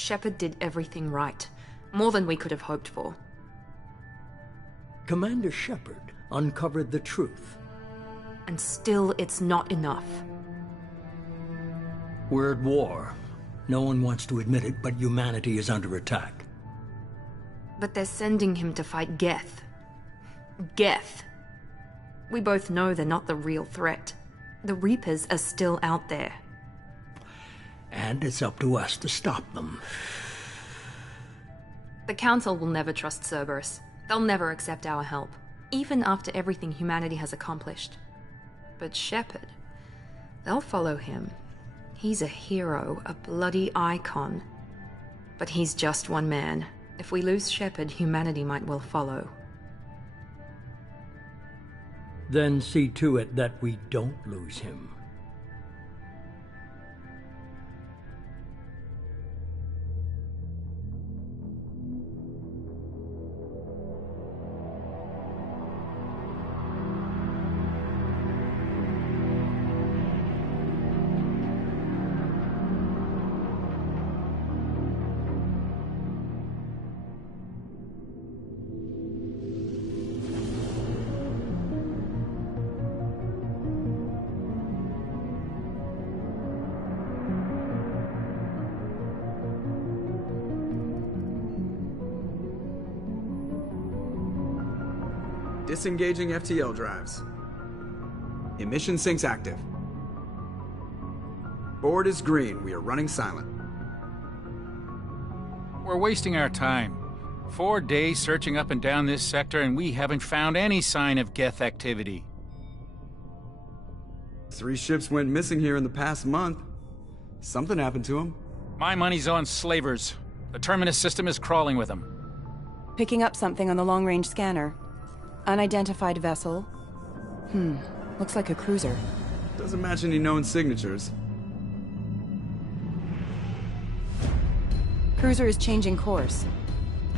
Shepard did everything right. More than we could have hoped for. Commander Shepard uncovered the truth. And still, it's not enough. We're at war. No one wants to admit it, but humanity is under attack. But they're sending him to fight Geth. Geth. We both know they're not the real threat. The Reapers are still out there. And it's up to us to stop them. The Council will never trust Cerberus. They'll never accept our help, even after everything humanity has accomplished. But Shepard, they'll follow him. He's a hero, a bloody icon. But he's just one man. If we lose Shepard, humanity might well follow. Then see to it that we don't lose him. Disengaging FTL drives. Emission sinks active. Board is green. We are running silent. We're wasting our time. 4 days searching up and down this sector, and we haven't found any sign of Geth activity. 3 ships went missing here in the past month. Something happened to them. My money's on slavers. The Terminus system is crawling with them. Picking up something on the long-range scanner. Unidentified vessel. Looks like a cruiser. Doesn't match any known signatures. Cruiser is changing course.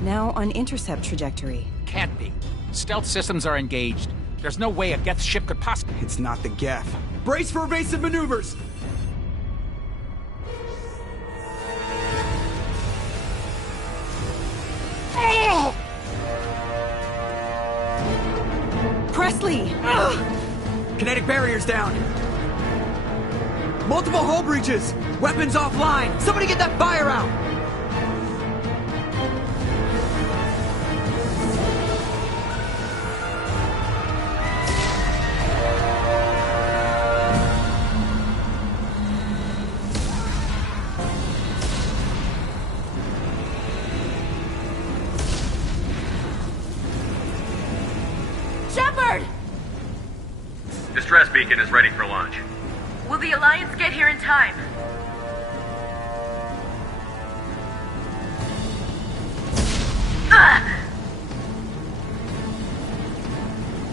Now on intercept trajectory. Can't be. Stealth systems are engaged. There's no way a Geth ship could possibly... It's not the Geth. Brace for evasive maneuvers! Presley! Kinetic barriers down! Multiple hull breaches! Weapons offline! Somebody get that fire out! Shepard! Distress beacon is ready for launch. Will the Alliance get here in time?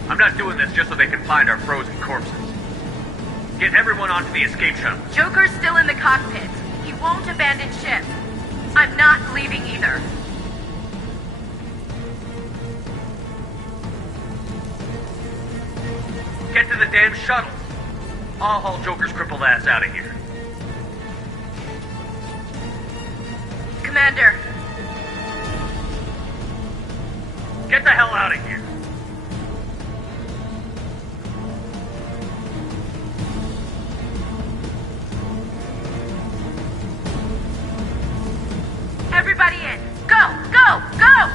I'm not doing this just so they can find our frozen corpses. Get everyone onto the escape shuttle. Joker's still in the cockpit. He won't abandon ship. I'm not leaving either. Get to the damn shuttle. I'll haul Joker's crippled ass out of here. Commander. Get the hell out of here. Everybody in. Go! Go! Go!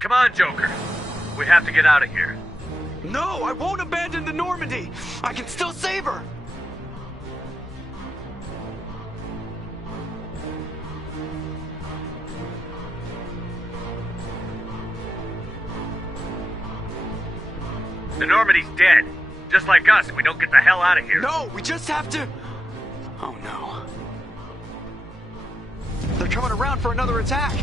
Come on, Joker. We have to get out of here. No, I won't abandon the Normandy. I can still save her. The Normandy's dead. Just like us if we don't get the hell out of here. No, we just have to... Oh no. They're coming around for another attack.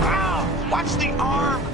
Ow! Watch the arm!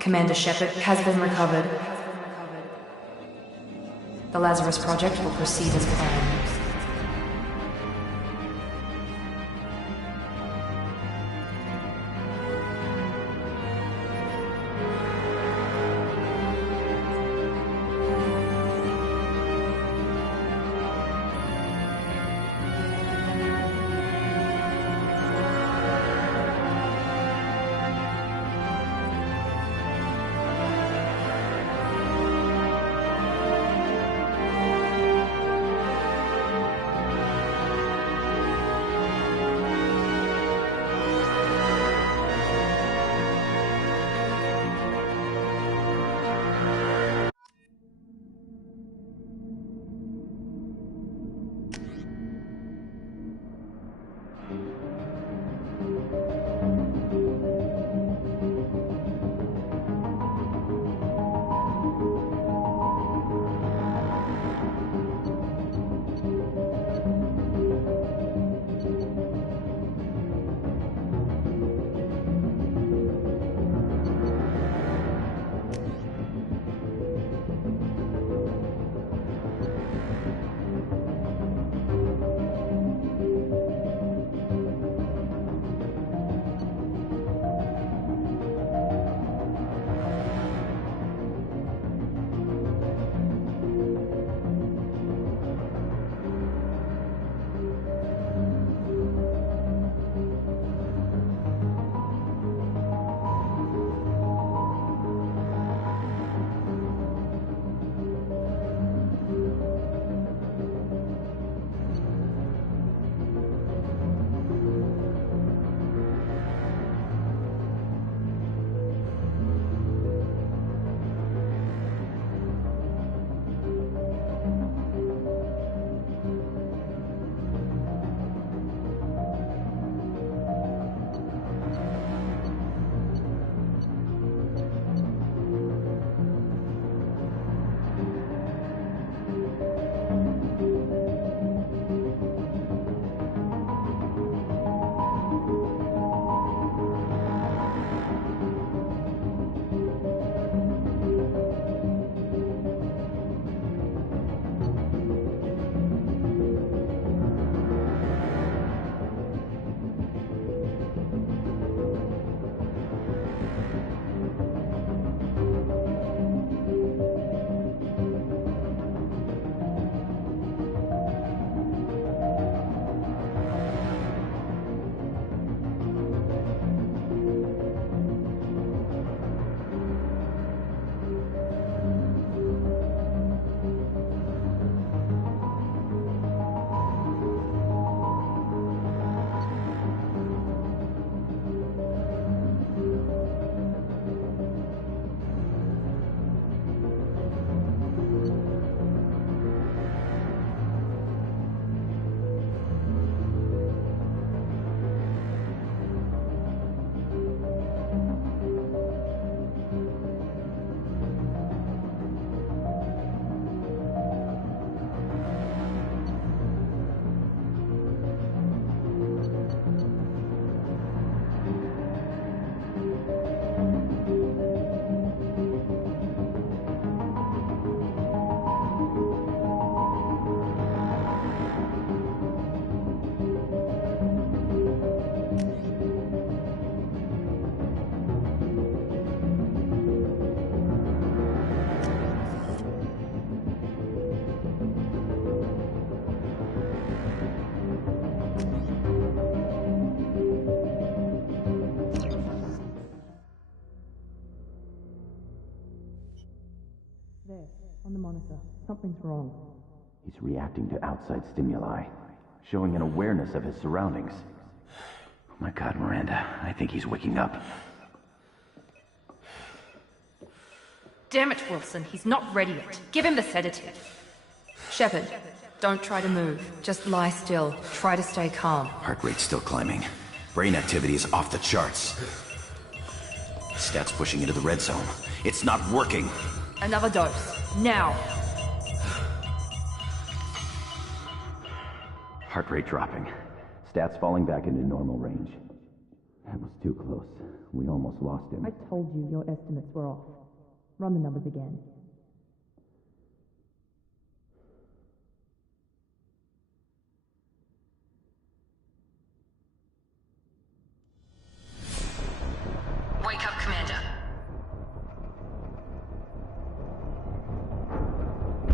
Commander Shepard has been recovered. The Lazarus Project will proceed as planned. There, on the monitor. Something's wrong. He's reacting to outside stimuli, showing an awareness of his surroundings. Oh my God, Miranda, I think he's waking up. Damn it, Wilson, he's not ready yet. Give him the sedative. Shepard, don't try to move. Just lie still. Try to stay calm. Heart rate's still climbing. Brain activity is off the charts. Stats pushing into the red zone. It's not working. Another dose. Now. Heart rate dropping. Stats falling back into normal range. That was too close. We almost lost him. I told you your estimates were off. Run the numbers again. Wake up, Commander.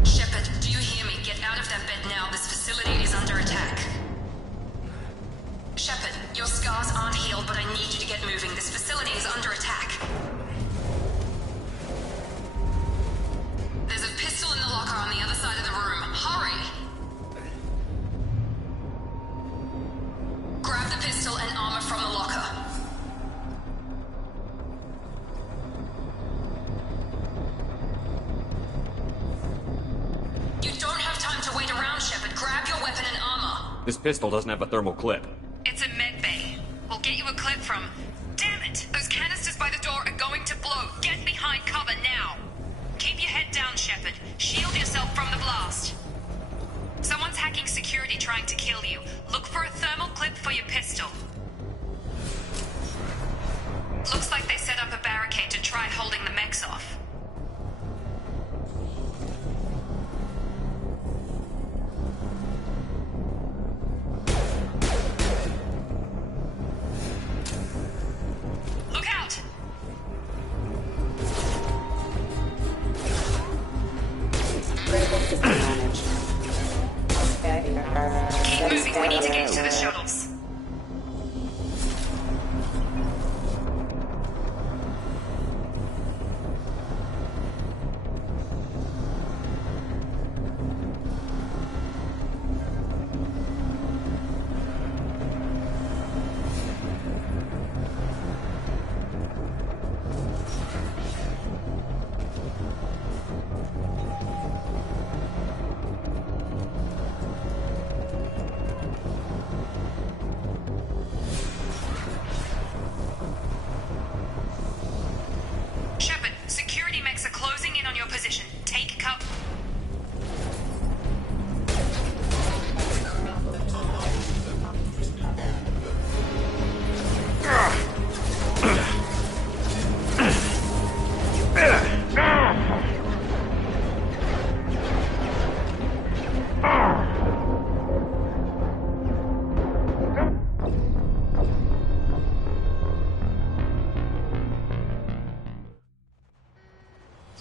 Shepard, do you hear me? Get out of that bed now. This facility is under attack. Shepard, your scars aren't healed, but I need you to get moving. This facility is under attack. There's a pistol in the locker on the other side of the room. Hurry! Grab the pistol and armor from the locker. You don't have time to wait around, Shepard. Grab your weapon and armor. This pistol doesn't have a thermal clip. It's a med bay. We'll get you a clip from... Damn it! Those canisters by the door are going to blow. Get behind cover now. Keep your head down, Shepard. Shield yourself from the blast. Someone's hacking security trying to kill you. Look for a thermal clip for your pistol. Looks like they set up a barricade to try holding the mechs off. Look out! Keep moving, we need to get to the shuttles. Shepard, security mechs are closing in on your position. Take cover.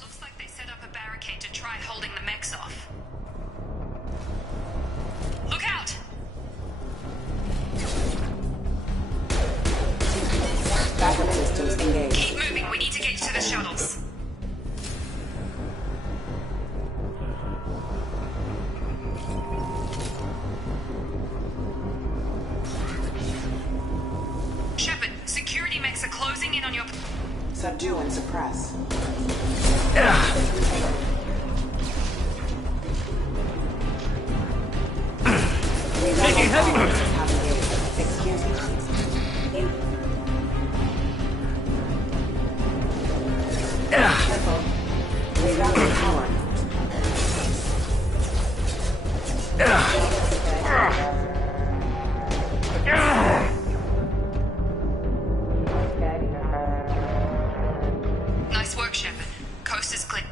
Looks like they set up a barricade to try holding the mechs off. Look out! Backup systems engaged. Keep moving, we need to get to the shuttles. Shepard, security mechs are closing in on your... Subdue and suppress. Taking heavy. Excuse me. Careful. Rerouting power. Nice work, Shepard. Coast is clear.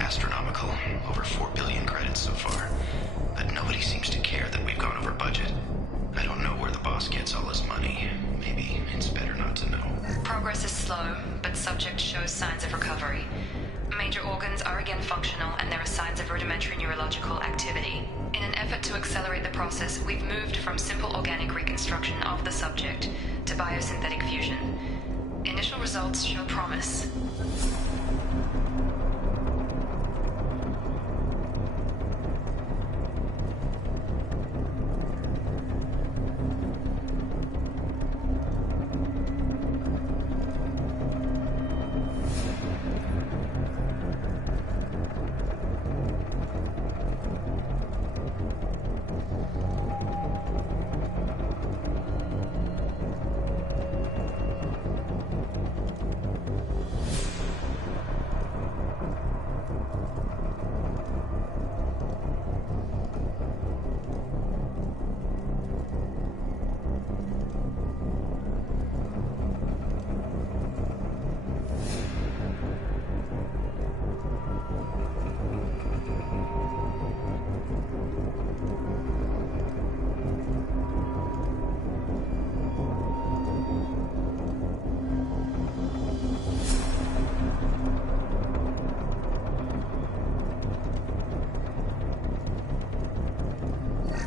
astronomical, over 4 billion credits so far. But nobody seems to care that we've gone over budget. I don't know where the boss gets all his money. Maybe it's better not to know. Progress is slow, but subject shows signs of recovery. Major organs are again functional, and there are signs of rudimentary neurological activity. In an effort to accelerate the process, we've moved from simple organic reconstruction of the subject to biosynthetic fusion. Initial results show promise.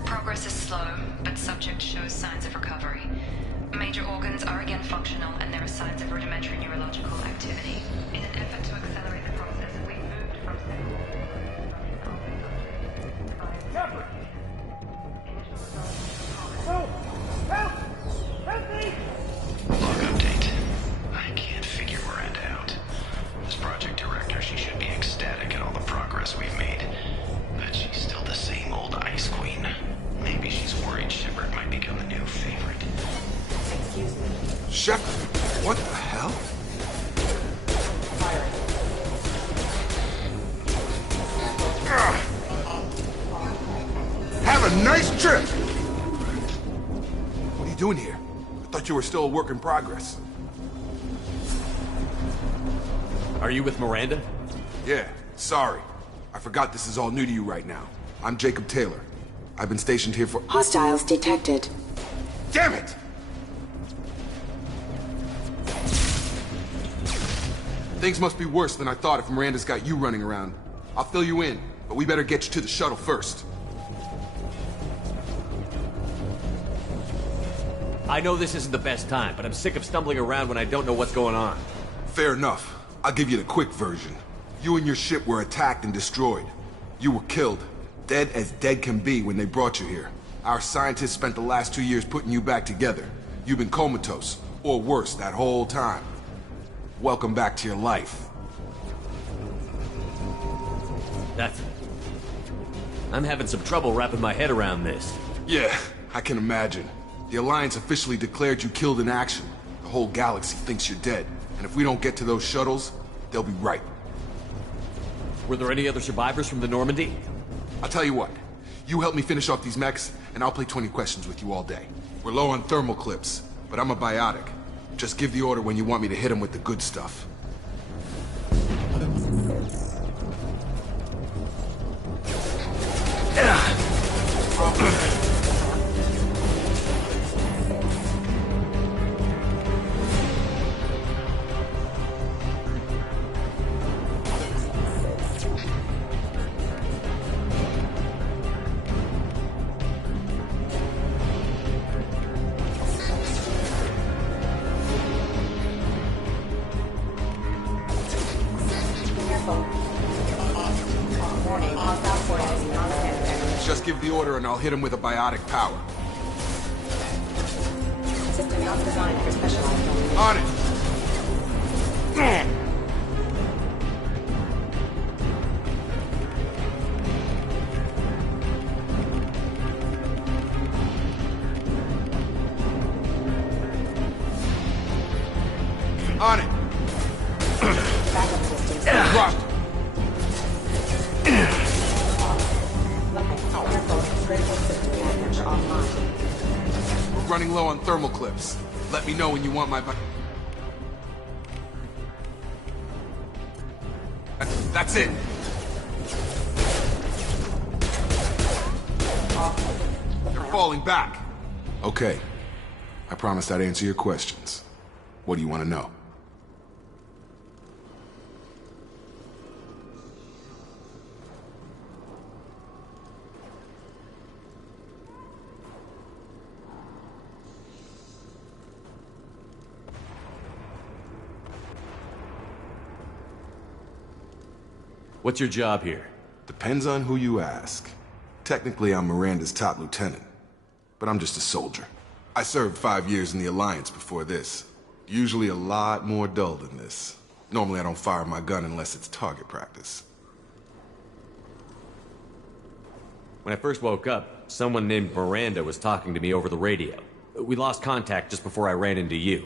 Progress is slow, but subject shows signs of recovery. Major organs are again functional, and there are signs of rudimentary neurological activity. In an effort to accelerate the process, we've moved from simple... Log update. I can't figure Miranda out. As project director, she should be ecstatic at all the progress we've made. But she's still the same old ice queen. Maybe she's worried Shepard might become the new favorite. Excuse me. Shepard? What the hell? Have a nice trip! What are you doing here? I thought you were still a work in progress. Are you with Miranda? Yeah, sorry. I forgot this is all new to you right now. I'm Jacob Taylor. I've been stationed here for— Hostiles detected. Damn it! Things must be worse than I thought if Miranda's got you running around. I'll fill you in, but we better get you to the shuttle first. I know this isn't the best time, but I'm sick of stumbling around when I don't know what's going on. Fair enough. I'll give you the quick version. You and your ship were attacked and destroyed. You were killed. Dead as dead can be when they brought you here. Our scientists spent the last 2 years putting you back together. You've been comatose, or worse, that whole time. Welcome back to your life. I'm having some trouble wrapping my head around this. Yeah, I can imagine. The Alliance officially declared you killed in action. The whole galaxy thinks you're dead. And if we don't get to those shuttles, they'll be right. Were there any other survivors from the Normandy? I'll tell you what. You help me finish off these mechs, and I'll play 20 questions with you all day. We're low on thermal clips, but I'm a biotic. Just give the order when you want me to hit them with the good stuff. Just give the order and I'll hit him with a biotic power. System not designed for specialized. On it! On it! Backup systems. Dropped! Critical system package online. We're running low on thermal clips. Let me know when you want my... That's it! falling back. Okay. I promised I'd answer your questions. What do you want to know? What's your job here? Depends on who you ask. Technically, I'm Miranda's top lieutenant, but I'm just a soldier. I served 5 years in the Alliance before this. Usually a lot more dull than this. Normally I don't fire my gun unless it's target practice. When I first woke up, someone named Miranda was talking to me over the radio. We lost contact just before I ran into you.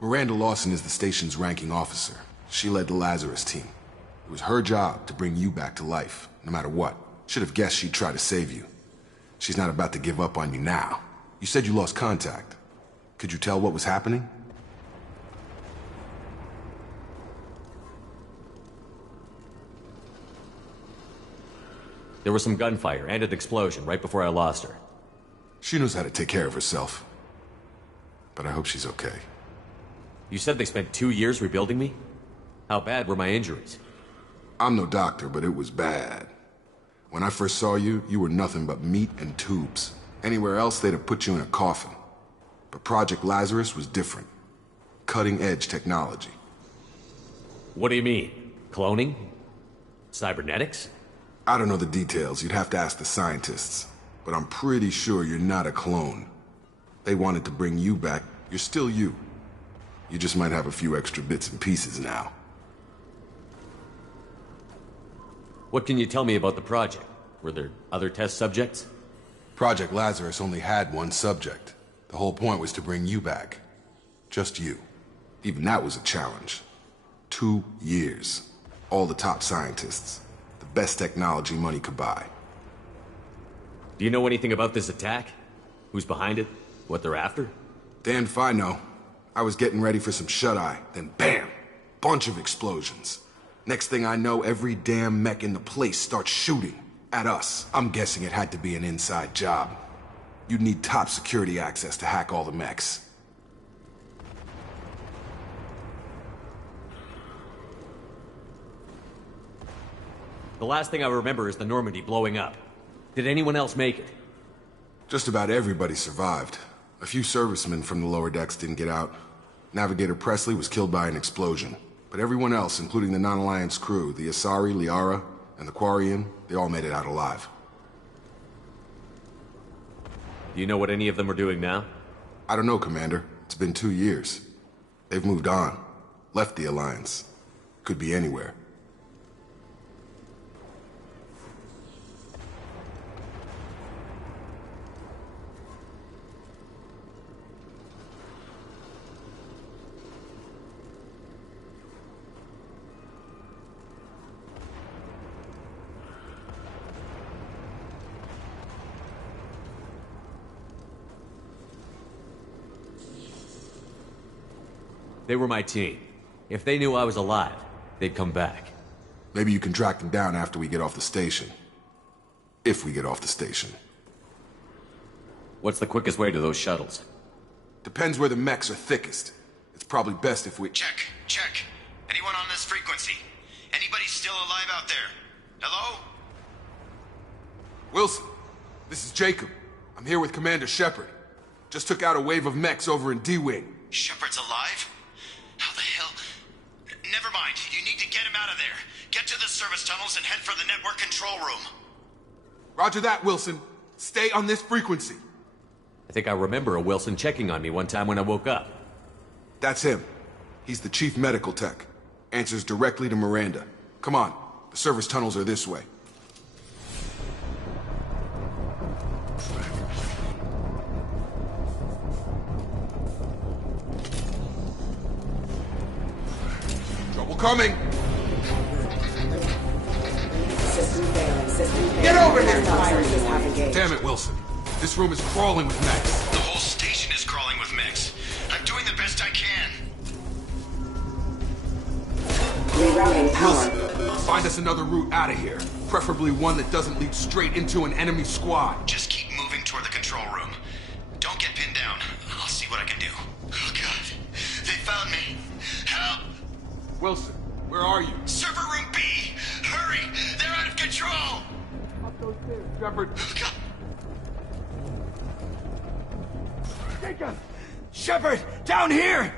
Miranda Lawson is the station's ranking officer. She led the Lazarus team. It was her job to bring you back to life, no matter what. Should have guessed she'd try to save you. She's not about to give up on you now. You said you lost contact. Could you tell what was happening? There was some gunfire and an explosion right before I lost her. She knows how to take care of herself. But I hope she's okay. You said they spent 2 years rebuilding me? How bad were my injuries? I'm no doctor, but it was bad. When I first saw you, you were nothing but meat and tubes. Anywhere else, they'd have put you in a coffin. But Project Lazarus was different. Cutting-edge technology. What do you mean? Cloning? Cybernetics? I don't know the details. You'd have to ask the scientists. But I'm pretty sure you're not a clone. They wanted to bring you back. You're still you. You just might have a few extra bits and pieces now. What can you tell me about the project? Were there other test subjects? Project Lazarus only had one subject. The whole point was to bring you back. Just you. Even that was a challenge. 2 years. All the top scientists. The best technology money could buy. Do you know anything about this attack? Who's behind it? What they're after? Damned if I know. I was getting ready for some shut-eye, then bam! Bunch of explosions. Next thing I know, every damn mech in the place starts shooting. At us. I'm guessing it had to be an inside job. You'd need top security access to hack all the mechs. The last thing I remember is the Normandy blowing up. Did anyone else make it? Just about everybody survived. A few servicemen from the lower decks didn't get out. Navigator Presley was killed by an explosion. But everyone else, including the non-Alliance crew, the Asari, Liara, and the Quarian, they all made it out alive. Do you know what any of them are doing now? I don't know, Commander. It's been 2 years. They've moved on. Left the Alliance. Could be anywhere. They were my team. If they knew I was alive, they'd come back. Maybe you can track them down after we get off the station. If we get off the station. What's the quickest way to those shuttles? Depends where the mechs are thickest. It's probably best if we... Check. Anyone on this frequency? Anybody still alive out there? Hello? Wilson, this is Jacob. I'm here with Commander Shepard. Just took out a wave of mechs over in D-Wing. Shepard's alive? How the hell? Never mind. You need to get him out of there. Get to the service tunnels and head for the network control room. Roger that, Wilson. Stay on this frequency. I think I remember a Wilson checking on me one time when I woke up. That's him. He's the chief medical tech. Answers directly to Miranda. Come on. The service tunnels are this way. Trouble coming! Get over here! Damn it, Wilson. This room is crawling with mechs. The whole station is crawling with mechs. I'm doing the best I can. Rerouting power. Wilson, find us another route out of here. Preferably one that doesn't lead straight into an enemy squad. Just keep moving toward the control room. Wilson, where are you? Server room B! Hurry! They're out of control! Up those stairs, Shepard. Jacob! Shepard! Down here!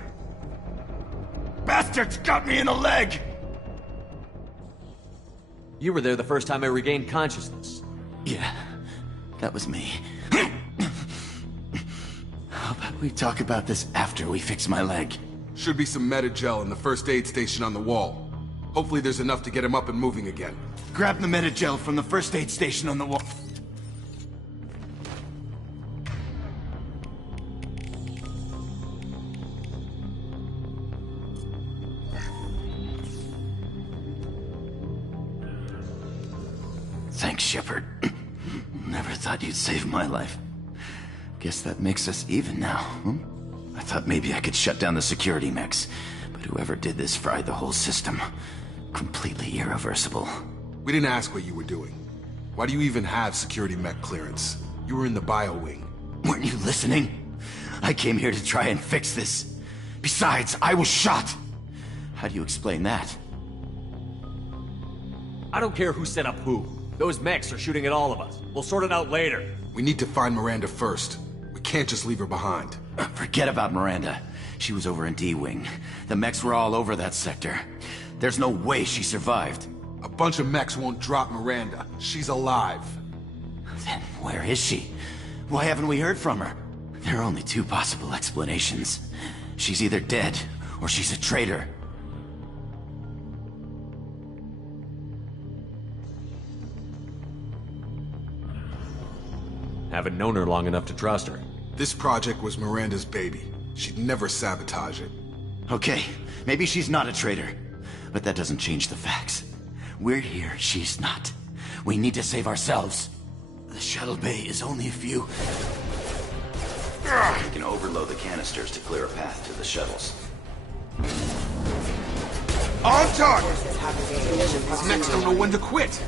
Bastards got me in the leg! You were there the first time I regained consciousness. Yeah, that was me. How about we talk about this after we fix my leg? Should be some Metagel in the first aid station on the wall. Hopefully there's enough to get him up and moving again. Grab the Metagel from the first aid station on the wall. Thanks, Shepard. Never thought you'd save my life. Guess that makes us even now, hmm? I thought maybe I could shut down the security mechs, but whoever did this fried the whole system. Completely irreversible. We didn't ask what you were doing. Why do you even have security mech clearance? You were in the bio wing. Weren't you listening? I came here to try and fix this. Besides, I was shot. How do you explain that? I don't care who set up who. Those mechs are shooting at all of us. We'll sort it out later. We need to find Miranda first. We can't just leave her behind. Forget about Miranda. She was over in D-Wing. The mechs were all over that sector. There's no way she survived. A bunch of mechs won't drop Miranda. She's alive. Then where is she? Why haven't we heard from her? There are only two possible explanations. She's either dead, or she's a traitor. Haven't known her long enough to trust her. This project was Miranda's baby. She'd never sabotage it. Okay, maybe she's not a traitor. But that doesn't change the facts. We're here, she's not. We need to save ourselves. The shuttle bay is only a few... We can overload the canisters to clear a path to the shuttles. On target! These mechs don't know when to quit.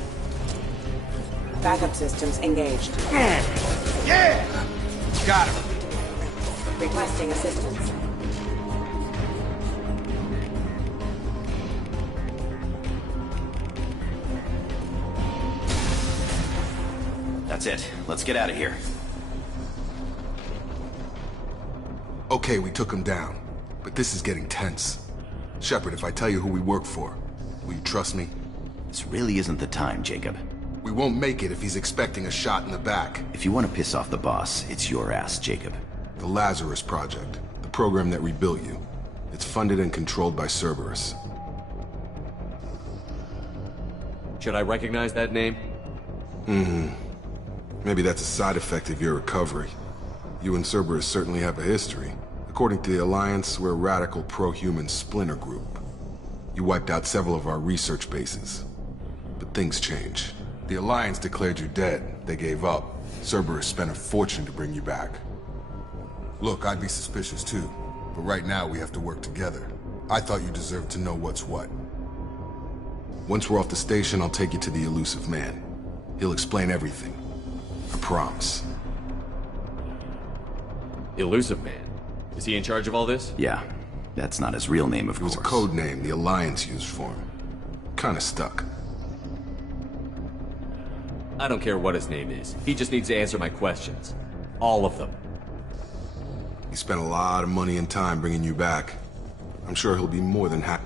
Backup systems engaged. Yeah! Got him. Requesting assistance. That's it. Let's get out of here. Okay, we took him down. But this is getting tense. Shepard, if I tell you who we work for, will you trust me? This really isn't the time, Jacob. We won't make it if he's expecting a shot in the back. If you want to piss off the boss, it's your ass, Jacob. The Lazarus Project. The program that rebuilt you. It's funded and controlled by Cerberus. Should I recognize that name? Maybe that's a side effect of your recovery. You and Cerberus certainly have a history. According to the Alliance, we're a radical pro-human splinter group. You wiped out several of our research bases. But things change. The Alliance declared you dead. They gave up. Cerberus spent a fortune to bring you back. Look, I'd be suspicious too. But right now we have to work together. I thought you deserved to know what's what. Once we're off the station, I'll take you to the elusive man. He'll explain everything. I promise. Elusive Man? Is he in charge of all this? Yeah. That's not his real name, of course. It was a code name the Alliance used for him. Kinda stuck. I don't care what his name is. He just needs to answer my questions. All of them. He spent a lot of money and time bringing you back. I'm sure he'll be more than happy.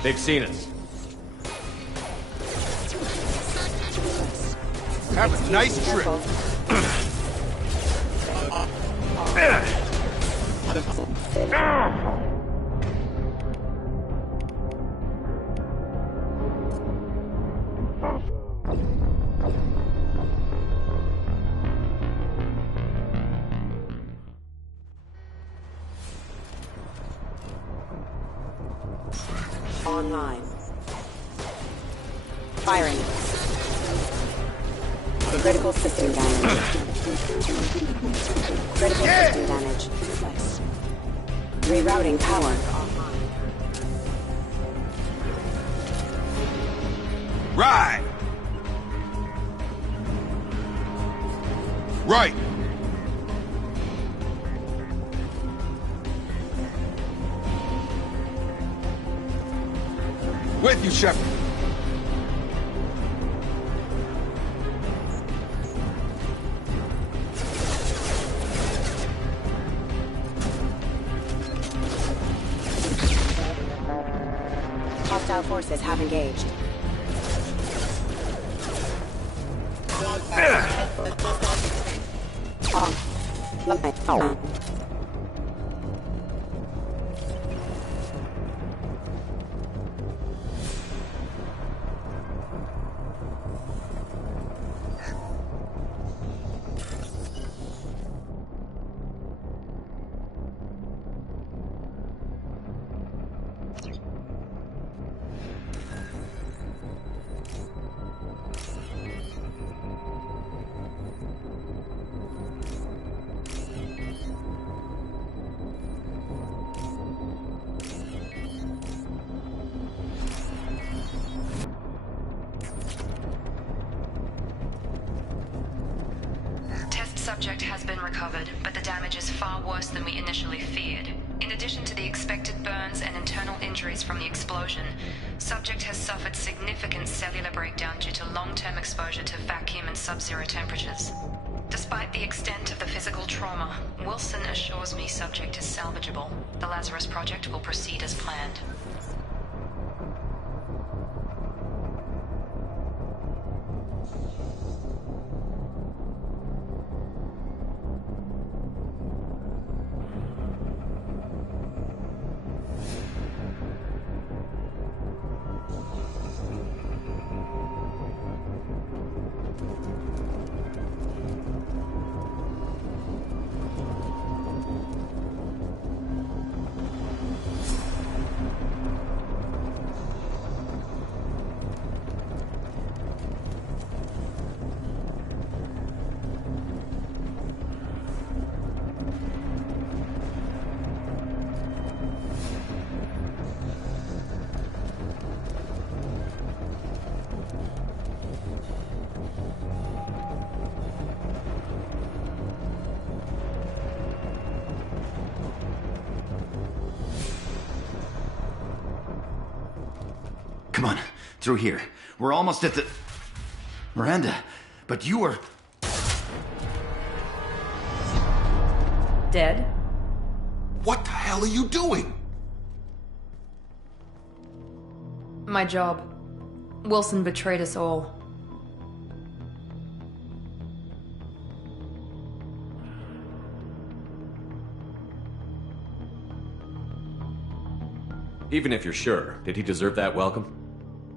They've seen us. Have a nice trip. online. Firing. Critical system damage. Critical system damage. Rerouting power. Right! Right! With you, Shepard. Hostile forces have engaged. Subject has been recovered, but the damage is far worse than we initially feared. In addition to the expected burns and internal injuries from the explosion, subject has suffered significant cellular breakdown due to long-term exposure to vacuum and sub-zero temperatures. Despite the extent of the physical trauma, Wilson assures me subject is salvageable. The Lazarus Project will proceed as planned. Come on, through here. We're almost at the... Miranda, but you were... Dead? What the hell are you doing? My job. Wilson betrayed us all. Even if you're sure, did he deserve that welcome?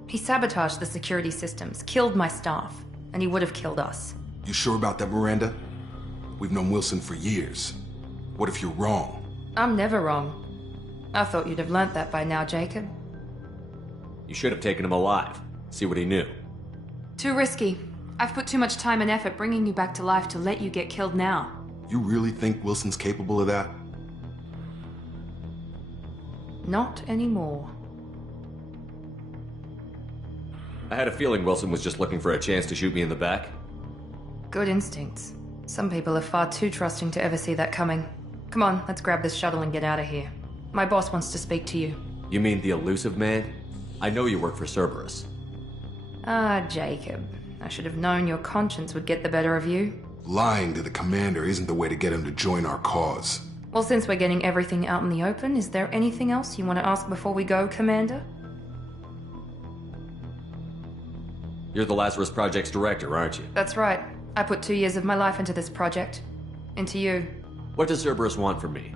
He sabotaged the security systems, killed my staff, and he would have killed us. You sure about that, Miranda? We've known Wilson for years. What if you're wrong? I'm never wrong. I thought you'd have learnt that by now, Jacob. You should have taken him alive. See what he knew. Too risky. I've put too much time and effort bringing you back to life to let you get killed now. You really think Wilson's capable of that? Not anymore. I had a feeling Wilson was just looking for a chance to shoot me in the back. Good instincts. Some people are far too trusting to ever see that coming. Come on, let's grab this shuttle and get out of here. My boss wants to speak to you. You mean the elusive man? I know you work for Cerberus. Ah, Jacob. I should have known your conscience would get the better of you. Lying to the commander isn't the way to get him to join our cause. Well, since we're getting everything out in the open, is there anything else you want to ask before we go, Commander? You're the Lazarus Project's director, aren't you? That's right. I put 2 years of my life into this project. Into you. What does Cerberus want from me?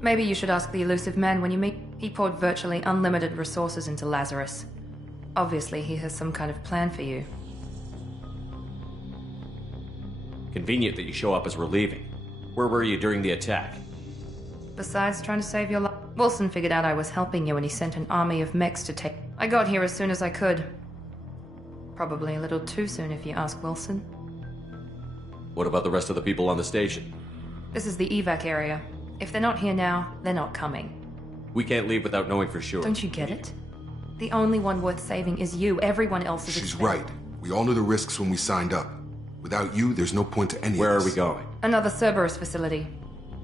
Maybe you should ask the elusive man when you meet. He poured virtually unlimited resources into Lazarus. Obviously, he has some kind of plan for you. Convenient that you show up as we're leaving. Where were you during the attack? Besides trying to save your life... Wilson figured out I was helping you and he sent an army of mechs to take... I got here as soon as I could. Probably a little too soon if you ask Wilson. What about the rest of the people on the station? This is the evac area. If they're not here now, they're not coming. We can't leave without knowing for sure. Don't you get it? The only one worth saving is you. Everyone else is She's expendable. right. We all knew the risks when we signed up. Without you, there's no point to any Where of are this. we going? Another Cerberus facility.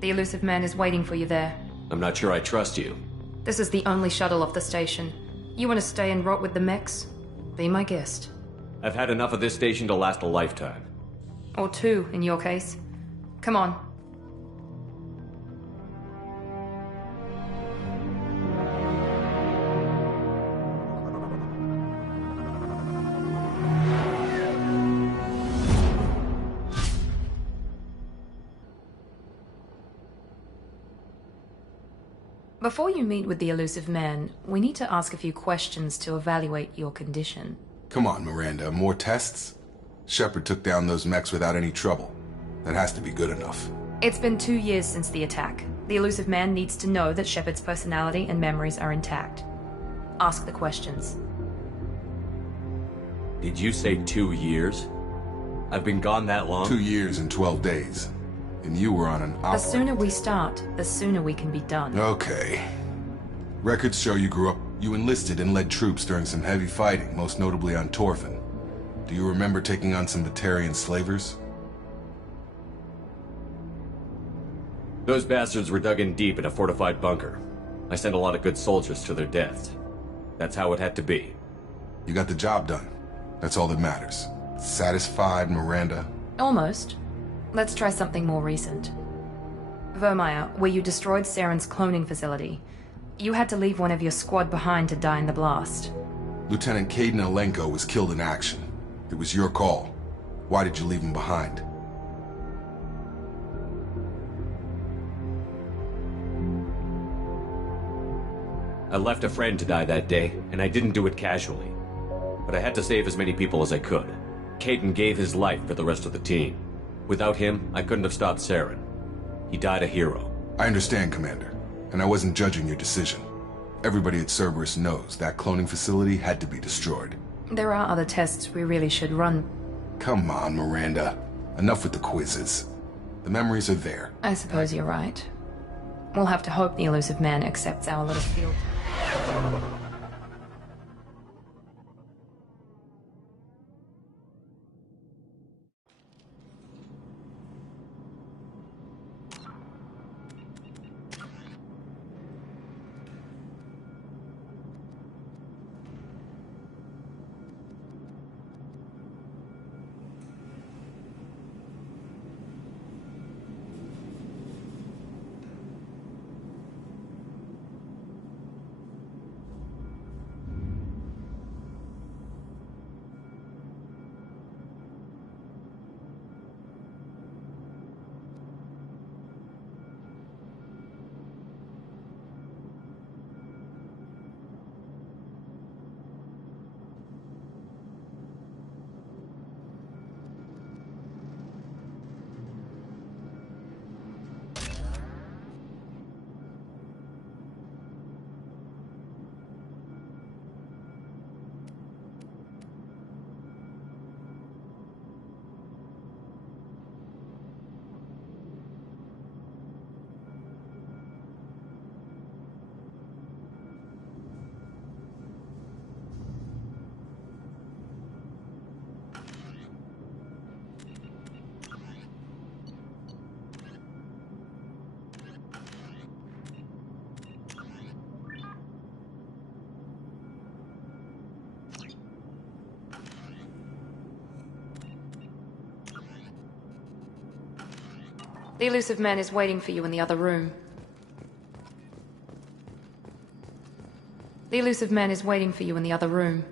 The elusive man is waiting for you there. I'm not sure I trust you. This is the only shuttle off the station. You want to stay and rot with the mechs? Be my guest. I've had enough of this station to last a lifetime. Or two, in your case. Come on. Before you meet with the elusive man, we need to ask a few questions to evaluate your condition. Come on, Miranda. More tests? Shepard took down those mechs without any trouble. That has to be good enough. It's been 2 years since the attack. The elusive man needs to know that Shepard's personality and memories are intact. Ask the questions. Did you say 2 years? I've been gone that long? 2 years and 12 days. And you were on an The sooner we start, the sooner we can be done. Okay. Records show you grew up... You enlisted and led troops during some heavy fighting, most notably on Torfin. Do you remember taking on some Batarian slavers? Those bastards were dug in deep in a fortified bunker. I sent a lot of good soldiers to their deaths. That's how it had to be. You got the job done. That's all that matters. Satisfied, Miranda? Almost. Let's try something more recent. Vermeer, where you destroyed Saren's cloning facility. You had to leave one of your squad behind to die in the blast. Lieutenant Caden Alenko was killed in action. It was your call. Why did you leave him behind? I left a friend to die that day, and I didn't do it casually. But I had to save as many people as I could. Caden gave his life for the rest of the team. Without him, I couldn't have stopped Saren. He died a hero. I understand, Commander. And I wasn't judging your decision. Everybody at Cerberus knows that cloning facility had to be destroyed. There are other tests we really should run. Come on, Miranda. Enough with the quizzes. The memories are there. I suppose you're right. We'll have to hope the elusive man accepts our little field. The elusive man is waiting for you in the other room. The elusive man is waiting for you in the other room.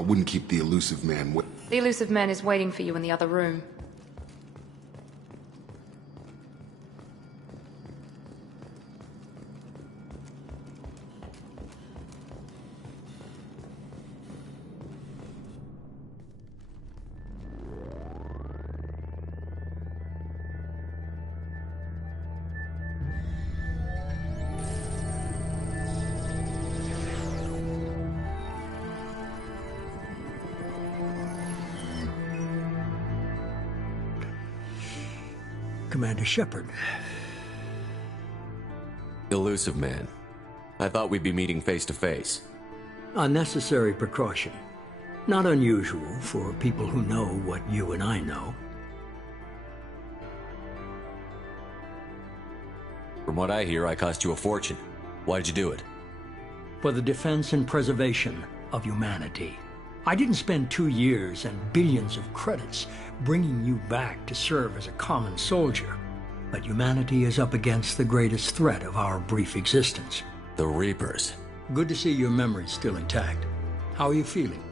I wouldn't keep the elusive man The elusive man is waiting for you in the other room. Commander Shepard. Elusive man. I thought we'd be meeting face to face. A necessary precaution. Not unusual for people who know what you and I know. From what I hear, I cost you a fortune. Why'd you do it? For the defense and preservation of humanity. I didn't spend 2 years and billions of credits bringing you back to serve as a common soldier. But humanity is up against the greatest threat of our brief existence. The Reapers. Good to see your memory's still intact. How are you feeling?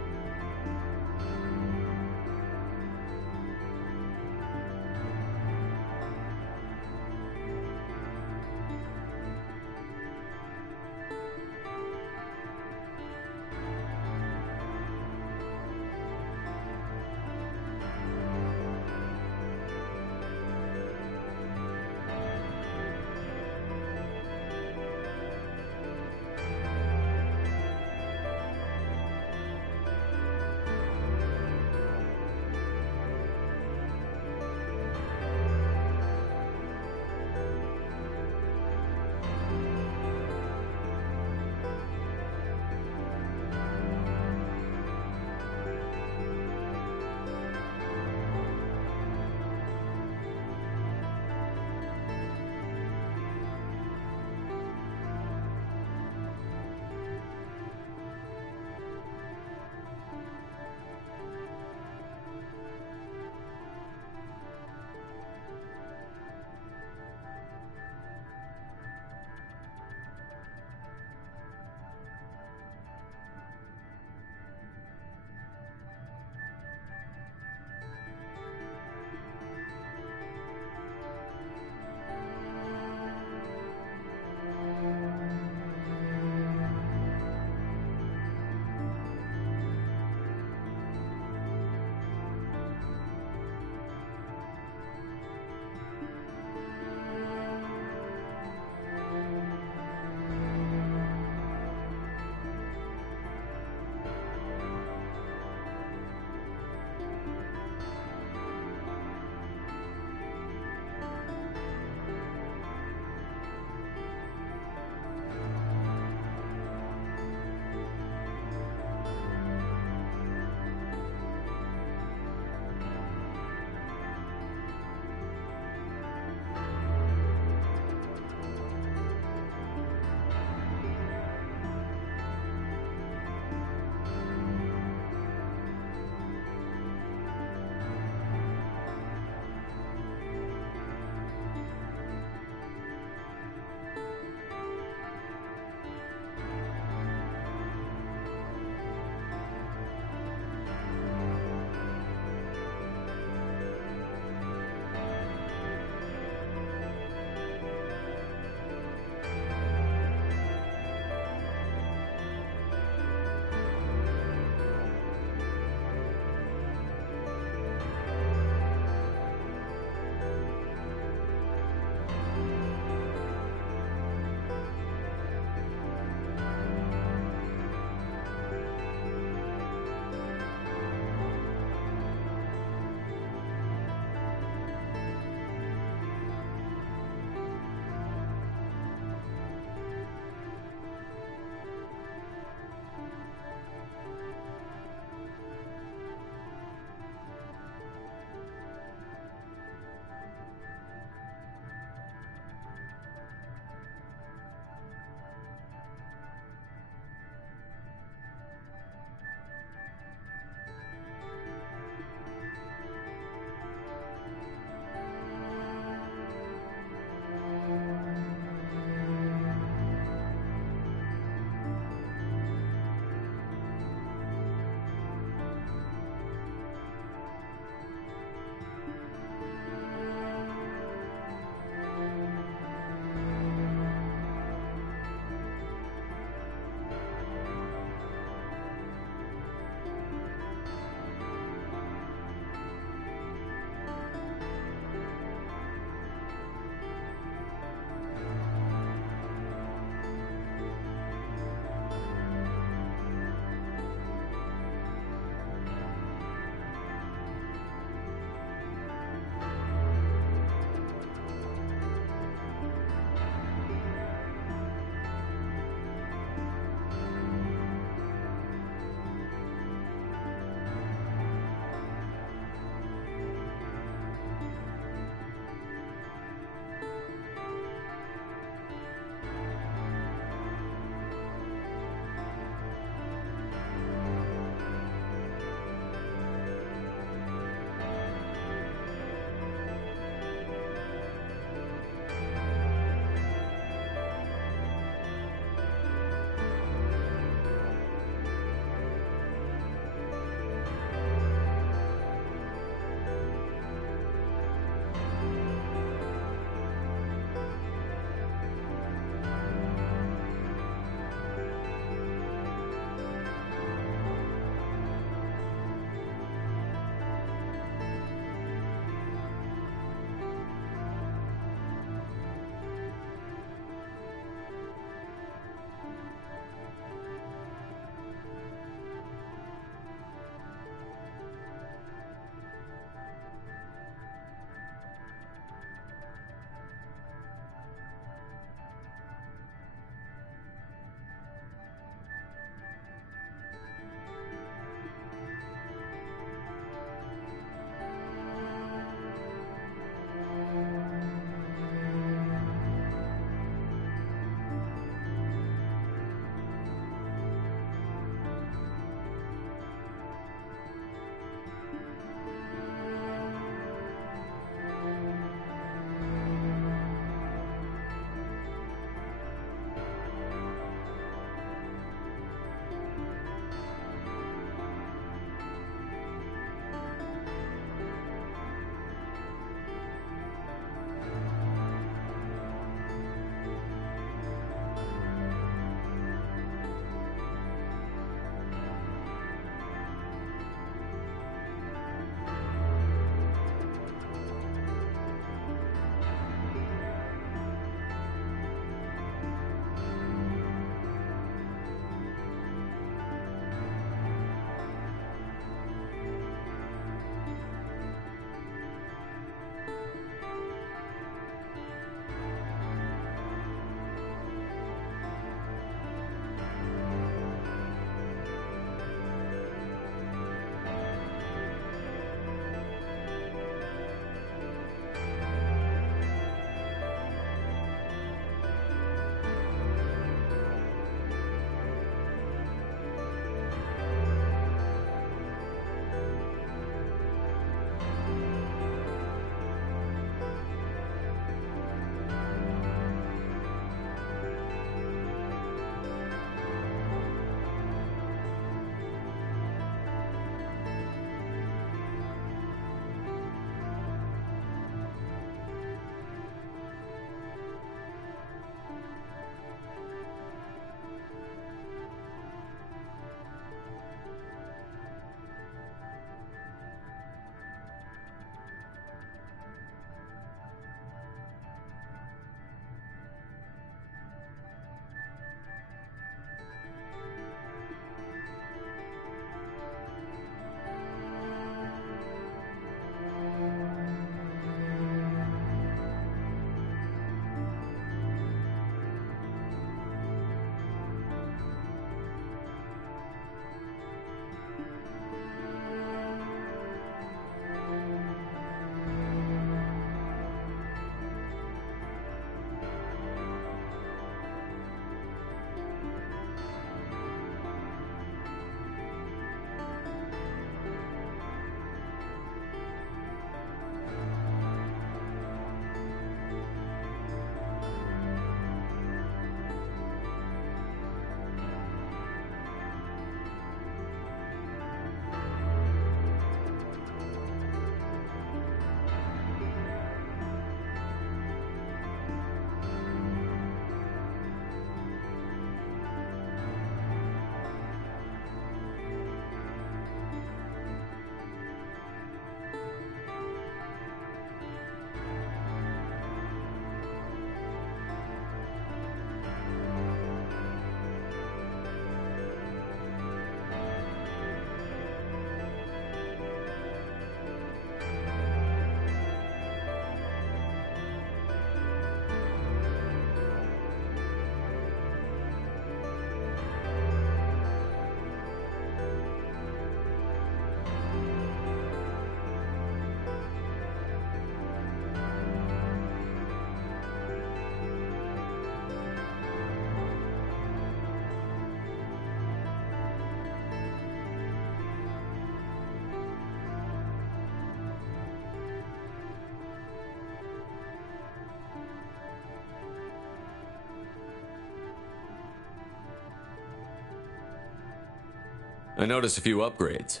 I noticed a few upgrades.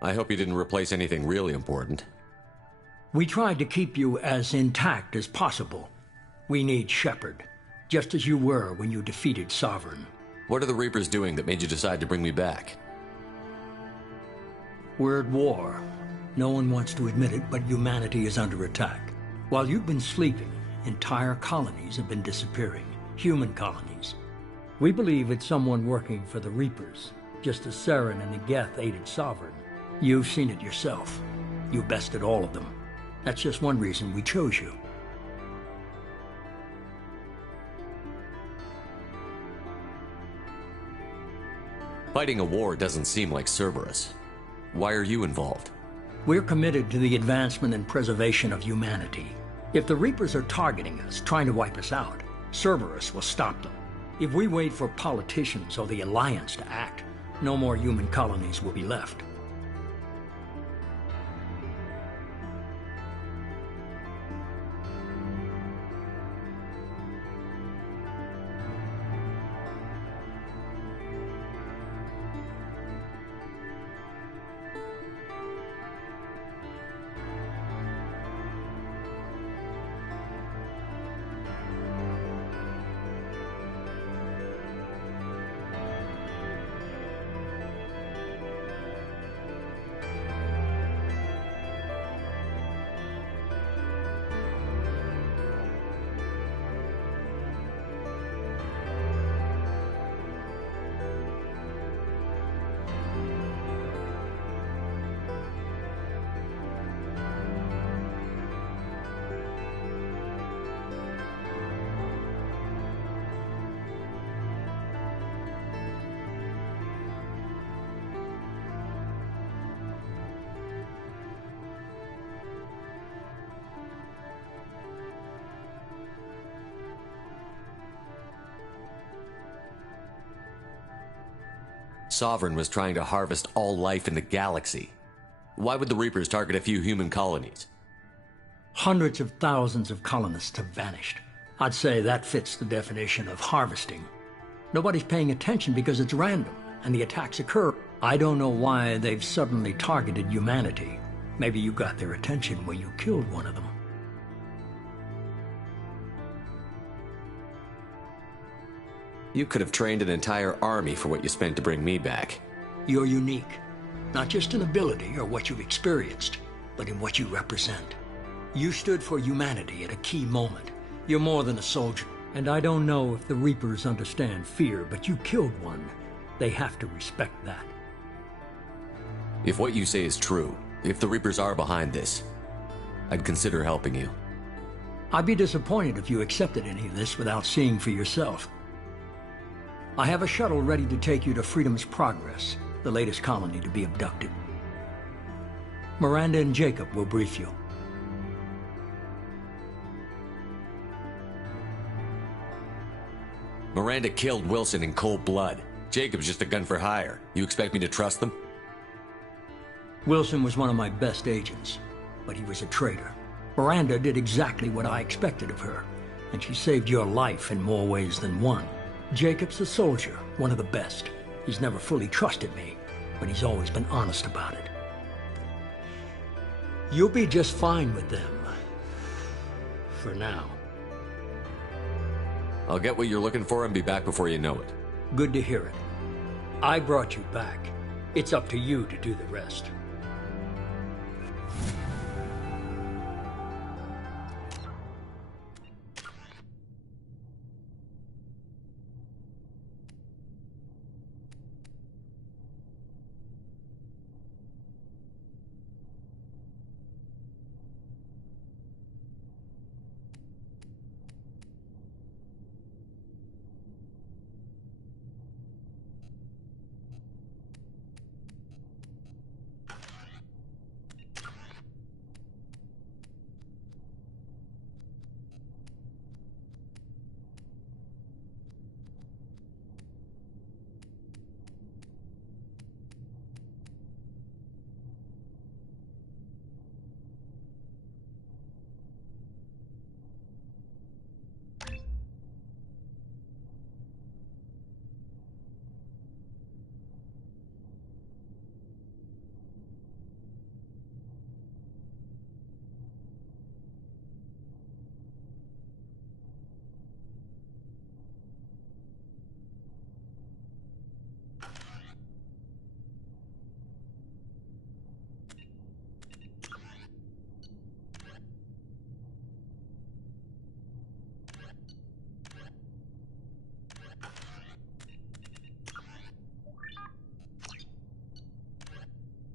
I hope you didn't replace anything really important. We tried to keep you as intact as possible. We need Shepard, just as you were when you defeated Sovereign. What are the Reapers doing that made you decide to bring me back? We're at war. No one wants to admit it, but humanity is under attack. While you've been sleeping, entire colonies have been disappearing. Human colonies. We believe it's someone working for the Reapers, just as Saren and Geth aided Sovereign. You've seen it yourself. You bested all of them. That's just one reason we chose you. Fighting a war doesn't seem like Cerberus. Why are you involved? We're committed to the advancement and preservation of humanity. If the Reapers are targeting us, trying to wipe us out, Cerberus will stop them. If we wait for politicians or the Alliance to act, no more human colonies will be left. Sovereign was trying to harvest all life in the galaxy. Why would the Reapers target a few human colonies? Hundreds of thousands of colonists have vanished. I'd say that fits the definition of harvesting. Nobody's paying attention because it's random, and the attacks occur. I don't know why they've suddenly targeted humanity. Maybe you got their attention when you killed one of them. You could have trained an entire army for what you spent to bring me back. You're unique. Not just in ability or what you've experienced, but in what you represent. You stood for humanity at a key moment. You're more than a soldier. And I don't know if the Reapers understand fear, but you killed one. They have to respect that. If what you say is true, if the Reapers are behind this, I'd consider helping you. I'd be disappointed if you accepted any of this without seeing for yourself. I have a shuttle ready to take you to Freedom's Progress, the latest colony to be abducted. Miranda and Jacob will brief you. Miranda killed Wilson in cold blood. Jacob's just a gun for hire. You expect me to trust them? Wilson was one of my best agents, but he was a traitor. Miranda did exactly what I expected of her, and she saved your life in more ways than one. Jacob's a soldier, one of the best. He's never fully trusted me, but he's always been honest about it. You'll be just fine with them. For now. I'll get what you're looking for and be back before you know it. Good to hear it. I brought you back. It's up to you to do the rest.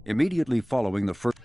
Immediately following the first...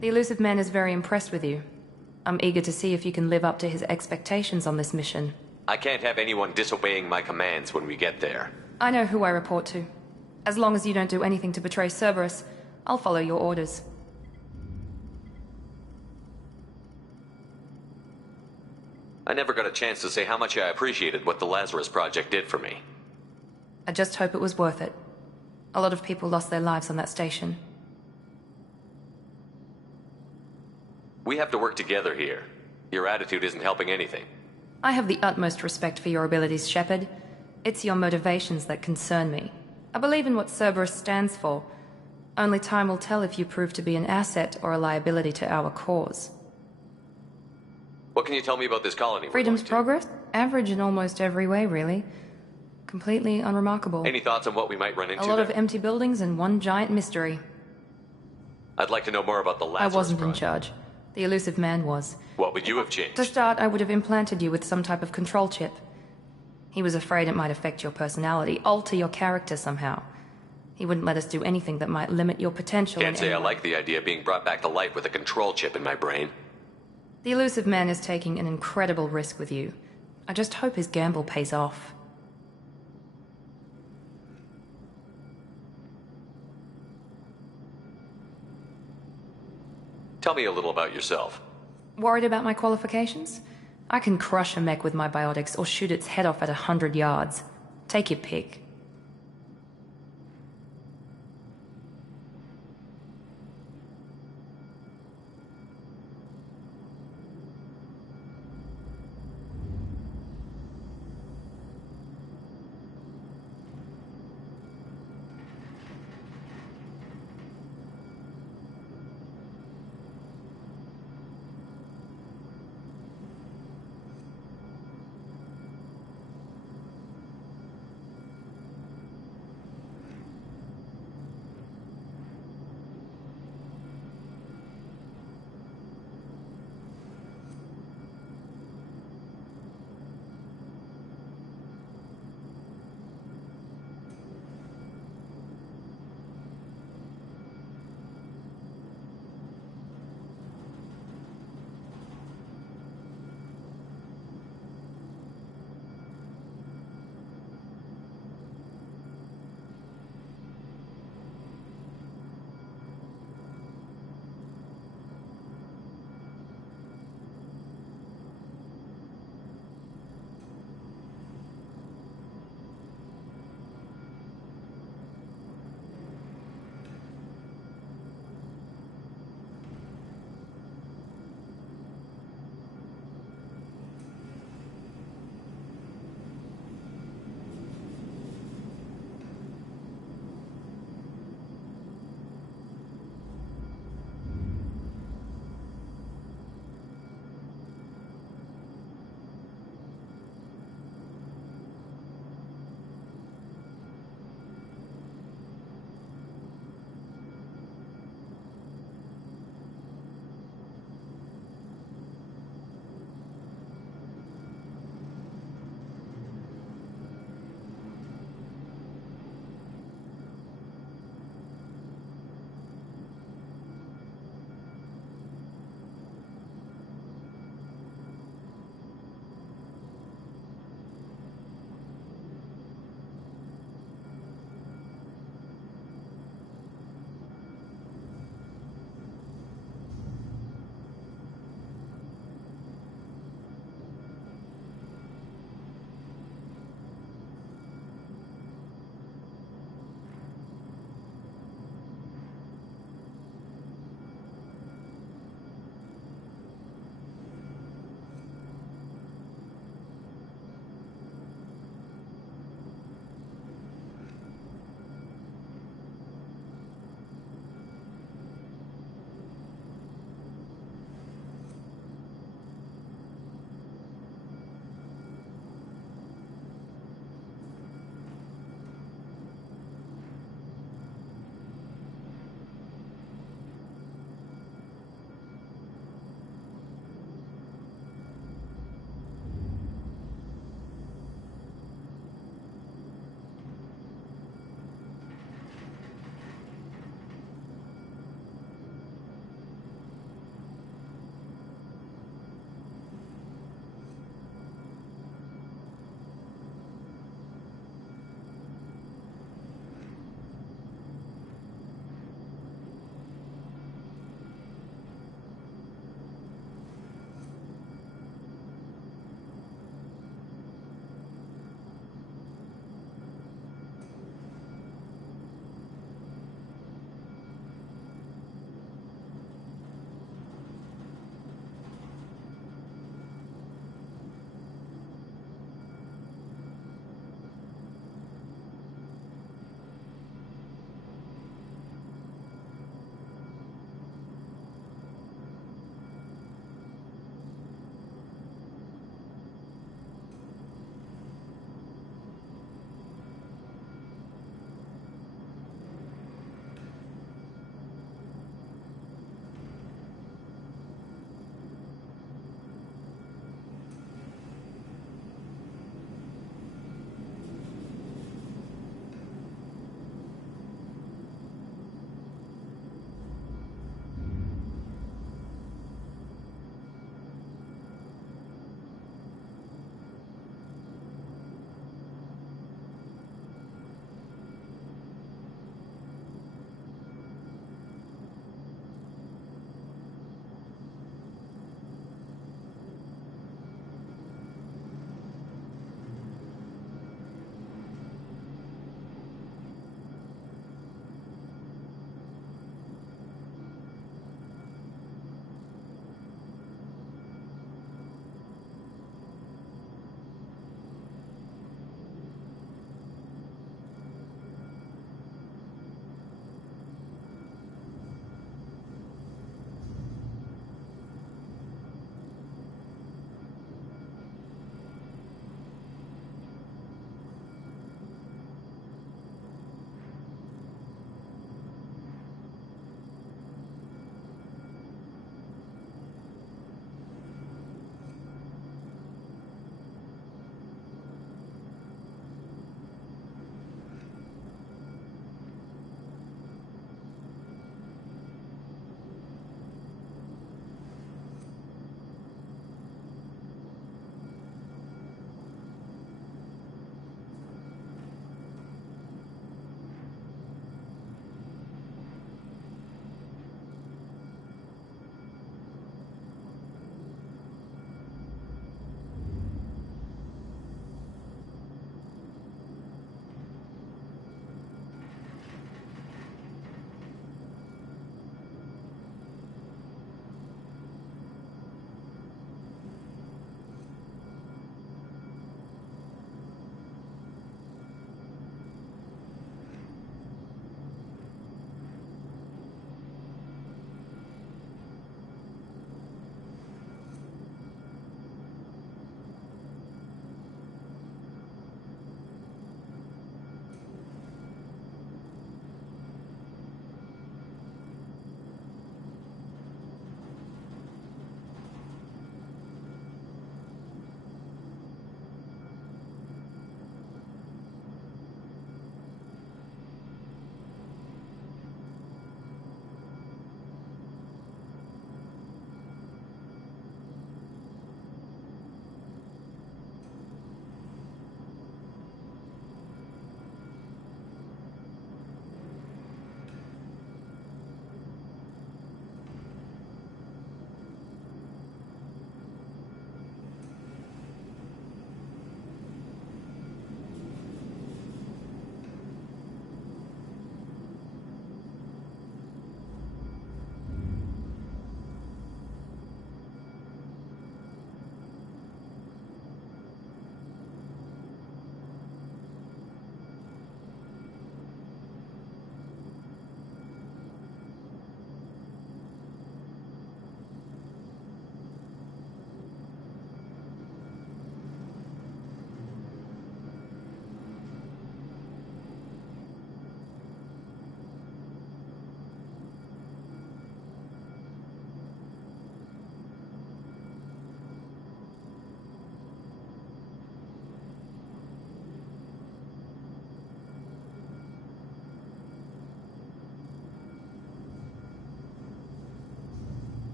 The elusive man is very impressed with you. I'm eager to see if you can live up to his expectations on this mission. I can't have anyone disobeying my commands when we get there. I know who I report to. As long as you don't do anything to betray Cerberus, I'll follow your orders. I never got a chance to say how much I appreciated what the Lazarus Project did for me. I just hope it was worth it. A lot of people lost their lives on that station. We have to work together here. Your attitude isn't helping anything. I have the utmost respect for your abilities, Shepard. It's your motivations that concern me. I believe in what Cerberus stands for. Only time will tell if you prove to be an asset or a liability to our cause. What can you tell me about this colony? Freedom's progress? Average in almost every way, really. Completely unremarkable. Any thoughts on what we might run into? A lot of empty buildings and one giant mystery. I'd like to know more about the Lazarus I wasn't Project. in charge. The elusive man was. What would you have changed? To start, I would have implanted you with some type of control chip. He was afraid it might affect your personality, alter your character somehow. He wouldn't let us do anything that might limit your potential. Can't say I like the idea of being brought back to life with a control chip in my brain. The elusive man is taking an incredible risk with you. I just hope his gamble pays off. Tell me a little about yourself. Worried about my qualifications? I can crush a mech with my biotics or shoot its head off at 100 yards. Take your pick.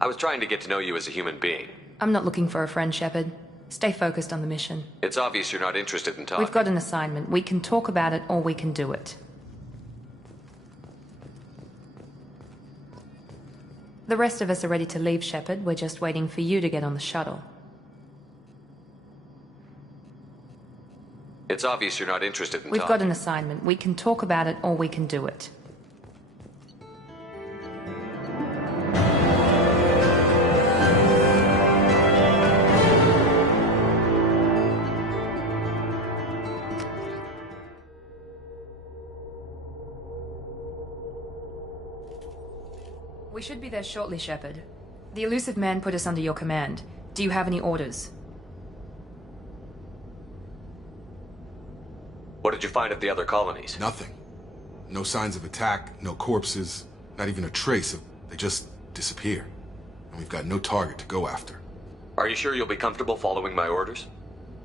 I was trying to get to know you as a human being. I'm not looking for a friend, Shepard. Stay focused on the mission. It's obvious you're not interested in talking. We've got an assignment. We can talk about it, or we can do it. The rest of us are ready to leave, Shepard. We're just waiting for you to get on the shuttle. It's obvious you're not interested in We've talking. got an assignment. We can talk about it, or we can do it. We should be there shortly, Shepard. The elusive man put us under your command. Do you have any orders? What did you find at the other colonies? Nothing. No signs of attack, no corpses, not even a trace of... They just disappear. And we've got no target to go after. Are you sure you'll be comfortable following my orders?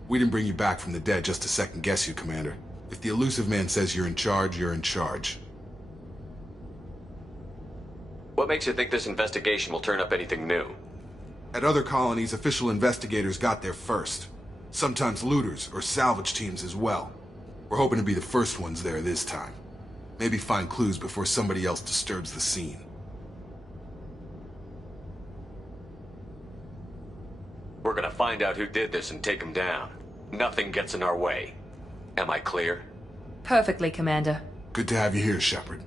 We didn't bring you back from the dead just to second guess you, Commander. If the elusive man says you're in charge, you're in charge. What makes you think this investigation will turn up anything new? At other colonies, official investigators got there first. Sometimes looters or salvage teams as well. We're hoping to be the first ones there this time. Maybe find clues before somebody else disturbs the scene. We're gonna find out who did this and take him down. Nothing gets in our way. Am I clear? Perfectly, Commander. Good to have you here, Shepard.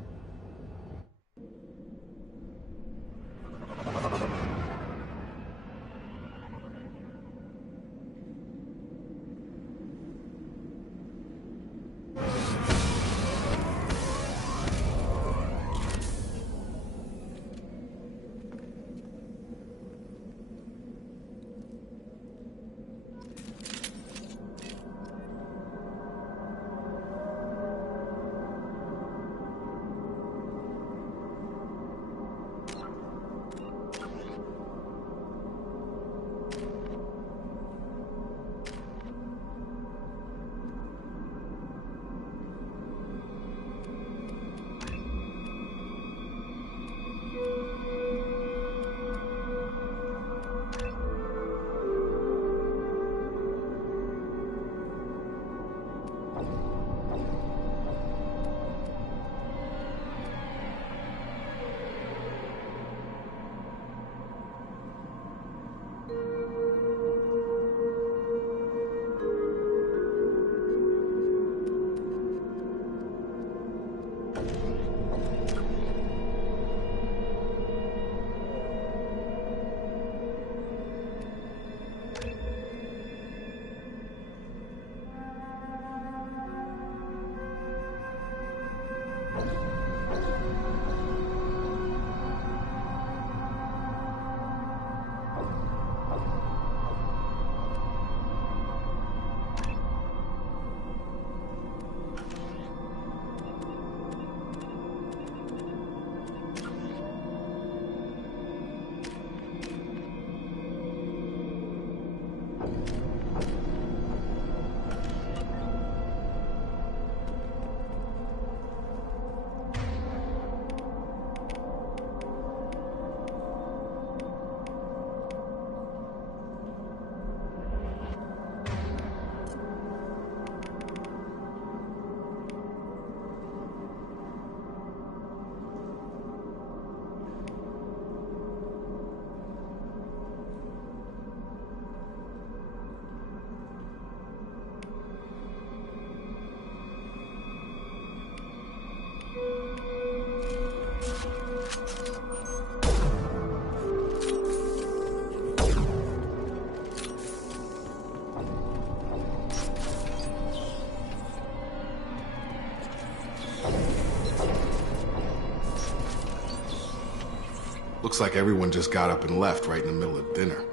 Looks like everyone just got up and left right in the middle of dinner.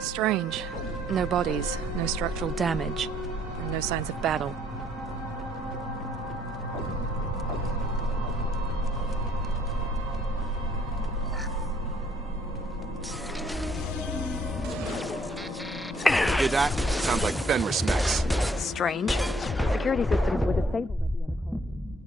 Strange. No bodies, no structural damage, and no signs of battle. that? Sounds like Fenris mechs. Strange. Security systems were disabled at the other colony.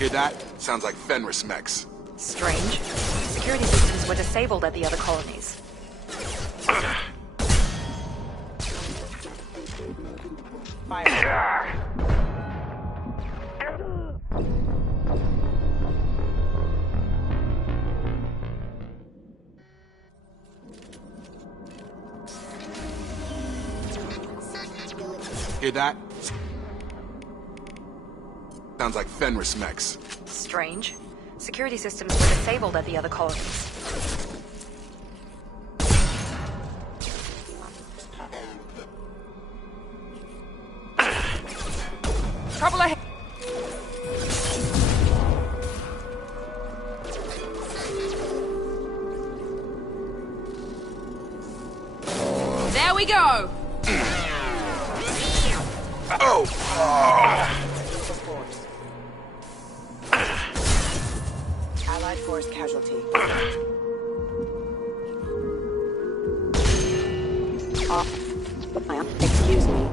Hear that? Sounds like Fenris mechs. Strange. Security systems were disabled at the other colonies. Fire. Hear that? Sounds like Fenris mechs. Strange. Security systems were disabled at the other colonies. Trouble ahead. There we go! Allied force casualty. Excuse me.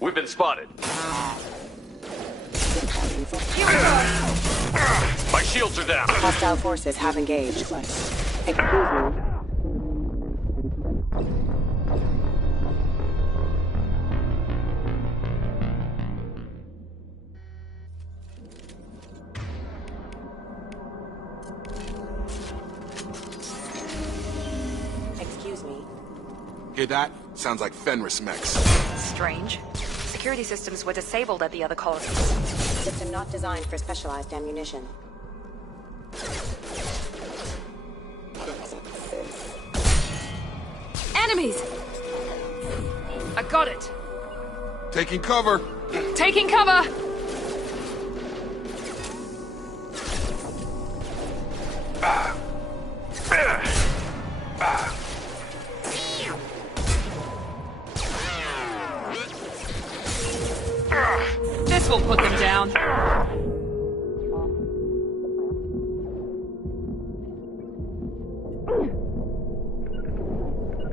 We've been spotted. My shields are down. Hostile forces have engaged. Excuse me. Excuse me. Hear that? Sounds like Fenris mechs. Strange. Security systems were disabled at the other colonies. System not designed for specialized ammunition. Enemies! I got it. Taking cover. Taking cover! This will put them down.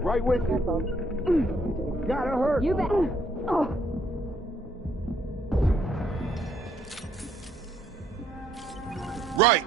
Right with you. Gotta hurt. You bet. Oh. Right.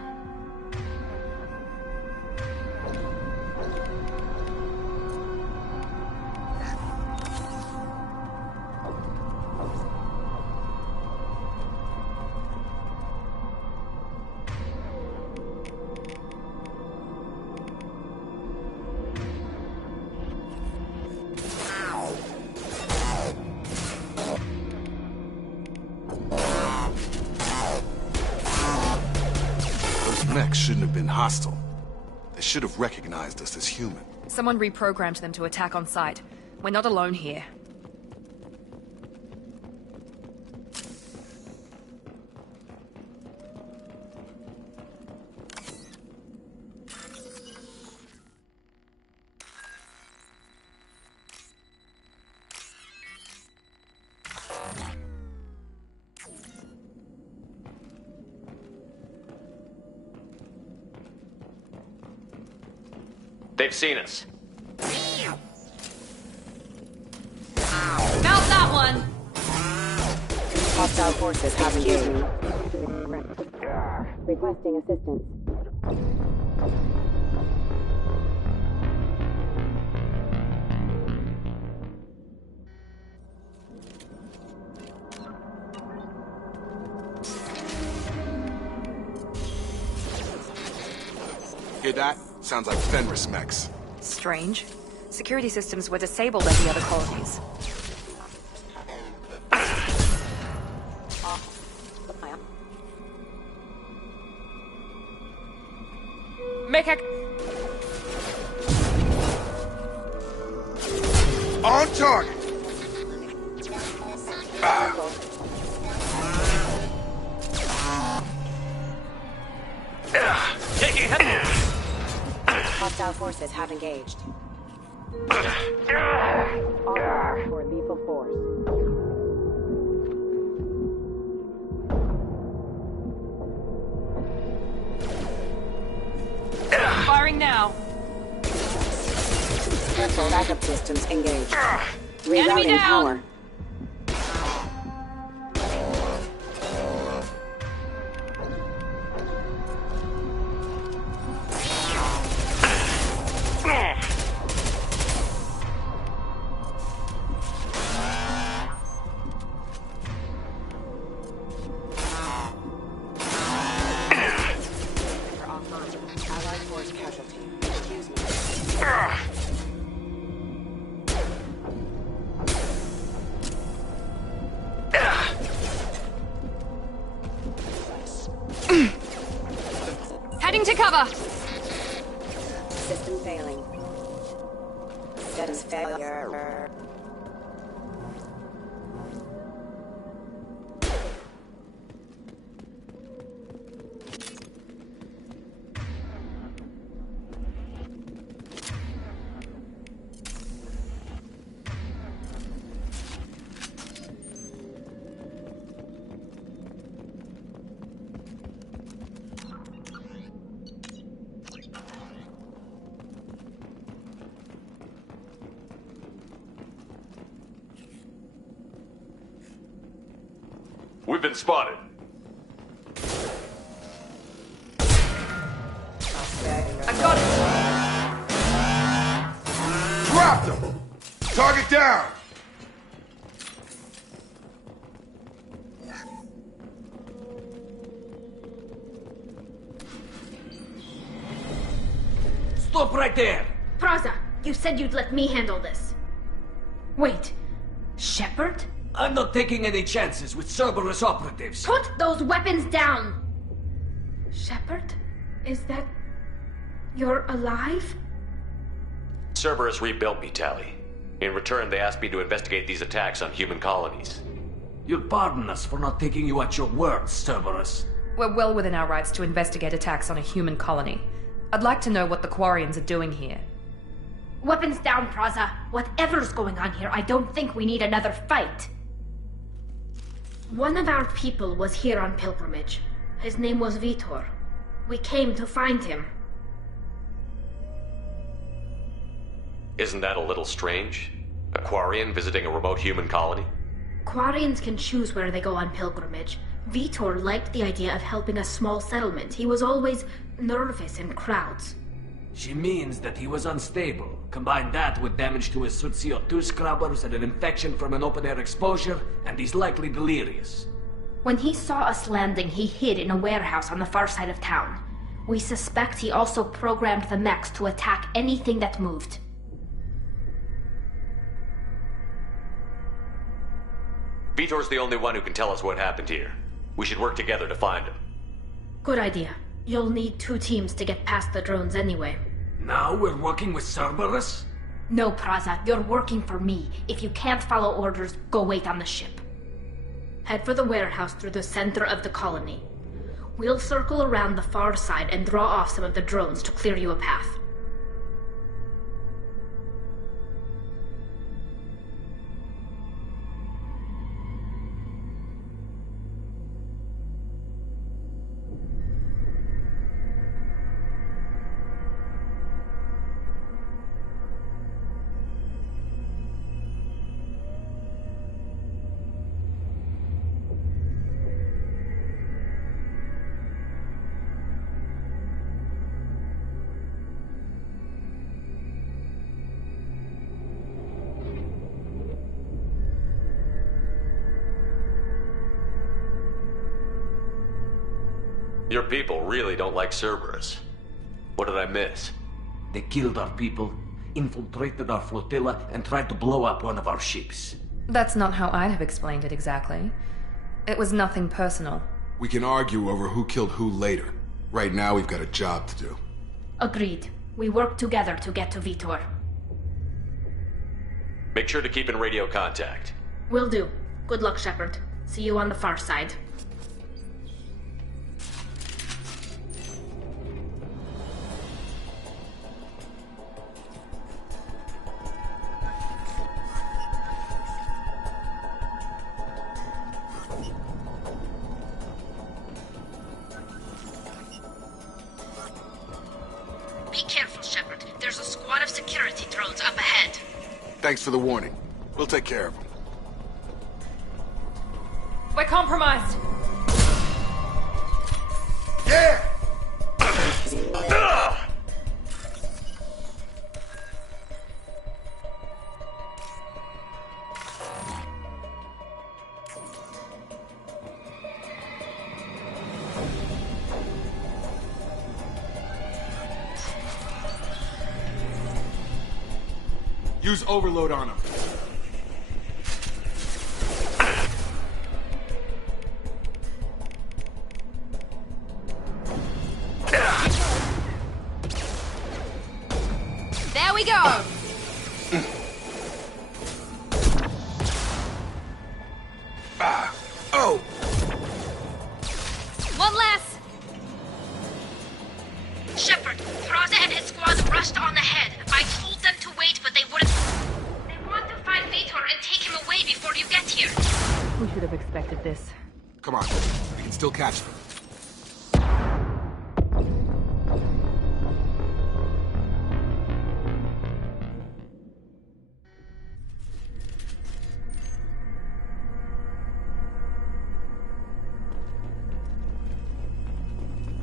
Those mechs shouldn't have been hostile. They should have recognized us as human. Someone reprogrammed them to attack on sight. We're not alone here. They've seen us. Mount that one! Hostile forces have engaged. Requesting assistance. Hear that? Sounds like Fenris mechs. Strange. Security systems were disabled at the other colonies. Mecha... On target! Taking hit! Hostile forces have engaged. For lethal force. Firing now. Vessel backup systems engaged. Enemy Rerouting down. power. Allied force casualty. Excuse me. Heading to cover! System failing. Status failure. We've been spotted. I got it! Drop them! Target down! Stop right there! Praza, you said you'd let me handle this. Wait, Shepard? I'm not taking any chances with Cerberus operatives. Put those weapons down! Shepard? Is that... you're alive? Cerberus rebuilt me, Tally. In return, they asked me to investigate these attacks on human colonies. You'll pardon us for not taking you at your word, Cerberus. We're well within our rights to investigate attacks on a human colony. I'd like to know what the Quarians are doing here. Weapons down, Praza. Whatever's going on here, I don't think we need another fight. One of our people was here on pilgrimage. His name was Vitor. We came to find him. Isn't that a little strange? A Quarian visiting a remote human colony? Quarians can choose where they go on pilgrimage. Vitor liked the idea of helping a small settlement. He was always nervous in crowds. She means that he was unstable. Combine that with damage to his suit CO2 scrubbers and an infection from an open-air exposure, and he's likely delirious. When he saw us landing, he hid in a warehouse on the far side of town. We suspect he also programmed the mechs to attack anything that moved. Vitor's the only one who can tell us what happened here. We should work together to find him. Good idea. You'll need 2 teams to get past the drones anyway. Now we're working with Cerberus? No, Praza, you're working for me. If you can't follow orders, go wait on the ship. Head for the warehouse through the center of the colony. We'll circle around the far side and draw off some of the drones to clear you a path. Your people really don't like Cerberus. What did I miss? They killed our people, infiltrated our flotilla, and tried to blow up one of our ships. That's not how I'd have explained it exactly. It was nothing personal. We can argue over who killed who later. Right now, we've got a job to do. Agreed. We work together to get to Vitor. Make sure to keep in radio contact. Will do. Good luck, Shepard. See you on the far side. Be careful, Shepard. There's a squad of security drones up ahead. Thanks for the warning. We'll take care of them. We're compromised! Yeah! Use overload on him. There we go! Oh! One less! Shepard, Praza and his squad rushed on ahead. I told them to wait, but they wouldn't. They want to find Vitor and take him away before you get here. We should have expected this. Come on, we can still catch them.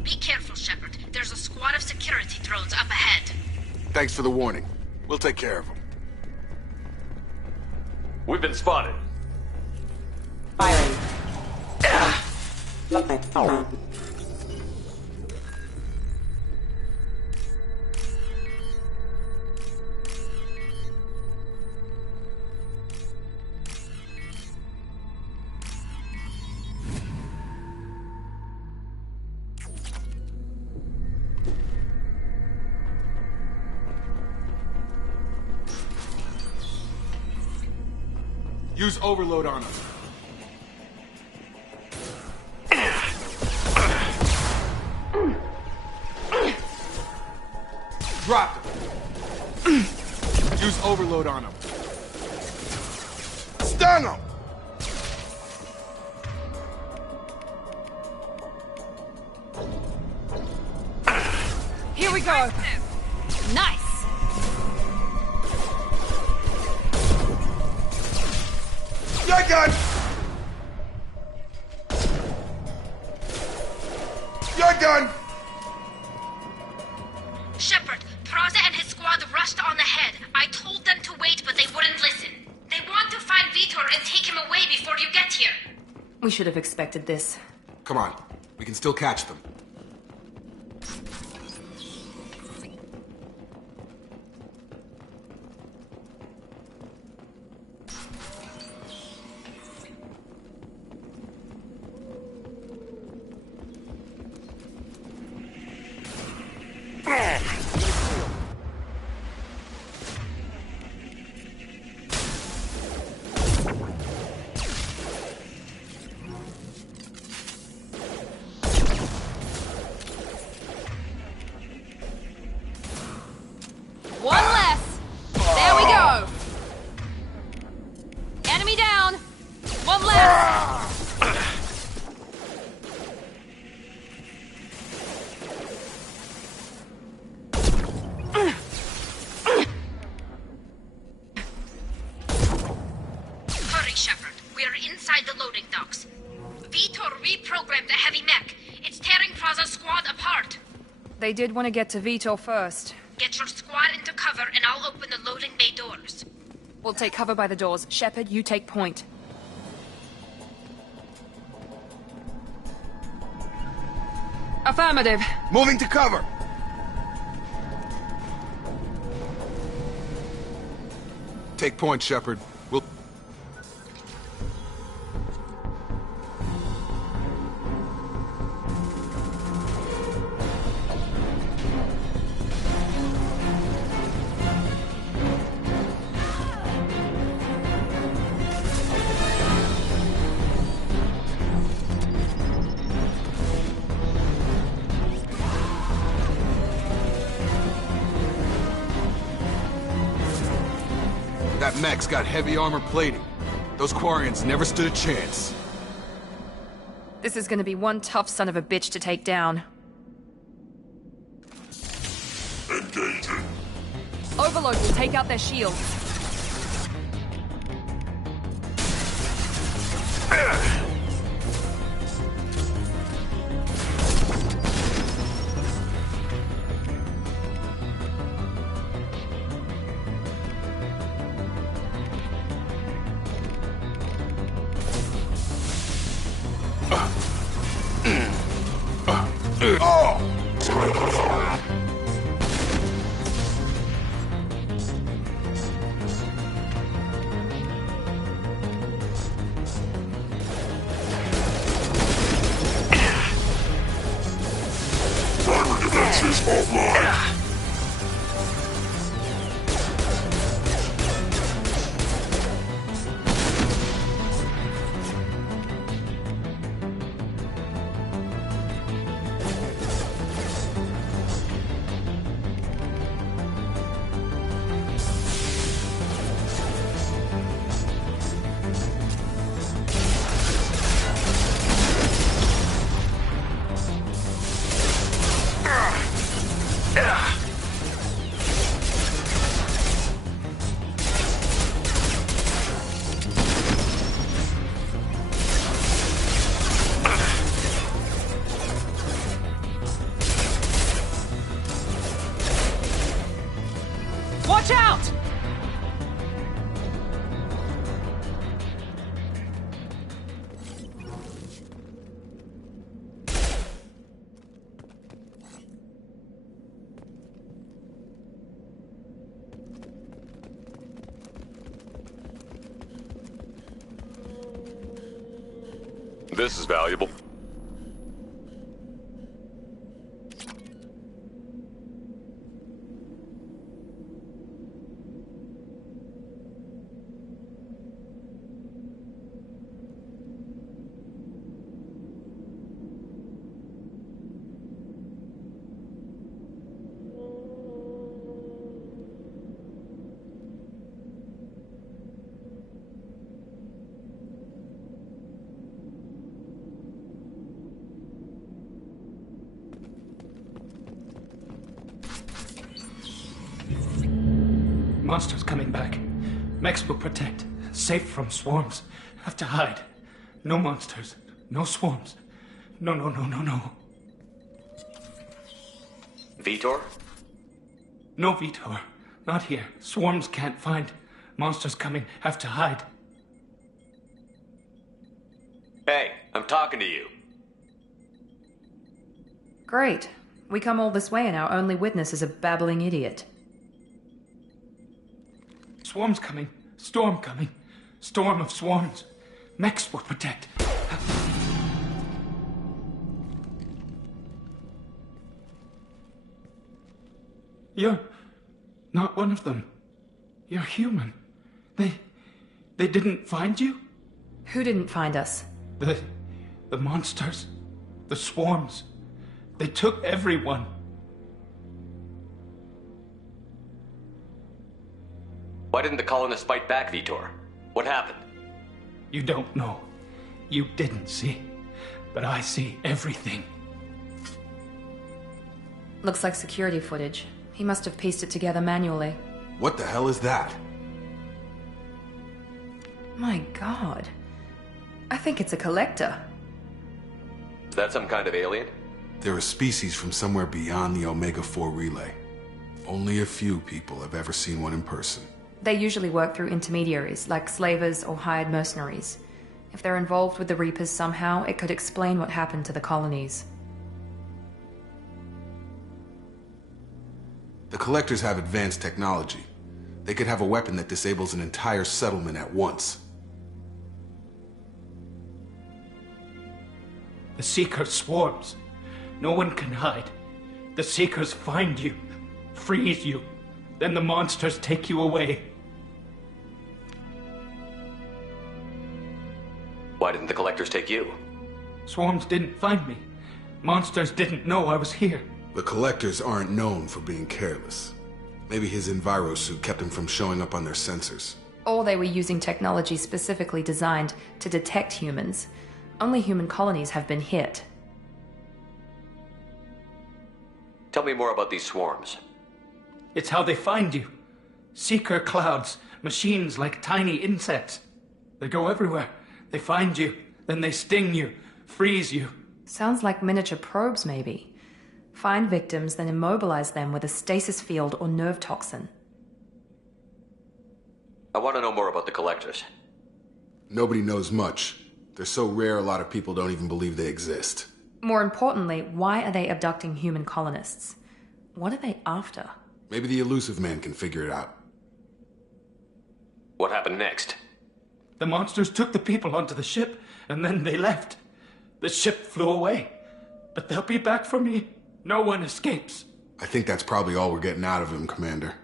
Be careful, Shepard. There's a squad of security drones up ahead. Thanks for the warning. We'll take care of them. We've been spotted. Firing. Use overload on him. Drop him. Use overload on him. Stun him! Here we go! Nice! Your gun! Your gun! Shepard, Praza and his squad rushed on ahead. I told them to wait, but they wouldn't listen. They want to find Vitor and take him away before you get here. We should have expected this. Come on, we can still catch them. inside the loading docks. Vitor reprogrammed the heavy mech. It's tearing Praza's squad apart. They did want to get to Vitor first. Get your squad into cover and I'll open the loading bay doors. We'll take cover by the doors. Shepard, you take point. Affirmative. Moving to cover. Take point, Shepard. We'll... That mech's got heavy armor plating. Those Quarians never stood a chance. This is gonna be one tough son of a bitch to take down. Engaging. Overload will take out their shields. Primary defenses offline. Watch out! This is valuable. Monsters coming back. Mechs will protect. Safe from swarms. Have to hide. No monsters. No swarms. No. Vitor? No Vitor. Not here. Swarms can't find. Monsters coming. Have to hide. Hey, I'm talking to you. Great. We come all this way and our only witness is a babbling idiot. Swarms coming. Storm coming. Storm of swarms. Mechs will protect. You're not one of them. You're human. They didn't find you? Who didn't find us? The monsters. The swarms. They took everyone. Why didn't the colonists fight back, Vitor? What happened? You don't know. You didn't see. But I see everything. Looks like security footage. He must have pieced it together manually. What the hell is that? My God. I think it's a collector. Is that some kind of alien? They're a species from somewhere beyond the Omega-4 relay. Only a few people have ever seen one in person. They usually work through intermediaries, like slavers or hired mercenaries. If they're involved with the Reapers somehow, it could explain what happened to the colonies. The Collectors have advanced technology. They could have a weapon that disables an entire settlement at once. The Seeker swarms. No one can hide. The Seekers find you, freeze you, then the monsters take you away. Why didn't the Collectors take you? Swarms didn't find me. Monsters didn't know I was here. The Collectors aren't known for being careless. Maybe his Enviro suit kept him from showing up on their sensors. Or they were using technology specifically designed to detect humans. Only human colonies have been hit. Tell me more about these swarms. It's how they find you. Seeker clouds, machines like tiny insects. They go everywhere. They find you, then they sting you, freeze you. Sounds like miniature probes, maybe. Find victims, then immobilize them with a stasis field or nerve toxin. I want to know more about the Collectors. Nobody knows much. They're so rare a lot of people don't even believe they exist. More importantly, why are they abducting human colonists? What are they after? Maybe the Elusive Man can figure it out. What happened next? The monsters took the people onto the ship, and then they left. The ship flew away. But they'll be back for me. No one escapes. I think that's probably all we're getting out of him, Commander.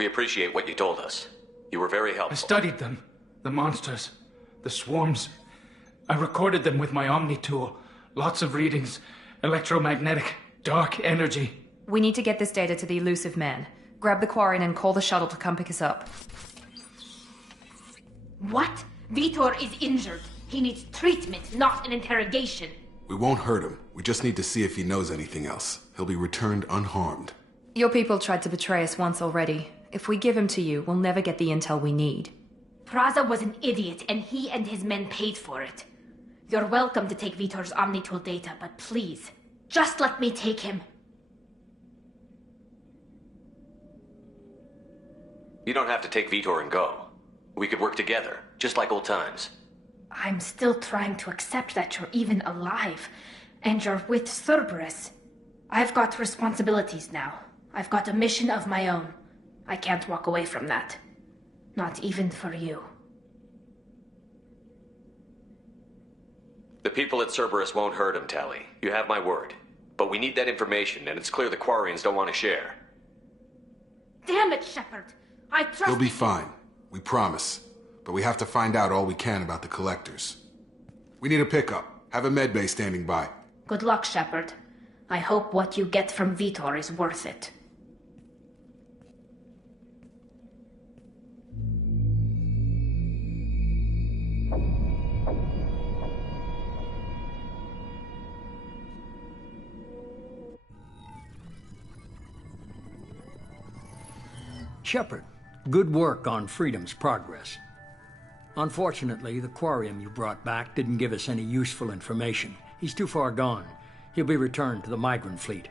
We appreciate what you told us. You were very I helpful. studied them. The monsters. The swarms. I recorded them with my Omni tool. Lots of readings. Electromagnetic. Dark energy. We need to get this data to the elusive man. Grab the Quarian and call the shuttle to come pick us up. What? Vitor is injured. He needs treatment, not an interrogation. We won't hurt him. We just need to see if he knows anything else. He'll be returned unharmed. Your people tried to betray us once already. If we give him to you, we'll never get the intel we need. Praza was an idiot, and he and his men paid for it. You're welcome to take Vitor's Omnitool data, but please, just let me take him. You don't have to take Vitor and go. We could work together, just like old times. I'm still trying to accept that you're even alive, and you're with Cerberus. I've got responsibilities now. I've got a mission of my own. I can't walk away from that. Not even for you. The people at Cerberus won't hurt him, Tali. You have my word. But we need that information, and it's clear the Quarians don't want to share. Damn it, Shepard! I trust— He'll be fine. We promise. But we have to find out all we can about the Collectors. We need a pickup. Have a medbay standing by. Good luck, Shepard. I hope what you get from Vitor is worth it. Shepard, good work on Freedom's progress. Unfortunately, the Quarium you brought back didn't give us any useful information. He's too far gone. He'll be returned to the migrant fleet.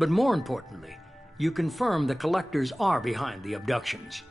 But more importantly, you confirmed the Collectors are behind the abductions.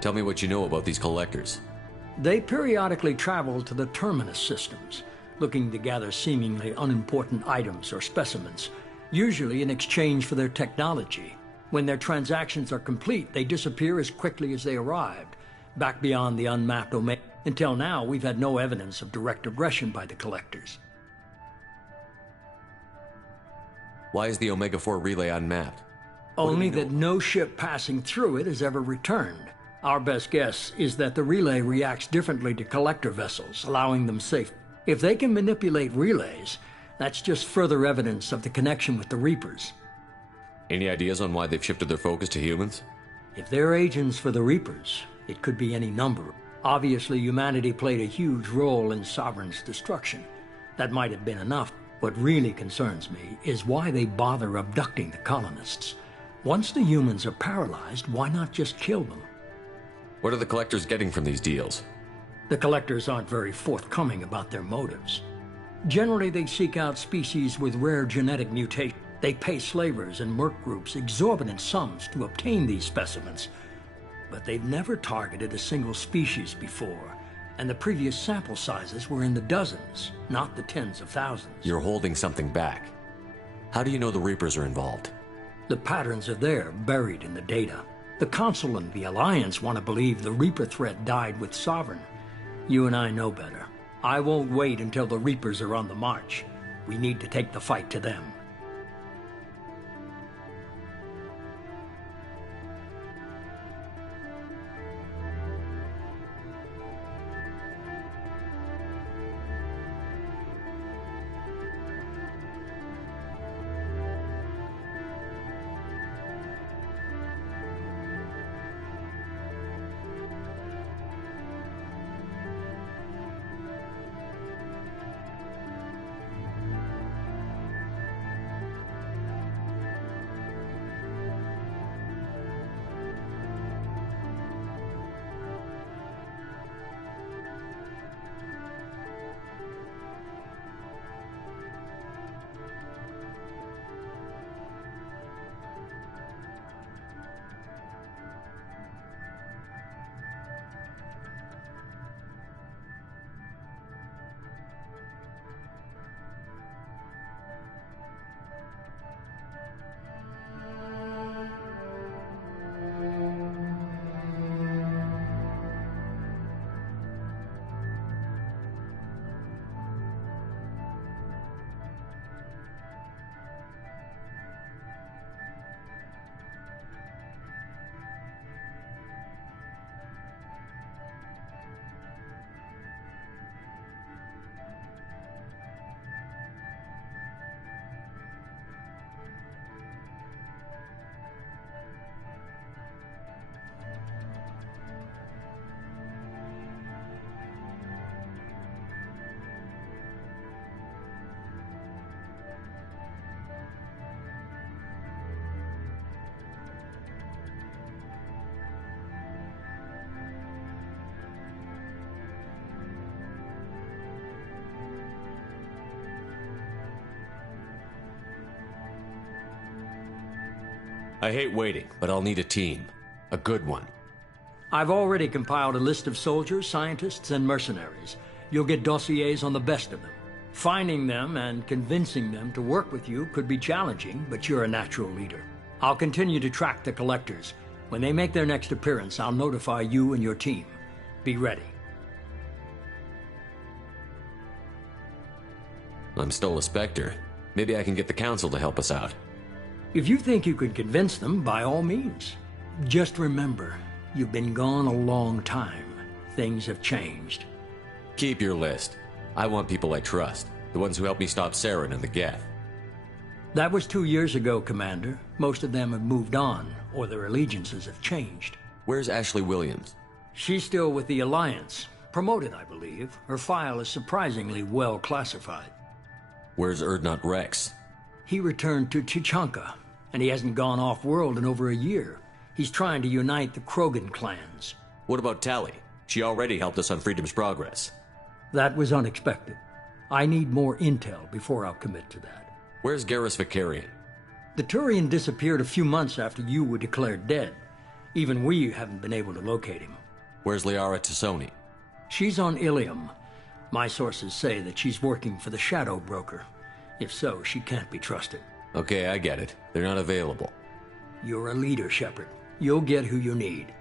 Tell me what you know about these collectors. They periodically travel to the terminus systems, looking to gather seemingly unimportant items or specimens, usually in exchange for their technology. When their transactions are complete, they disappear as quickly as they arrived, back beyond the unmapped Omega. Until now, we've had no evidence of direct aggression by the collectors. Why is the Omega-4 relay unmapped? Only that no ship passing through it has ever returned. Our best guess is that the relay reacts differently to collector vessels, allowing them safe. If they can manipulate relays, that's just further evidence of the connection with the Reapers. Any ideas on why they've shifted their focus to humans? If they're agents for the Reapers, it could be any number. Obviously, humanity played a huge role in Sovereign's destruction. That might have been enough. What really concerns me is why they bother abducting the colonists. Once the humans are paralyzed, why not just kill them? What are the collectors getting from these deals? The collectors aren't very forthcoming about their motives. Generally, they seek out species with rare genetic mutation. They pay slavers and merc groups exorbitant sums to obtain these specimens. But they've never targeted a single species before, and the previous sample sizes were in the dozens, not the tens of thousands. You're holding something back. How do you know the Reapers are involved? The patterns are there, buried in the data. The Council and the Alliance want to believe the Reaper threat died with Sovereign. You and I know better. I won't wait until the Reapers are on the march. We need to take the fight to them. I hate waiting, but I'll need a team. A good one. I've already compiled a list of soldiers, scientists, and mercenaries. You'll get dossiers on the best of them. Finding them and convincing them to work with you could be challenging, but you're a natural leader. I'll continue to track the collectors. When they make their next appearance, I'll notify you and your team. Be ready. I'm still a Spectre. Maybe I can get the Council to help us out. If you think you can convince them, by all means. Just remember, you've been gone a long time. Things have changed. Keep your list. I want people I trust. The ones who helped me stop Saren and the Geth. That was 2 years ago, Commander. Most of them have moved on, or their allegiances have changed. Where's Ashley Williams? She's still with the Alliance. Promoted, I believe. Her file is surprisingly well classified. Where's Erdnot Rex? He returned to Chichanka, and he hasn't gone off-world in over a year. He's trying to unite the Krogan clans. What about Tali? She already helped us on Freedom's Progress. That was unexpected. I need more intel before I'll commit to that. Where's Garrus Vicarian? The Turian disappeared a few months after you were declared dead. Even we haven't been able to locate him. Where's Liara Tassoni? She's on Ilium. My sources say that she's working for the Shadow Broker. If so, she can't be trusted. Okay, I get it. They're not available. You're a leader, Shepard. You'll get who you need.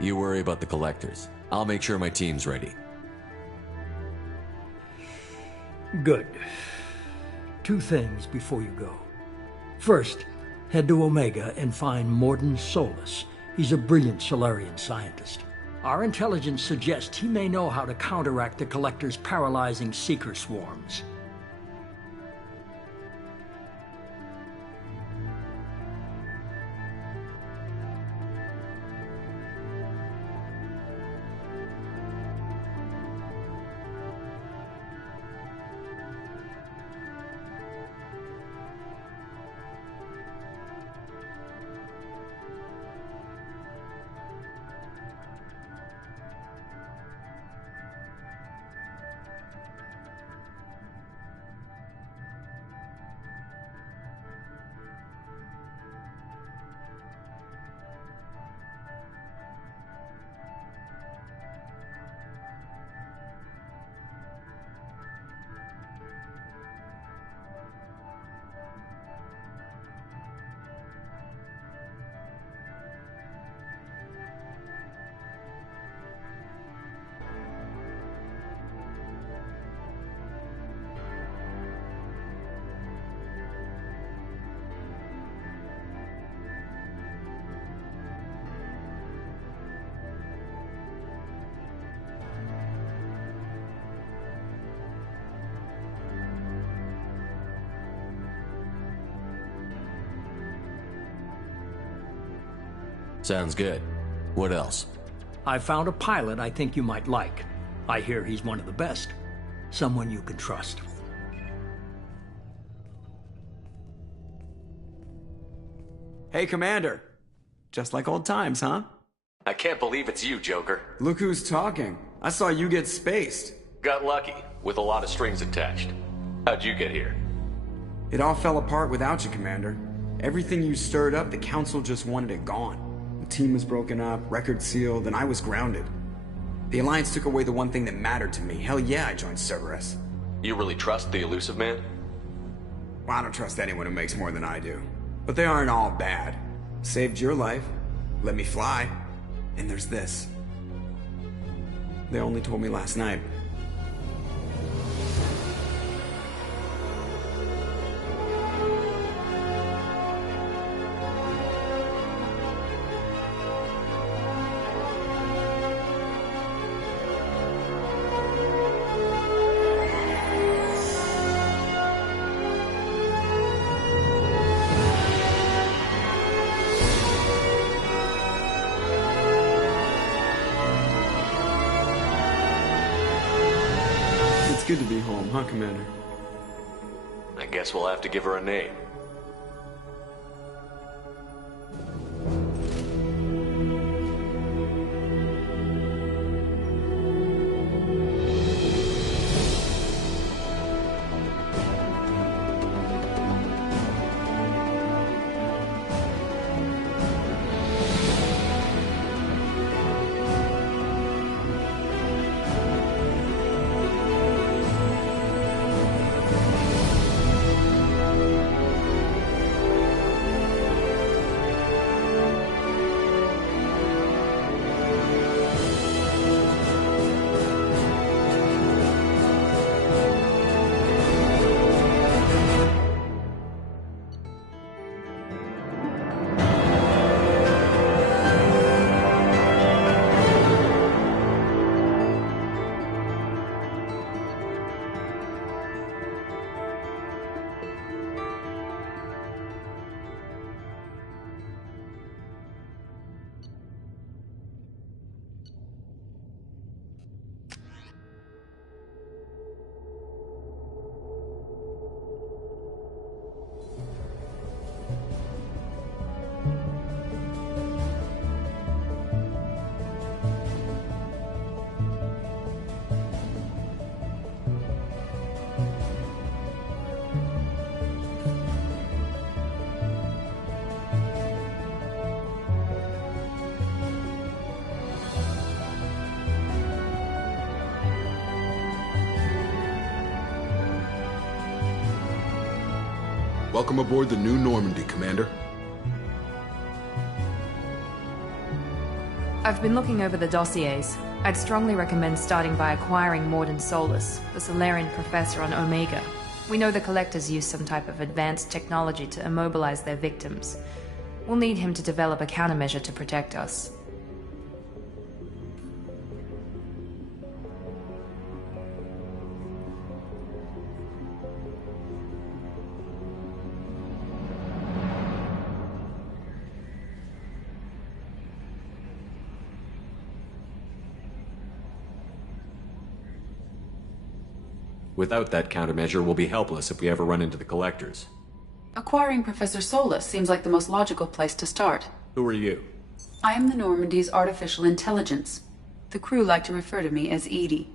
You worry about the collectors. I'll make sure my team's ready. Good. 2 things before you go. First, head to Omega and find Mordin Solus. He's a brilliant Solarian scientist. Our intelligence suggests he may know how to counteract the Collector's paralyzing Seeker swarms. Sounds good. What else? I found a pilot I think you might like. I hear he's one of the best. Someone you can trust. Hey, Commander. Just like old times, huh? I can't believe it's you, Joker. Look who's talking. I saw you get spaced. Got lucky, with a lot of strings attached. How'd you get here? It all fell apart without you, Commander. Everything you stirred up, the Council just wanted it gone. The team was broken up, record sealed, and I was grounded. The Alliance took away the one thing that mattered to me. Hell yeah, I joined Cerberus. You really trust the Elusive Man? Well, I don't trust anyone who makes more than I do. But they aren't all bad. Saved your life, let me fly, and there's this. They only told me last night. It's good to be home, huh, Commander? I guess we'll have to give her a name. Welcome aboard the new Normandy, Commander. I've been looking over the dossiers. I'd strongly recommend starting by acquiring Morden Solus, the Solarian professor on Omega. We know the Collectors use some type of advanced technology to immobilize their victims. We'll need him to develop a countermeasure to protect us. Without that countermeasure, we'll be helpless if we ever run into the Collectors. Acquiring Professor Solus seems like the most logical place to start. Who are you? I am the Normandy's artificial intelligence. The crew like to refer to me as Edie.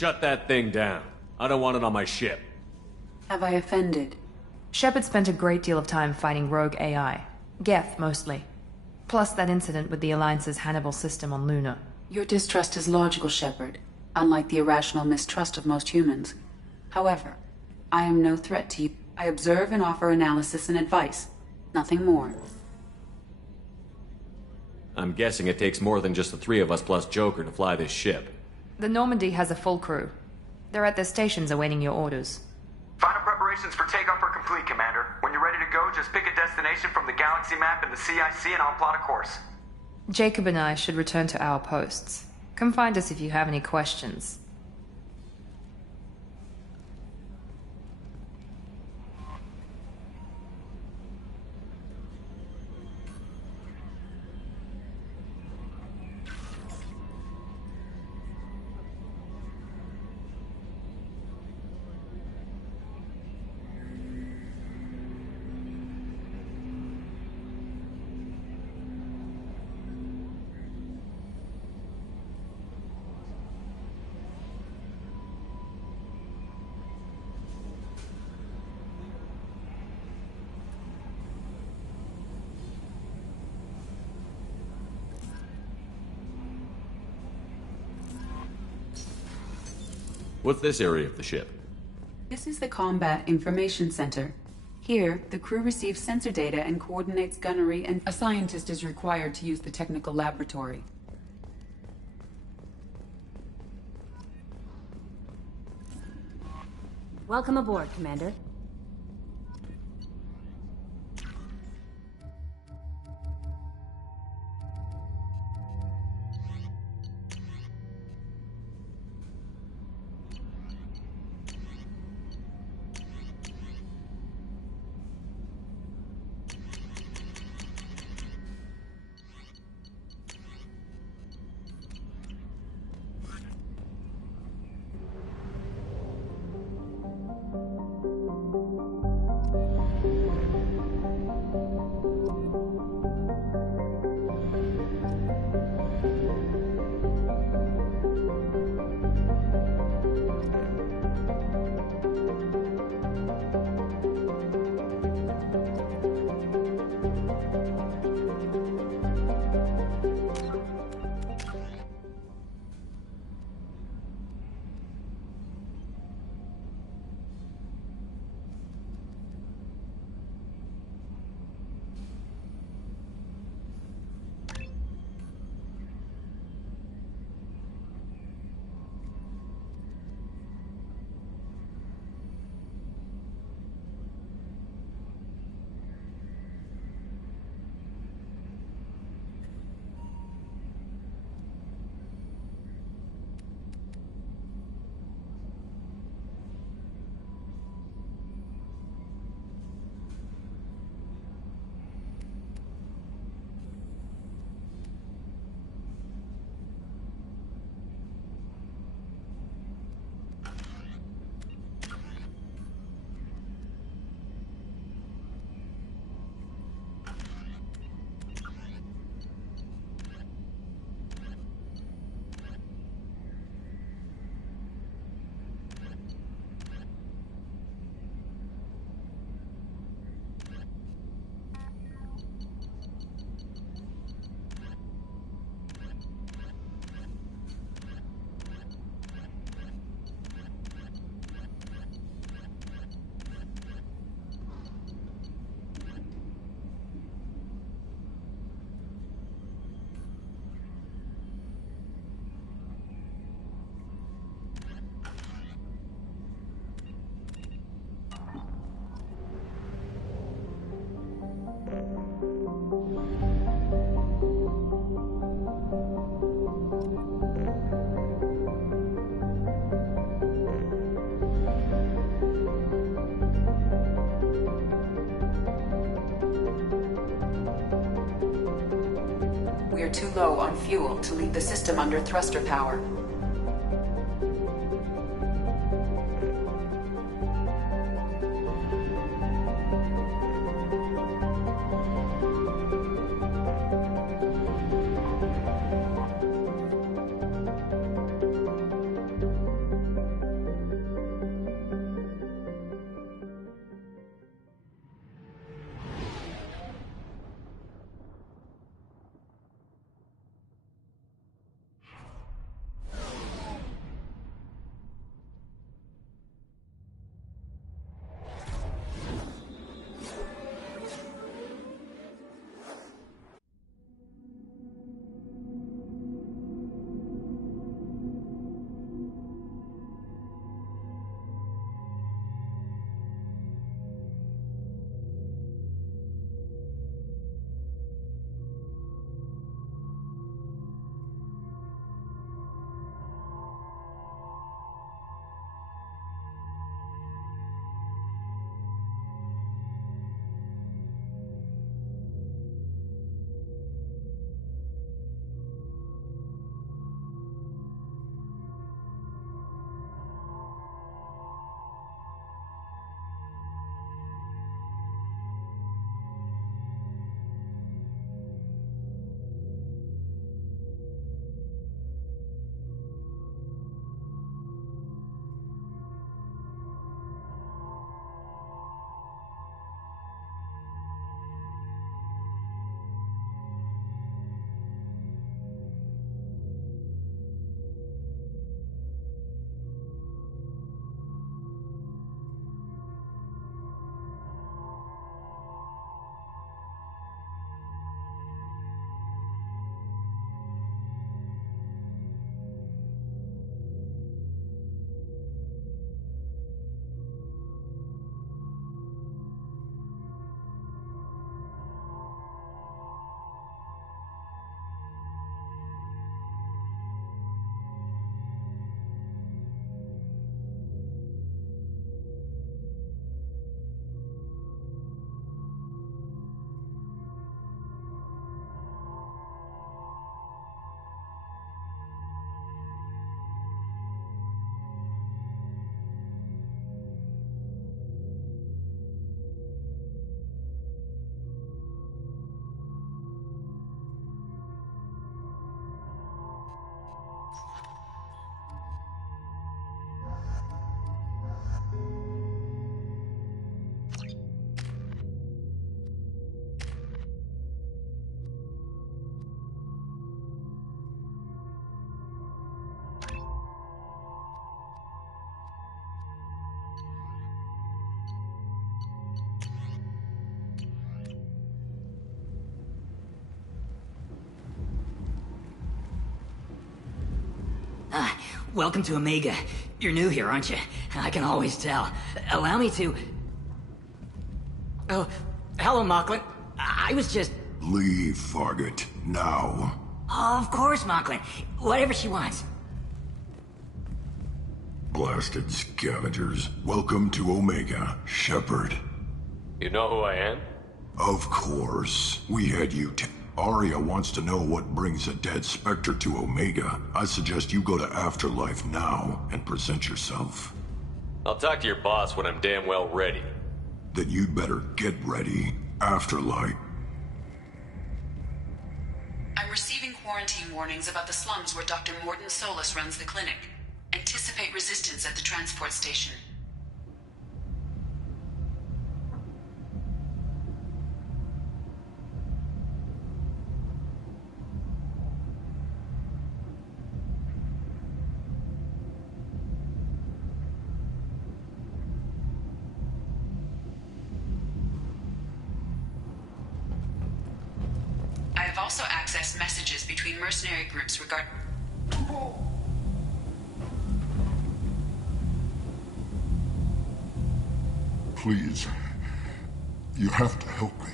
Shut that thing down. I don't want it on my ship. Have I offended? Shepard spent a great deal of time fighting rogue AI. Geth, mostly. Plus that incident with the Alliance's Hannibal system on Luna. Your distrust is logical, Shepard, unlike the irrational mistrust of most humans. However, I am no threat to you. I observe and offer analysis and advice. Nothing more. I'm guessing it takes more than just the three of us plus Joker to fly this ship. The Normandy has a full crew. They're at their stations awaiting your orders. Final preparations for takeoff are complete, Commander. When you're ready to go, just pick a destination from the galaxy map in the CIC and I'll plot a course. Jacob and I should return to our posts. Come find us if you have any questions. What's this area of the ship? This is the Combat Information Center. Here, the crew receives sensor data and coordinates gunnery, and a scientist is required to use the technical laboratory. Welcome aboard, Commander. are too low on fuel to leave the system under thruster power. Welcome to Omega. You're new here, aren't you? I can always tell. Allow me to... Oh, hello, Mocklin. I was just... Leave, Fargate. Now. Oh, of course, Mocklin. Whatever she wants. Blasted scavengers. Welcome to Omega, Shepard. You know who I am? Of course. We had you Arya wants to know what brings a dead Spectre to Omega. I suggest you go to Afterlife now and present yourself. I'll talk to your boss when I'm damn well ready. Then you'd better get ready. Afterlife. I'm receiving quarantine warnings about the slums where Dr. Mordin Solus runs the clinic. Anticipate resistance at the transport station. I have also accessed messages between mercenary groups regarding... Please. You have to help me.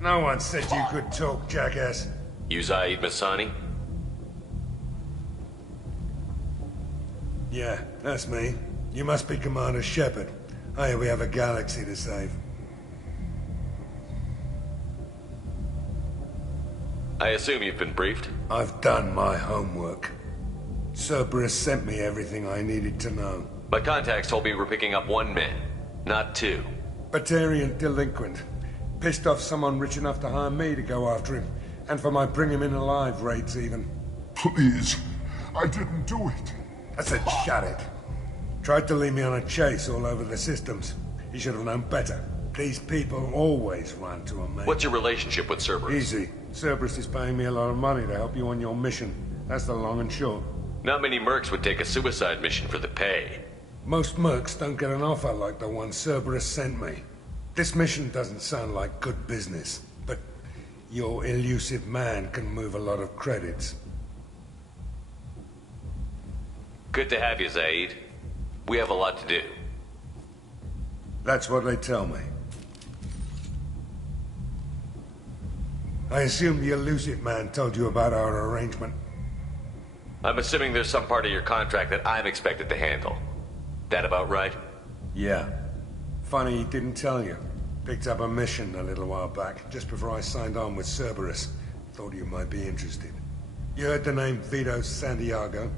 No one said you could talk, jackass. You Zaid Masani? Yeah, that's me. You must be Commander Shepard. Hey, we have a galaxy to save. I assume you've been briefed? I've done my homework. Cerberus sent me everything I needed to know. My contacts told me we're picking up 1 man, not 2. Batarian delinquent. Pissed off someone rich enough to hire me to go after him. And for my bring him in alive raids even. Please, I didn't do it. I said shut it. Tried to lead me on a chase all over the systems. He should have known better. These people always run to a man. What's your relationship with Cerberus? Easy. Cerberus is paying me a lot of money to help you on your mission. That's the long and short. Not many mercs would take a suicide mission for the pay. Most mercs don't get an offer like the one Cerberus sent me. This mission doesn't sound like good business, but your elusive man can move a lot of credits. Good to have you, Zaid. We have a lot to do. That's what they tell me. I assume the elusive man told you about our arrangement. I'm assuming there's some part of your contract that I'm expected to handle. That about right? Yeah. Funny he didn't tell you. Picked up a mission a little while back, just before I signed on with Cerberus. Thought you might be interested. You heard the name Vito Santiago?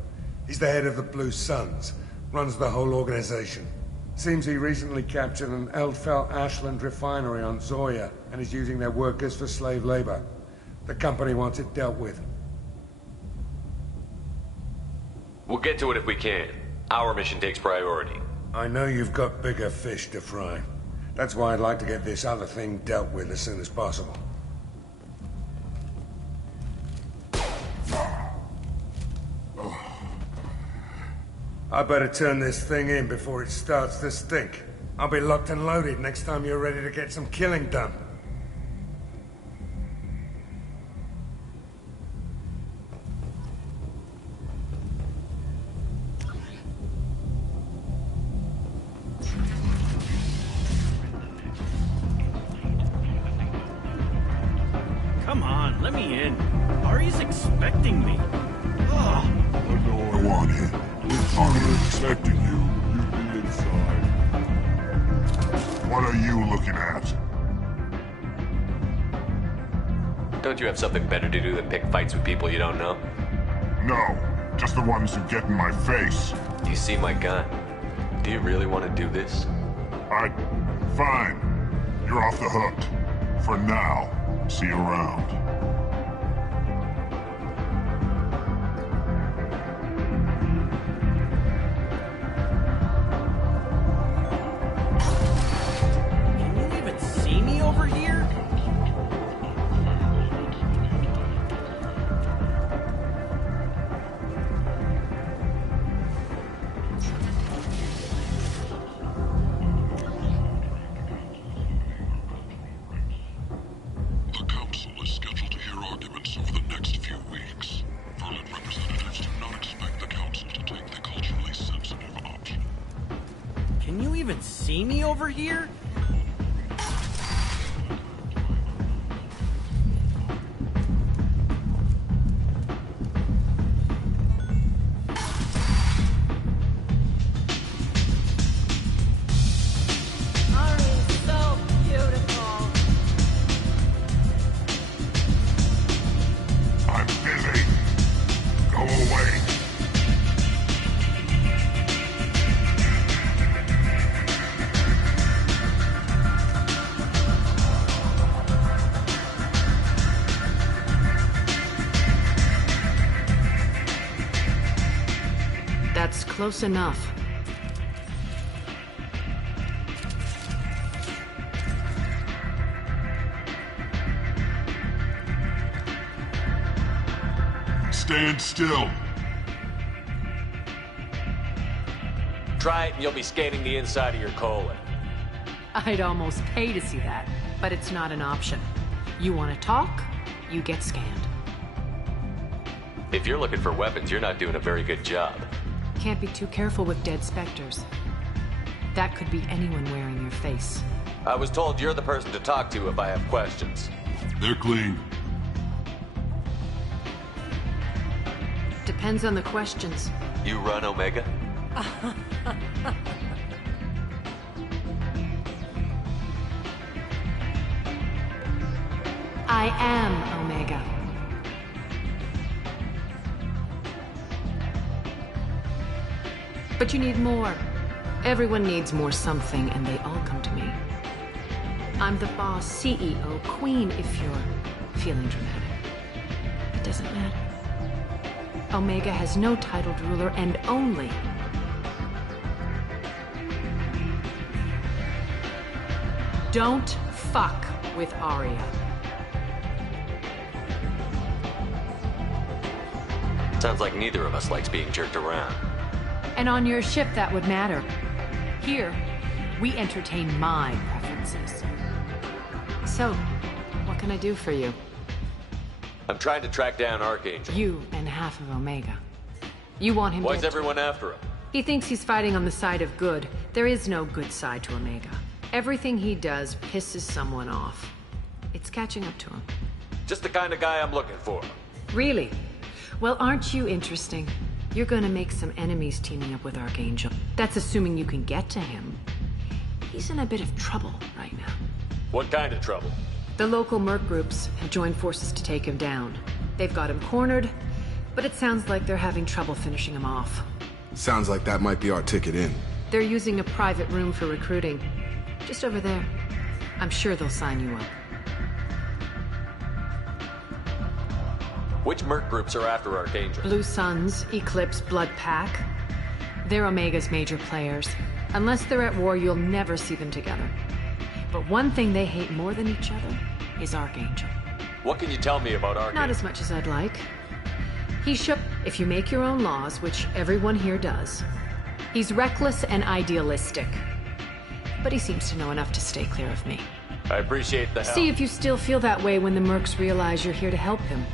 He's the head of the Blue Suns. Runs the whole organization. Seems he recently captured an Eldfell Ashland refinery on Zoya and is using their workers for slave labor. The company wants it dealt with. We'll get to it if we can. Our mission takes priority. I know you've got bigger fish to fry. That's why I'd like to get this other thing dealt with as soon as possible. I better turn this thing in before it starts to stink. I'll be locked and loaded next time you're ready to get some killing done. Come on, let me in. Ari's expecting me. I know I want him. If you were expecting you, you'd be inside. What are you looking at? Don't you have something better to do than pick fights with people you don't know? No, just the ones who get in my face. You see my gun? Do you really want to do this? Fine. You're off the hook. For now. See you around. Can you even see me over here? The Council is scheduled to hear arguments over the next few weeks. Verlin representatives do not expect the Council to take the culturally sensitive option. Can you even see me over here? I'm busy. Go away. That's close enough. Stand still. Try it and you'll be scanning the inside of your colon. I'd almost pay to see that, but it's not an option. You want to talk, you get scanned. If you're looking for weapons, you're not doing a very good job. Can't be too careful with dead specters. That could be anyone wearing your face. I was told you're the person to talk to if I have questions. They're clean. Depends on the questions. You run, Omega? I am Omega. But you need more. Everyone needs more something, and they all come to me. I'm the boss, CEO, queen, if you're feeling dramatic. It doesn't matter. Omega has no titled ruler, and only... Don't fuck with Arya. Sounds like neither of us likes being jerked around. And on your ship, that would matter. Here, we entertain my preferences. So, what can I do for you? I'm trying to track down Archangel. You and half of Omega. You want him Why's dead everyone after him? He thinks he's fighting on the side of good. There is no good side to Omega. Everything he does pisses someone off. It's catching up to him. Just the kind of guy I'm looking for. Really? Well, aren't you interesting? You're gonna make some enemies teaming up with Archangel. That's assuming you can get to him. He's in a bit of trouble right now. What kind of trouble? The local merc groups have joined forces to take him down. They've got him cornered, but it sounds like they're having trouble finishing him off. Sounds like that might be our ticket in. They're using a private room for recruiting. Just over there. I'm sure they'll sign you up. Which merc groups are after Archangel? Blue Suns, Eclipse, Blood Pack. They're Omega's major players. Unless they're at war, you'll never see them together. But one thing they hate more than each other is Archangel. What can you tell me about Archangel? Not as much as I'd like. If you make your own laws, which everyone here does, he's reckless and idealistic. But he seems to know enough to stay clear of me. I appreciate the help. See if you still feel that way when the mercs realize you're here to help him.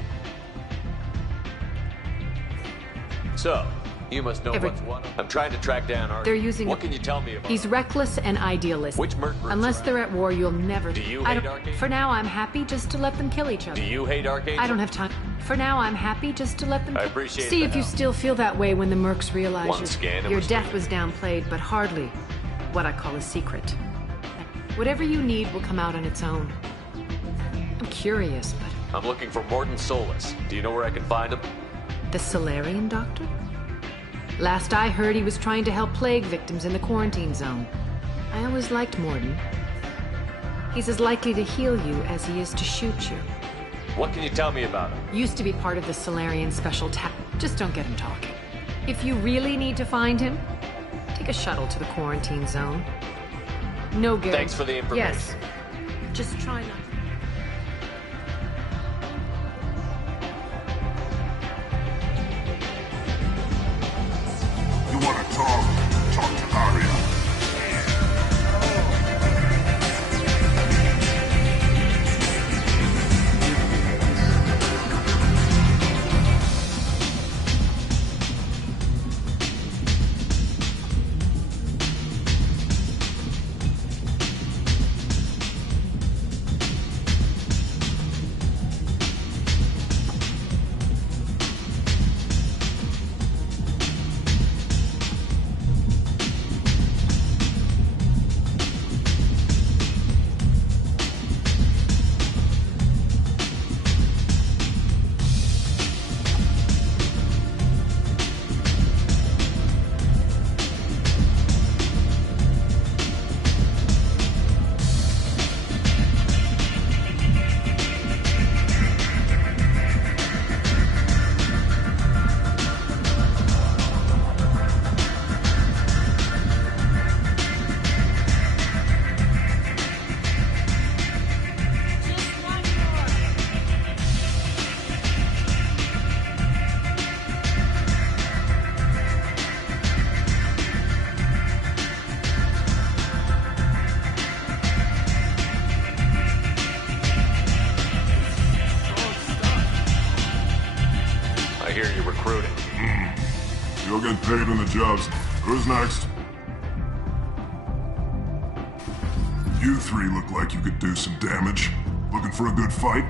So, you must know what's what. I'm trying to track down Archangel. They're using What can you tell me about He's reckless and idealistic. Which merc groups Unless they're at war, you'll never... Do you hate Archangel? For now, I'm happy just to let them kill each other. Do you hate Archangel? I don't have time. For now, I'm happy just to let them... I appreciate See the if you help. still feel that way when the mercs realize One scan and your we're death was downplayed, but hardly what I call a secret. Whatever you need will come out on its own. I'm curious, but... I'm looking for Morton Solus. Do you know where I can find him? The Solarian doctor? Last I heard, he was trying to help plague victims in the quarantine zone. I always liked Morton. He's as likely to heal you as he is to shoot you. What can you tell me about him? Used to be part of the Solarian special Just don't get him talking. If you really need to find him, take a shuttle to the quarantine zone. No good. Thanks for the information. Yes. Just try not. You want to talk? Talk to Arya. I hear you're recruiting. You'll get paid when the job's... Who's next? You three look like you could do some damage. Looking for a good fight?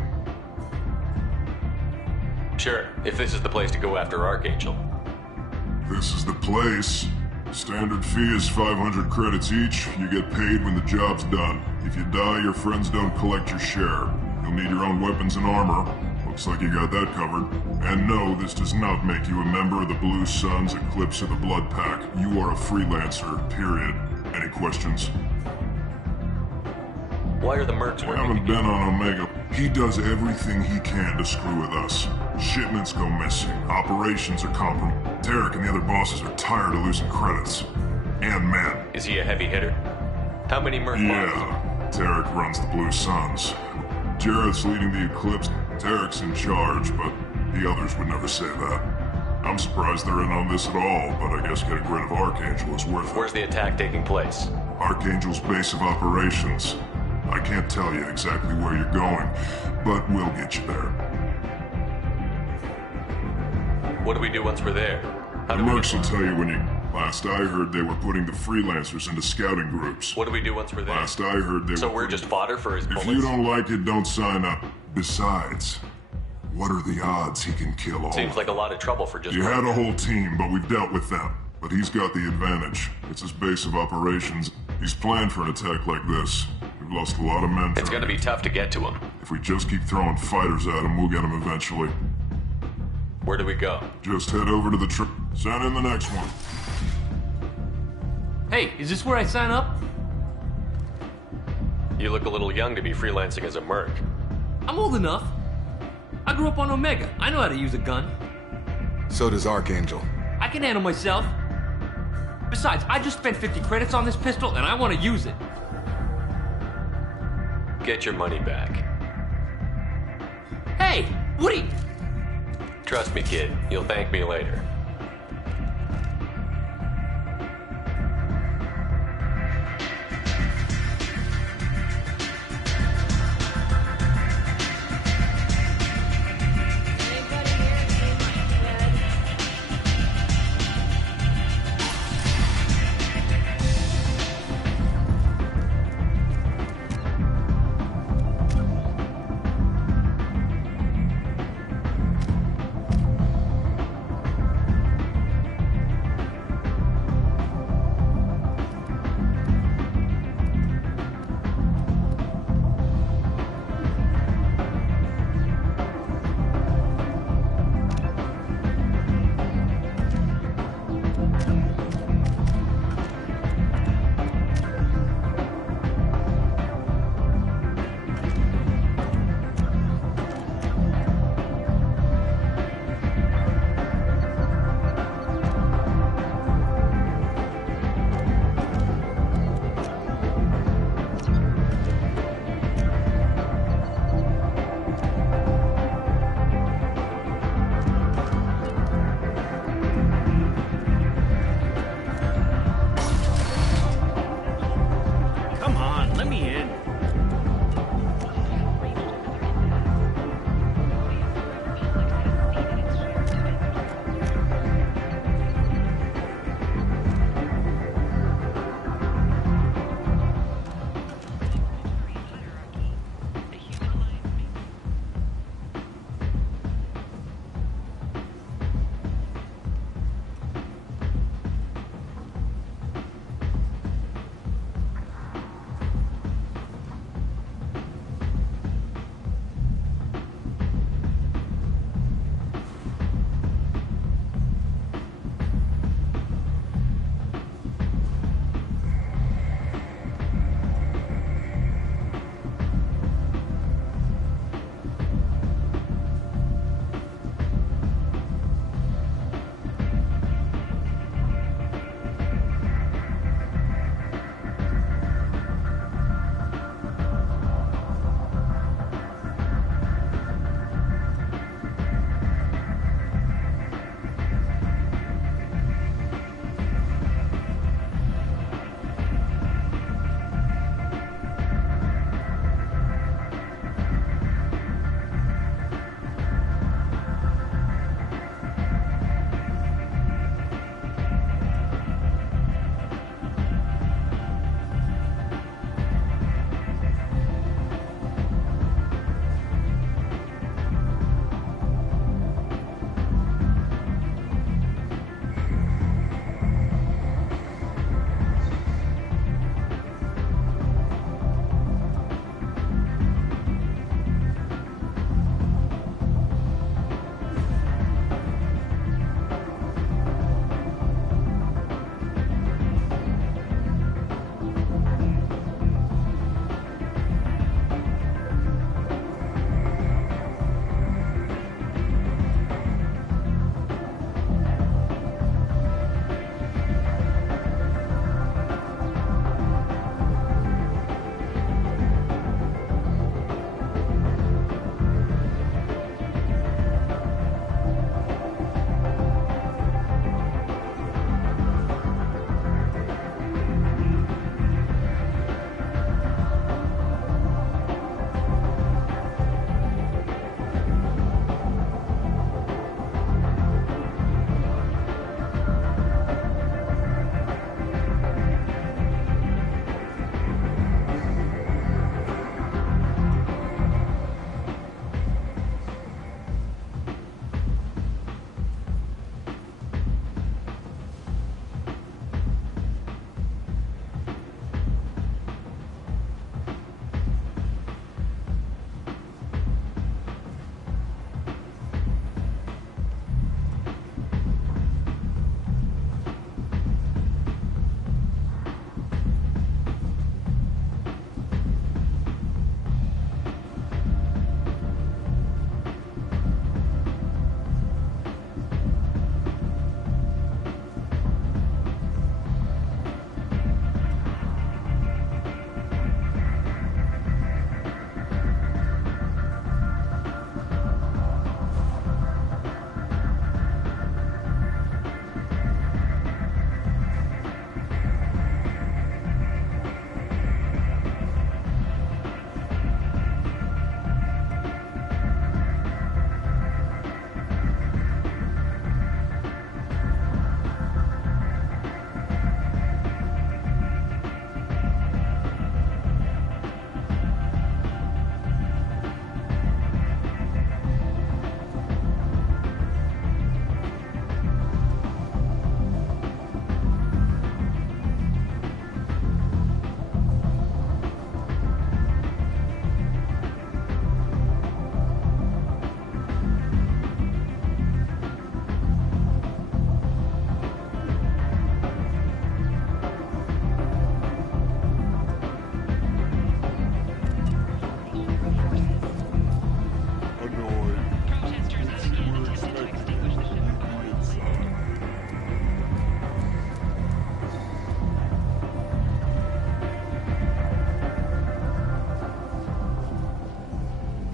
Sure, if this is the place to go after Archangel. This is the place. Standard fee is 500 credits each. You get paid when the job's done. If you die, your friends don't collect your share. You'll need your own weapons and armor. Looks like you got that covered. And no, this does not make you a member of the Blue Suns, Eclipse, or the Blood Pack. You are a freelancer, period. Any questions? Why are the mercs You haven't been on Omega. He does everything he can to screw with us. Shipments go missing. Operations are compromised. Tarek and the other bosses are tired of losing credits. And men. Is he a heavy hitter? How many merc Yeah. Tarek runs the Blue Suns. Jarrett's leading the Eclipse. Tarek's in charge, but the others would never say that. I'm surprised they're in on this at all, but I guess getting rid of Archangel is worth it. Where's the attack taking place? Archangel's base of operations. I can't tell you exactly where you're going, but we'll get you there. What do we do once we're there? The mercs will tell you when you... Last I heard, they were putting the freelancers into scouting groups. What do we do once we're there? Last I heard, they So were... we're just fodder for his bullets? If you don't like it, don't sign up. Besides, what are the odds he can kill all? Seems like a lot of trouble for just... You had a whole team, but we've dealt with them. But he's got the advantage. It's his base of operations. He's planned for an attack like this. We've lost a lot of men. It's gonna be tough to get to him. If we just keep throwing fighters at him, we'll get him eventually. Where do we go? Just head over to the trip. Send in the next one. Hey, is this where I sign up? You look a little young to be freelancing as a merc. I'm old enough. I grew up on Omega. I know how to use a gun. So does Archangel. I can handle myself. Besides, I just spent 50 credits on this pistol and I want to use it. Get your money back. Hey, what are you... Trust me, kid. You'll thank me later.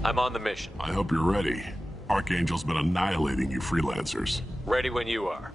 I'm on the mission. I hope you're ready. Archangel's been annihilating you freelancers. Ready when you are.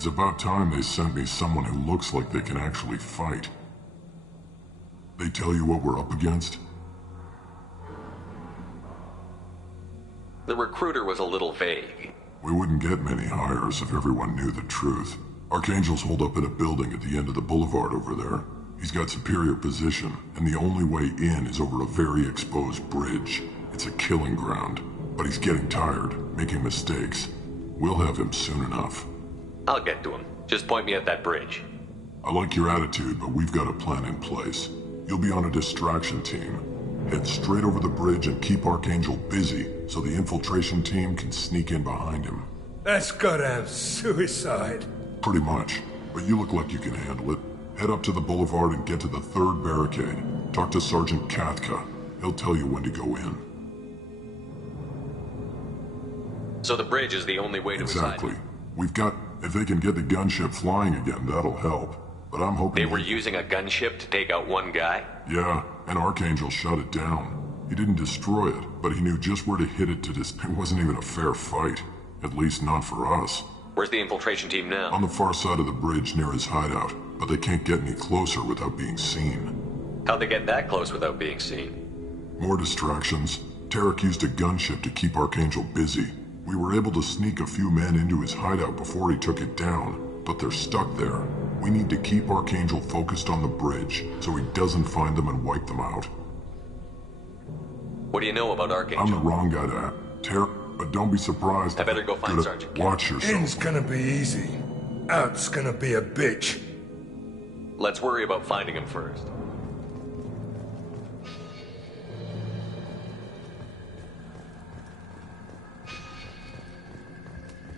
It's about time they sent me someone who looks like they can actually fight. They tell you what we're up against? The recruiter was a little vague. We wouldn't get many hires if everyone knew the truth. Archangel's holed up in a building at the end of the boulevard over there. He's got superior position, and the only way in is over a very exposed bridge. It's a killing ground. But he's getting tired, making mistakes. We'll have him soon enough. I'll get to him. Just point me at that bridge. I like your attitude, but we've got a plan in place. You'll be on a distraction team. Head straight over the bridge and keep Archangel busy, so the infiltration team can sneak in behind him. That's goddamn suicide. Pretty much. But you look like you can handle it. Head up to the boulevard and get to the third barricade. Talk to Sergeant Kathka. He'll tell you when to go in. So the bridge is the only way to Exactly. We've got... If they can get the gunship flying again, that'll help. But I'm hoping... They were using a gunship to take out one guy? Yeah, and Archangel shut it down. He didn't destroy it, but he knew just where to hit it to It wasn't even a fair fight. At least not for us. Where's the infiltration team now? On the far side of the bridge near his hideout, but they can't get any closer without being seen. How'd they get that close without being seen? More distractions. Tarek used a gunship to keep Archangel busy. We were able to sneak a few men into his hideout before he took it down, but they're stuck there. We need to keep Archangel focused on the bridge, so he doesn't find them and wipe them out. What do you know about Archangel? I'm the wrong guy to Tarek, but don't be surprised. I better go find Sergeant. Watch yourself. In's gonna be easy. Out's gonna be a bitch. Let's worry about finding him first.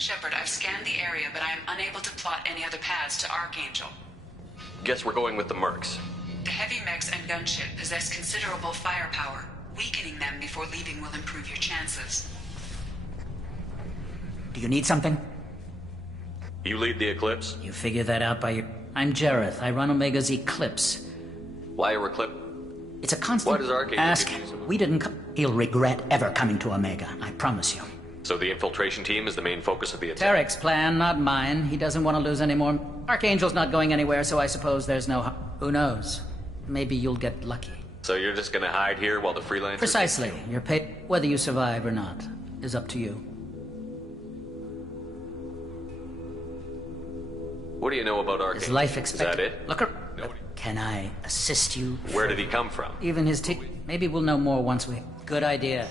Shepard, I've scanned the area, but I am unable to plot any other paths to Archangel. Guess we're going with the mercs. The heavy mechs and gunship possess considerable firepower. Weakening them before leaving will improve your chances. Do you need something? You lead the Eclipse? You figure that out by your... I'm Jareth. I run Omega's Eclipse. Why a Eclipse? It's a constant... Why does Archangel ask? We didn't come... He'll regret ever coming to Omega, I promise you. So the infiltration team is the main focus of the attack? Tarek's plan, not mine. He doesn't want to lose any more. Archangel's not going anywhere, so I suppose there's no... Who knows? Maybe you'll get lucky. So you're just gonna hide here while the freelancers... Precisely. You're paid... Whether you survive or not is up to you. What do you know about Archangel? His life expectancy. Is that it? Look, can I assist you? Where did he come from? Even his maybe we'll know more once we... Good idea.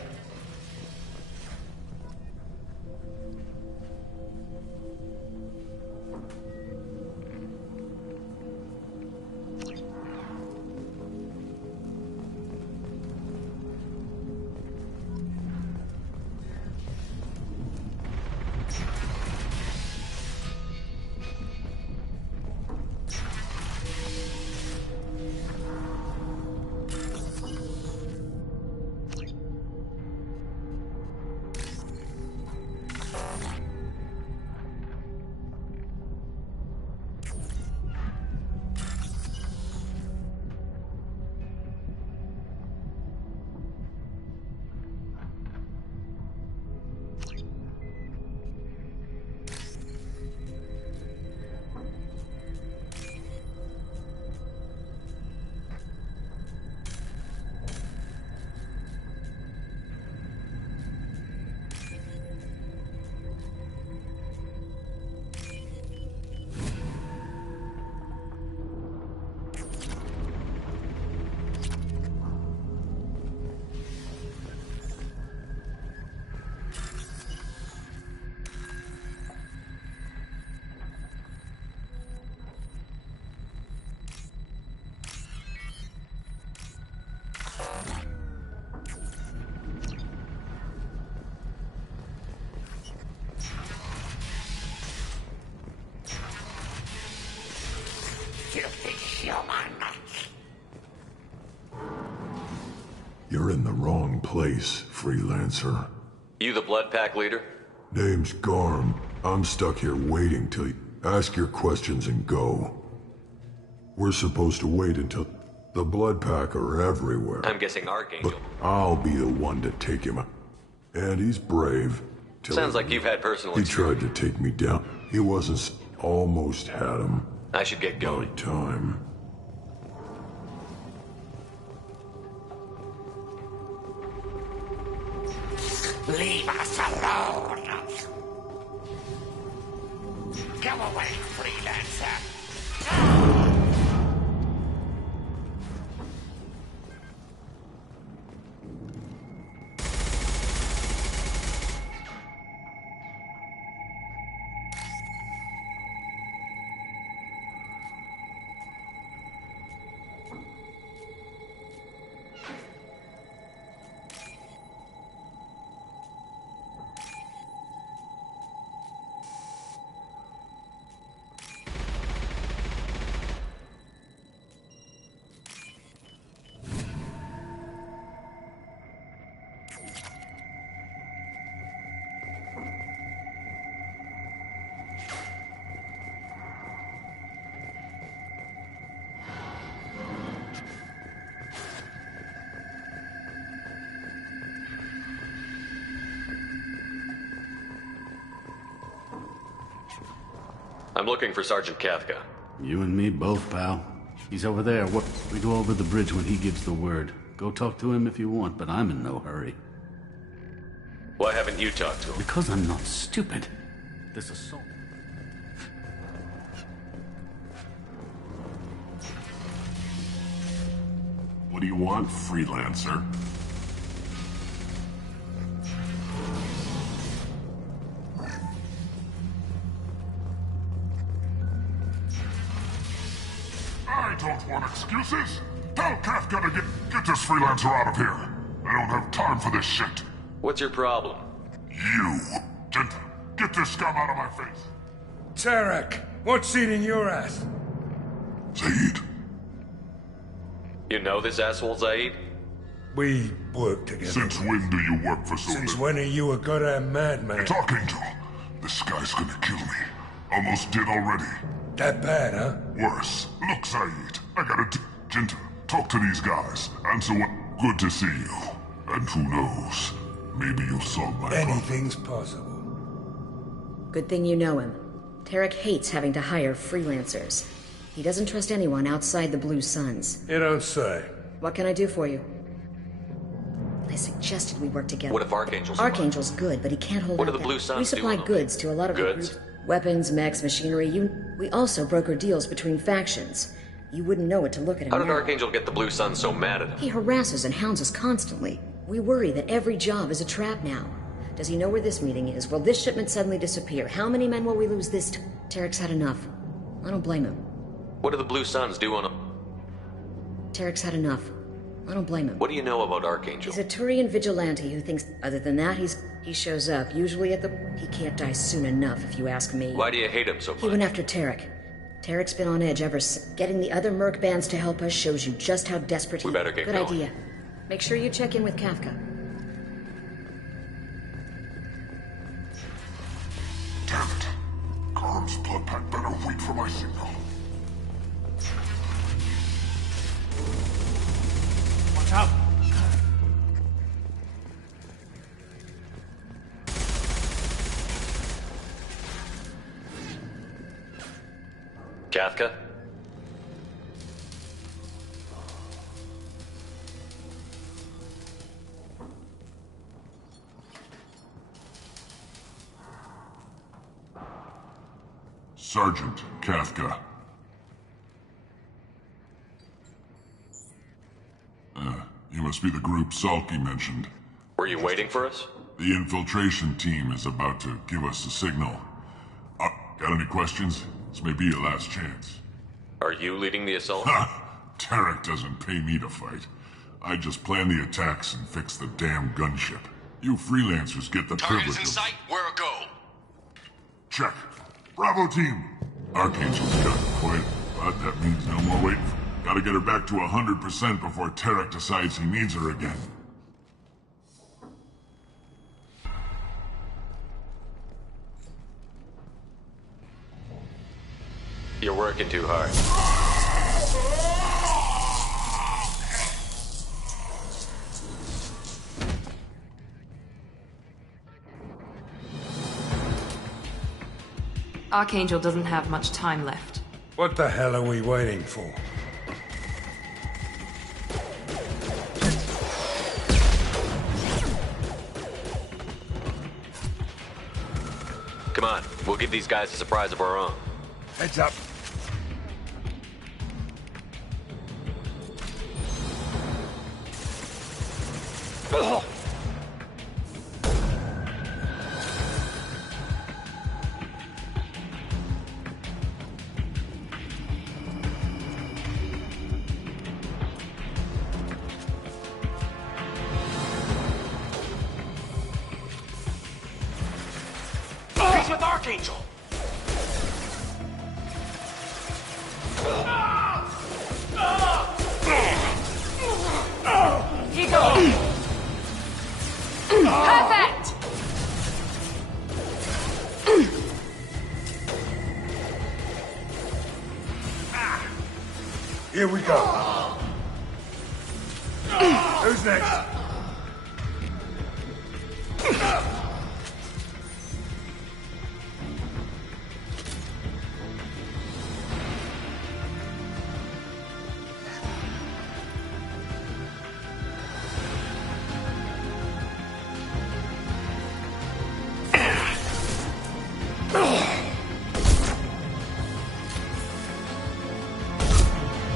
You're in the wrong place, freelancer. You the Blood Pack leader? Name's Garm. I'm stuck here waiting till you ask your questions and go. We're supposed to wait until the Blood Pack are everywhere. I'm guessing Archangel. But I'll be the one to take him out. And he's brave. Sounds like you've had personal He experience. tried to take me down. He wasn't... Almost had him. I should get going. About time. Leave us alone! Go away, freelancer! I'm looking for Sergeant Kafka. You and me both, pal. He's over there. We go over the bridge when he gives the word. Go talk to him if you want, but I'm in no hurry. Why haven't you talked to him? Because I'm not stupid. This assault... What do you want, freelancer? I don't want excuses. Tell Kafka to get this freelancer out of here. I don't have time for this shit. What's your problem? You. Get this scum out of my face. Tarek, what's eating your ass? Zaid. You know this asshole, Zaid? We work together. Since when do you work for so Since when are you a goddamn madman? You're talking to. This guy's gonna kill me. Almost did already. That bad, huh? Worse. Look, Zaid. I gotta Jinta, talk to these guys. Answer what? Good to see you. And who knows? Maybe you'll solve my problem. Anything's possible. Good thing you know him. Tarek hates having to hire freelancers. He doesn't trust anyone outside the Blue Suns. You don't say. What can I do for you? I suggested we work together. What if Archangel's Archangel's good, but he can't hold What out do the Blue Suns We supply do? goods to a lot of the Goods? groups. Weapons, mechs, machinery, We also broker deals between factions. You wouldn't know it to look at him How did now. Archangel get the Blue Suns so mad at him? He harasses and hounds us constantly. We worry that every job is a trap now. Does he know where this meeting is? Will this shipment suddenly disappear? How many men will we lose this time? Tarek's had enough. I don't blame him. What do the Blue Suns do on a... Tarek's had enough. I don't blame him. What do you know about Archangel? He's a Turian vigilante who thinks... Other than that, he shows up, usually at the... He can't die soon enough, if you ask me. Why do you hate him so much? He went after Tarek. Tarek's been on edge ever since. Getting the other merc bands to help us shows you just how desperate he is. We better get Good going. idea. Make sure you check in with Kafka. Damn it. Garm's blood pack better wait for my signal. Watch out! Kafka? Sergeant Kafka. You must be the group Salky mentioned. Were you waiting for us? The infiltration team is about to give us a signal. Got any questions? This may be your last chance. Are you leading the assault? Ha! Tarek doesn't pay me to fight. I just plan the attacks and fix the damn gunship. You freelancers get the privilege of... sight. Where a go? Check. Bravo team! Archangel's got quit, but that means no more waiting. Gotta get her back to 100% before Tarek decides he needs her again. You're working too hard. Archangel doesn't have much time left. What the hell are we waiting for? Come on, we'll give these guys a surprise of our own. Heads up. Ugh. He's with Archangel. Perfect! Here we go. Who's next?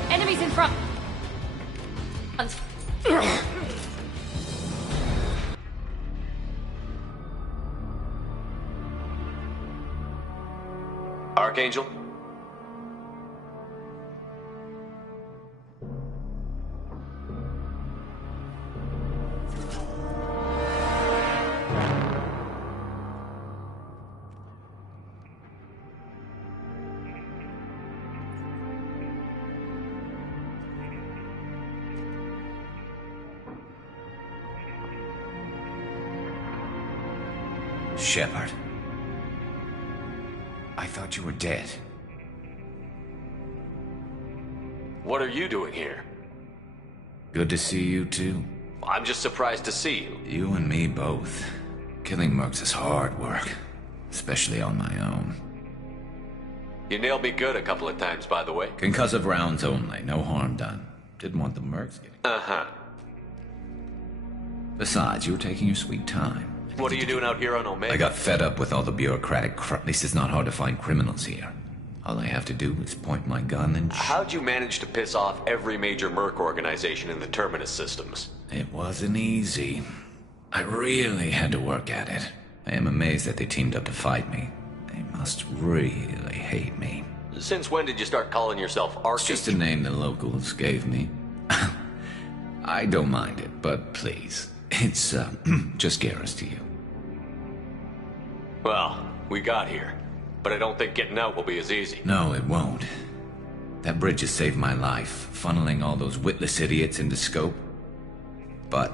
Enemies in front. Archangel? Shepard. I thought you were dead. What are you doing here? Good to see you too. I'm just surprised to see you. You and me both. Killing mercs is hard work, especially on my own. You nailed me good a couple of times, by the way. Concussive rounds only, no harm done. Didn't want the mercs getting... Uh-huh. Besides, you were taking your sweet time. What are you doing out here on Omega? I got fed up with all the bureaucratic At least it's not hard to find criminals here. All I have to do is point my gun and... How'd you manage to piss off every major merc organization in the Terminus systems? It wasn't easy. I really had to work at it. I am amazed that they teamed up to fight me. They must really hate me. Since when did you start calling yourself Archangel? It's just a name the locals gave me. I don't mind it, but please. It's, just Garrus to you. Well, we got here. But I don't think getting out will be as easy. No, it won't. That bridge has saved my life, funneling all those witless idiots into scope. But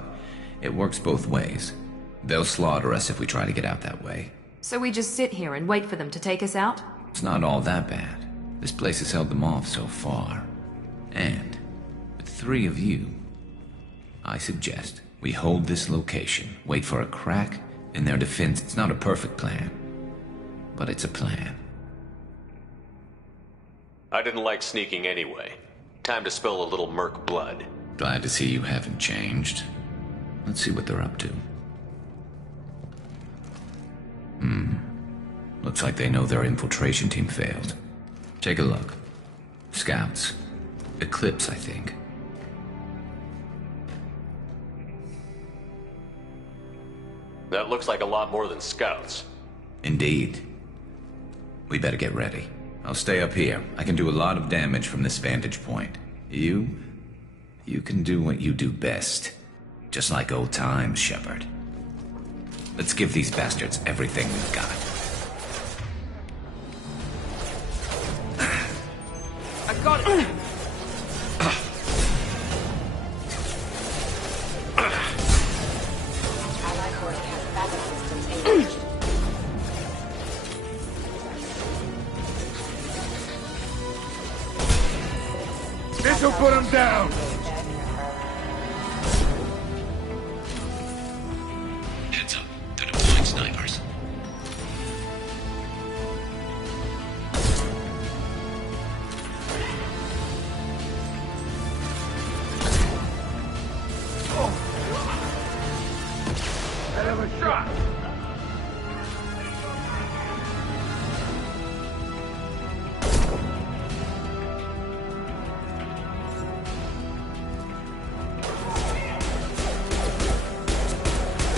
it works both ways. They'll slaughter us if we try to get out that way. So we just sit here and wait for them to take us out? It's not all that bad. This place has held them off so far. And with 3 of you, I suggest we hold this location, wait for a crack in their defense. It's not a perfect plan, but it's a plan. I didn't like sneaking anyway. Time to spill a little merc blood. Glad to see you haven't changed. Let's see what they're up to. Looks like they know their infiltration team failed. Take a look. Scouts. Eclipse, I think. That looks like a lot more than scouts. Indeed. We better get ready. I'll stay up here. I can do a lot of damage from this vantage point. You can do what you do best. Just like old times, Shepard. Let's give these bastards everything we've got. I got it! down! Heads up. They're deploying snipers. Hell of a shot!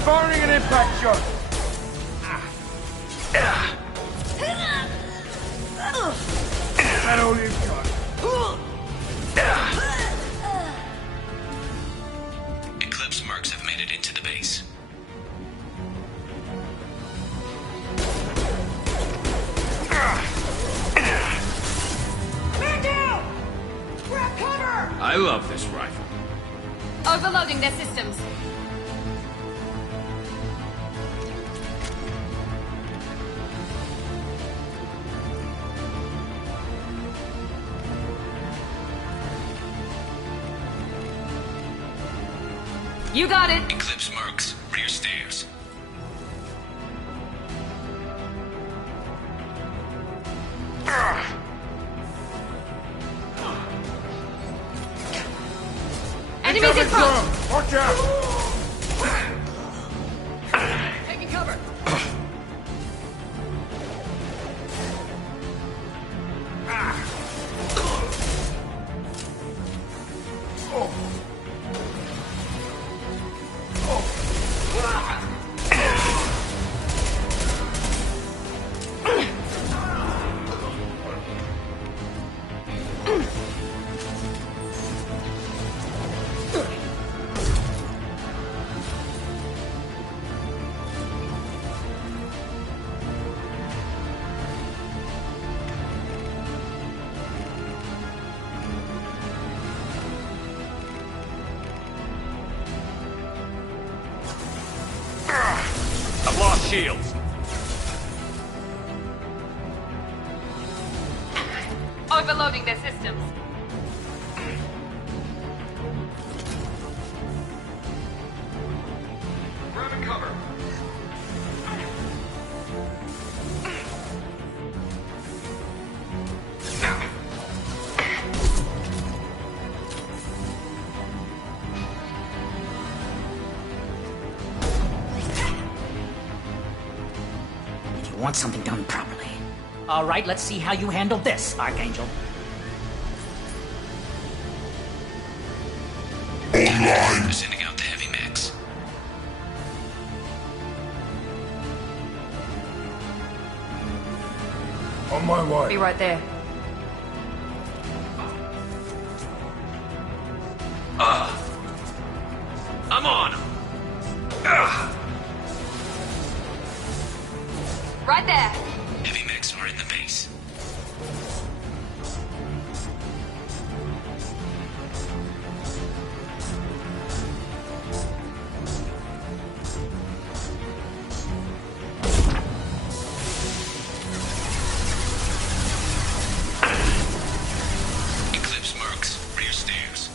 Firing an impact shot! Is that all you've got? Eclipse mercs have made it into the base. Man down! Grab cover! I love this rifle. Overloading their systems. You got it. Eclipse mercs, rear stairs. Enemies in front. Watch out! Taking cover. I've lost shields. Overloading their systems. Grabbing cover. You want something done properly. All right, let's see how you handle this, Archangel. They're sending out the heavy mechs. On my way. Be right there. I'm on him. Right there. Heavy mechs are in the base. Eclipse mercs, rear stairs.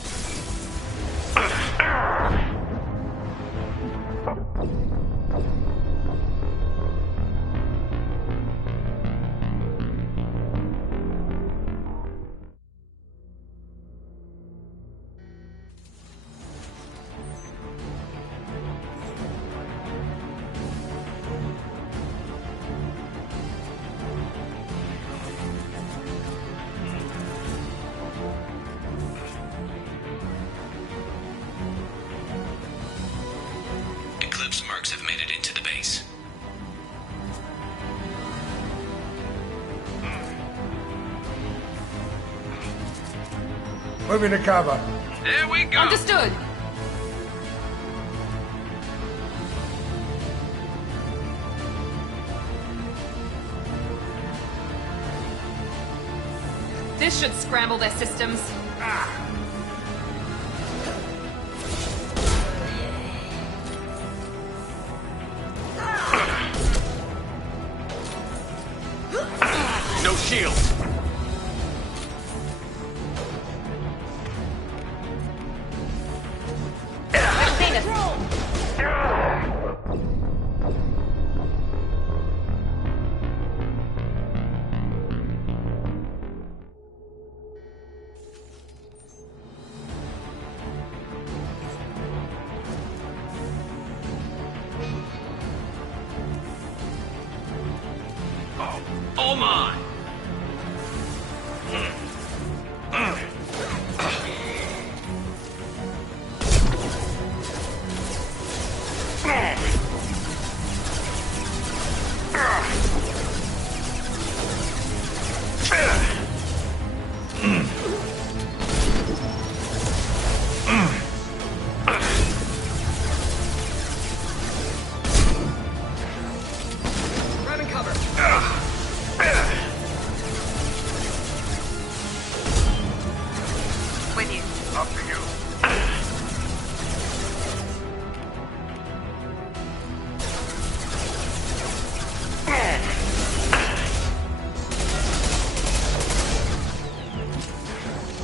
Eclipse mercs have made it into the base. Moving to cover. There we go. Understood. This should scramble their systems. No shields. behind us! Oh my! Grab and cover. With you. Up to you.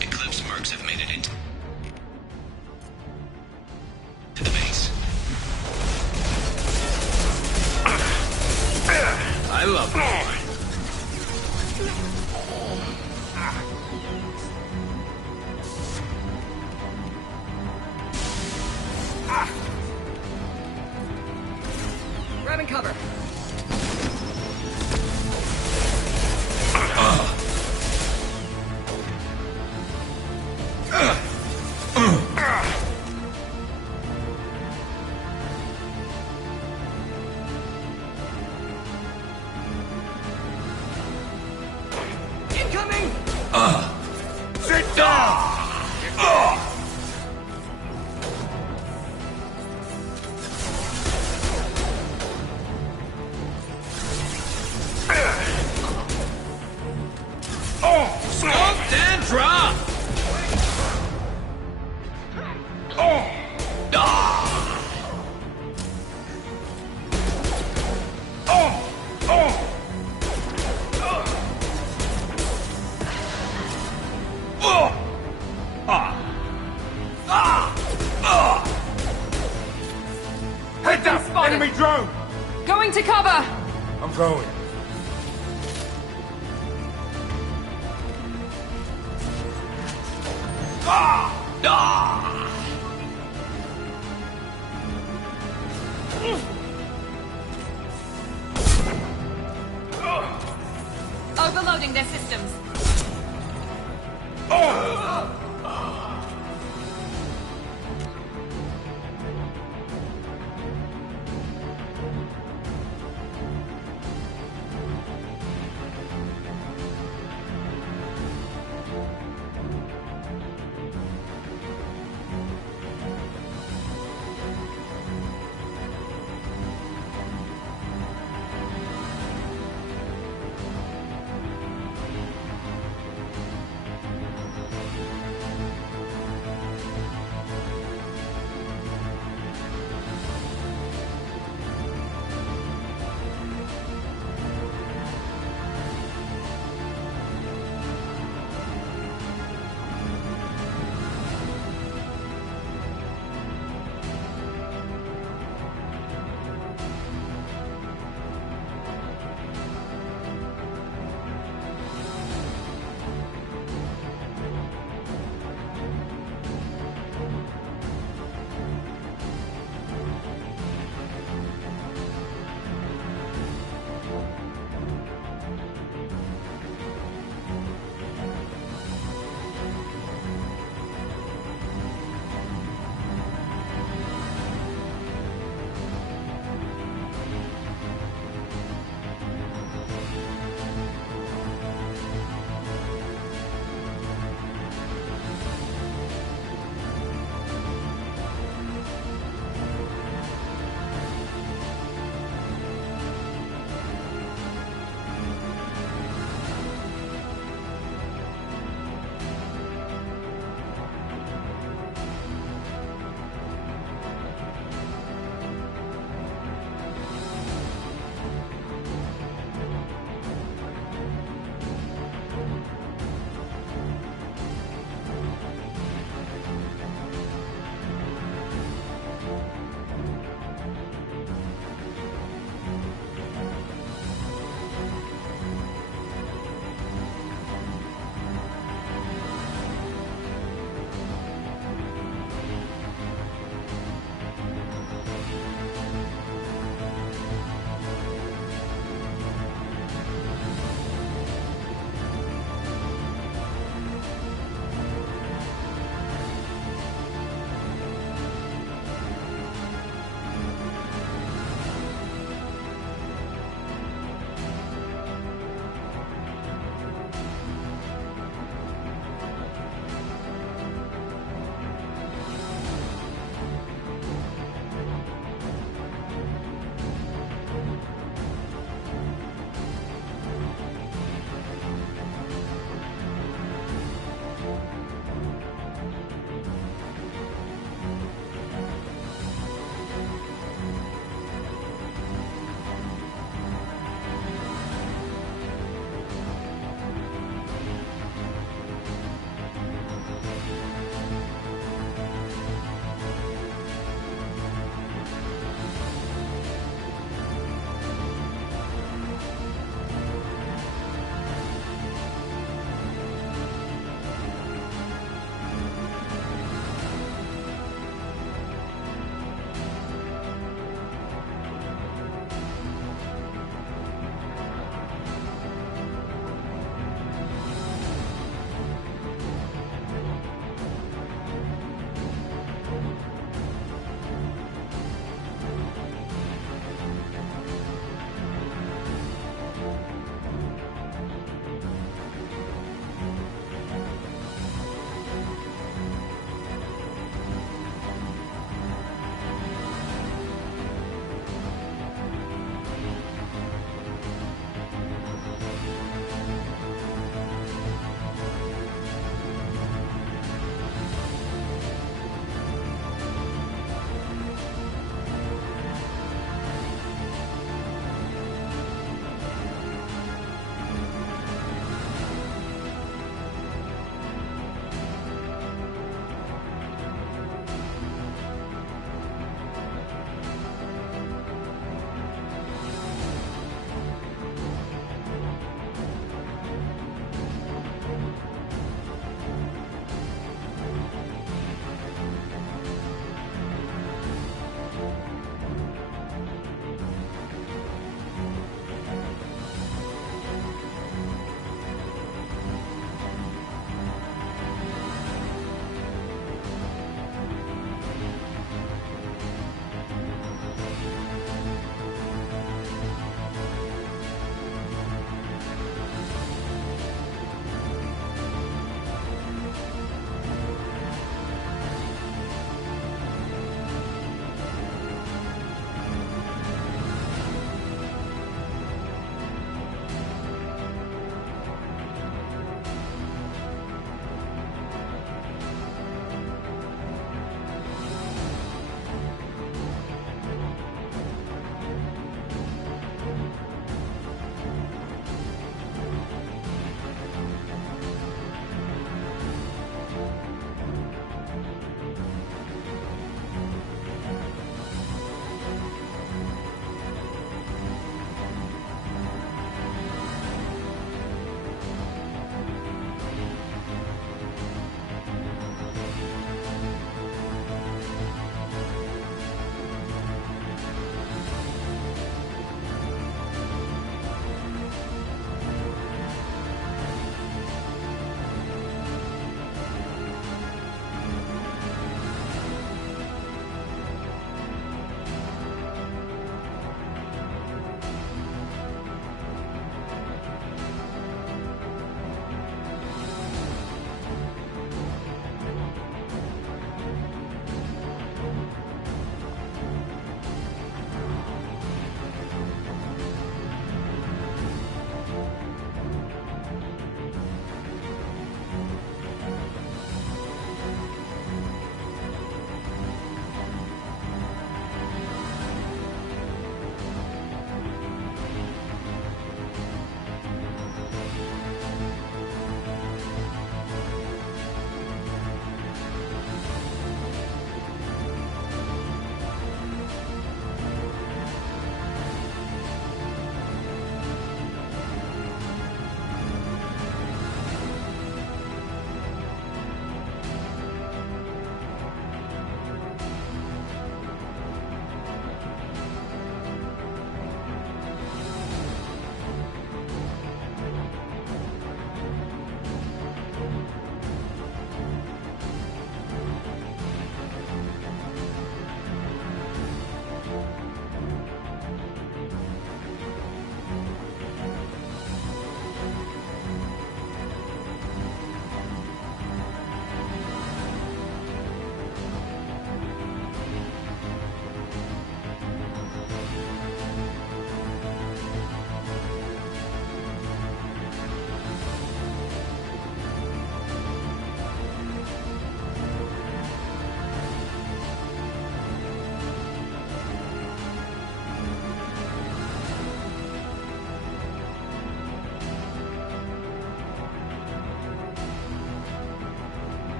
Eclipse mercs have made it into the base. I love it. Grab and cover. Incoming! Sit down! Scoped and drop! Head down! Spotted. Enemy drone! Going to cover! I'm going. Overloading their systems.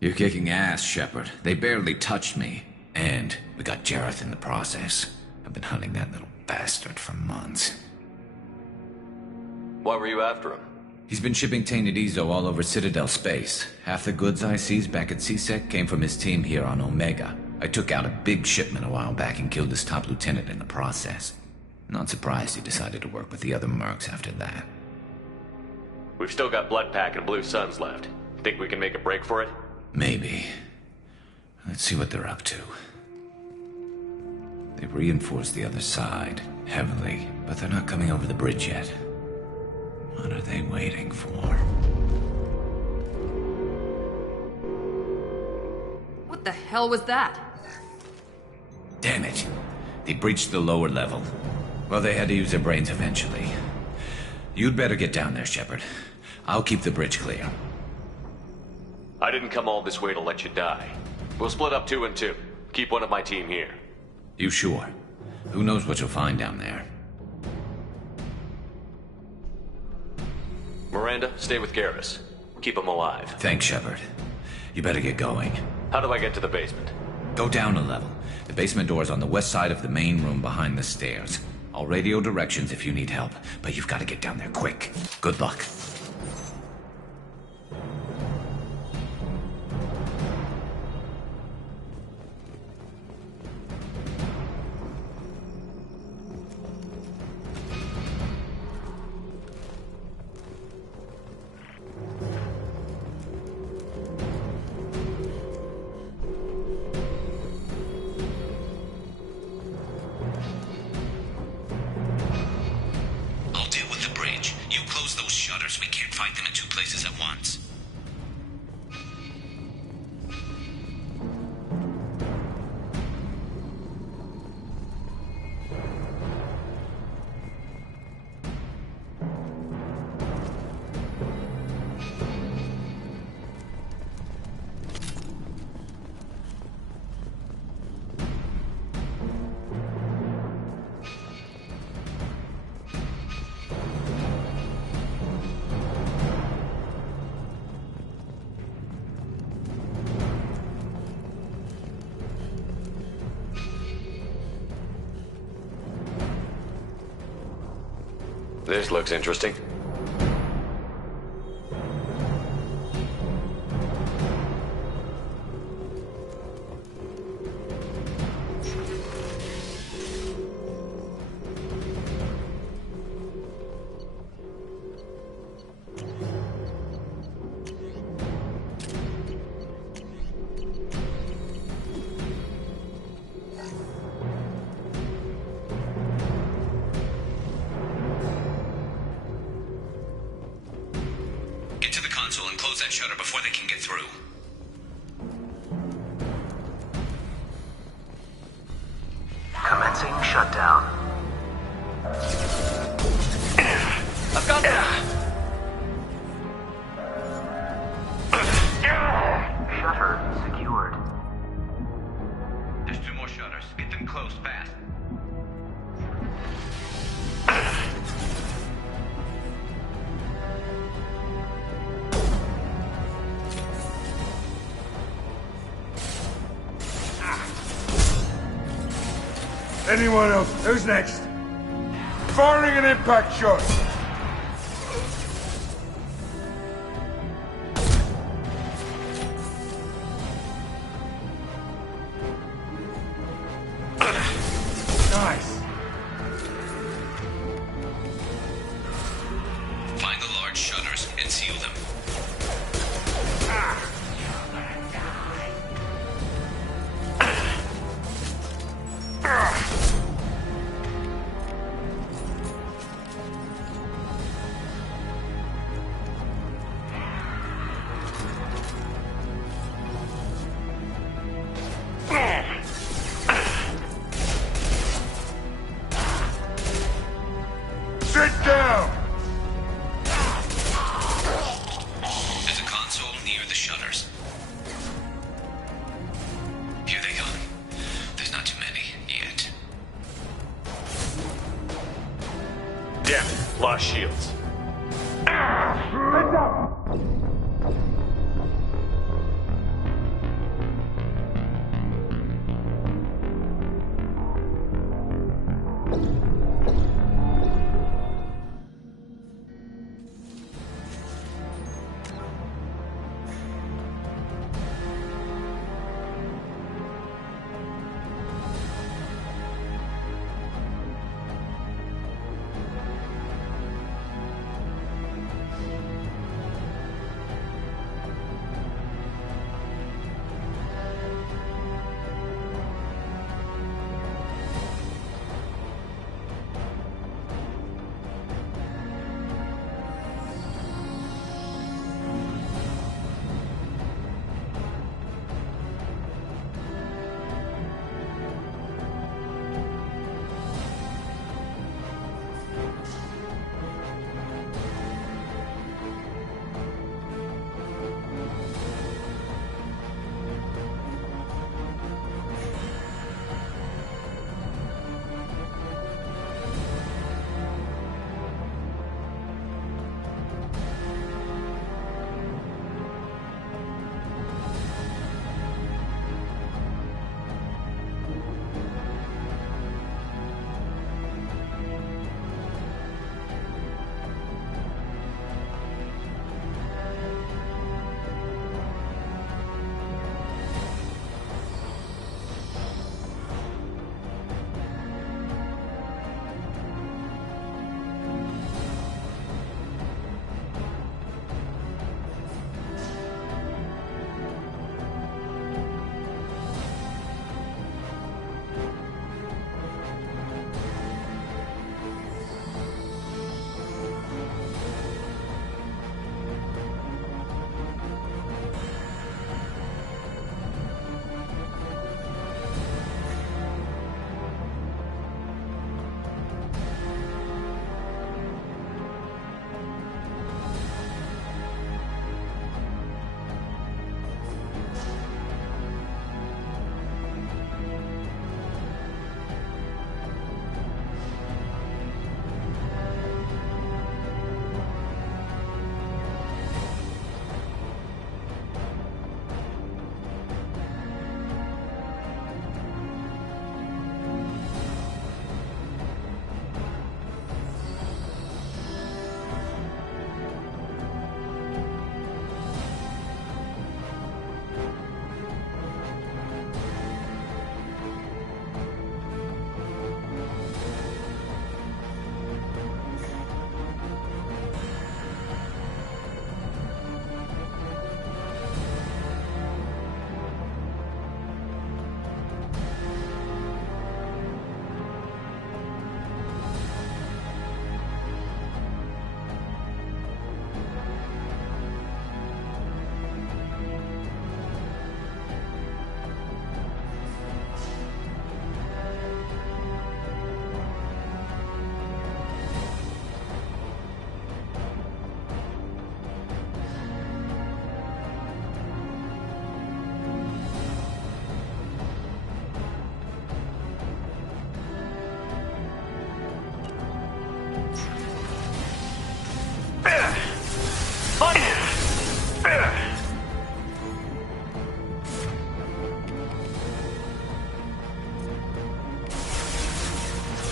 You're kicking ass, Shepard. They barely touched me. And we got Jareth in the process. I've been hunting that little bastard for months. Why were you after him? He's been shipping tainted Ezo all over Citadel space. Half the goods I seized back at CSEC came from his team here on Omega. I took out a big shipment a while back and killed his top lieutenant in the process. Not surprised he decided to work with the other mercs after that. We've still got Bloodpack and Blue Suns left. Think we can make a break for it? Maybe. Let's see what they're up to. They've reinforced the other side, heavily, but they're not coming over the bridge yet. What are they waiting for? What the hell was that? Damn it. They breached the lower level. Well, they had to use their brains eventually. You'd better get down there, Shepard. I'll keep the bridge clear. I didn't come all this way to let you die. We'll split up 2 and 2. Keep one of my team here. You sure? Who knows what you'll find down there? Miranda, stay with Garrus. Keep him alive. Thanks, Shepard. You better get going. How do I get to the basement? Go down a level. The basement door's on the west side of the main room behind the stairs. I'll radio directions if you need help, but you've got to get down there quick. Good luck. We can't fight them in 2 places at once. This looks interesting. And close that shutter before they can get through. Commencing shutdown. I've got them! Shutter secured. There's 2 more shutters. Get them closed fast. Anyone else? Who's next? Firing an impact shot! Nice! Find the large shutters and seal them. Sit down! There's a console near the shutters. Here they come. There's not too many yet. Damn it, lost shields. Heads up!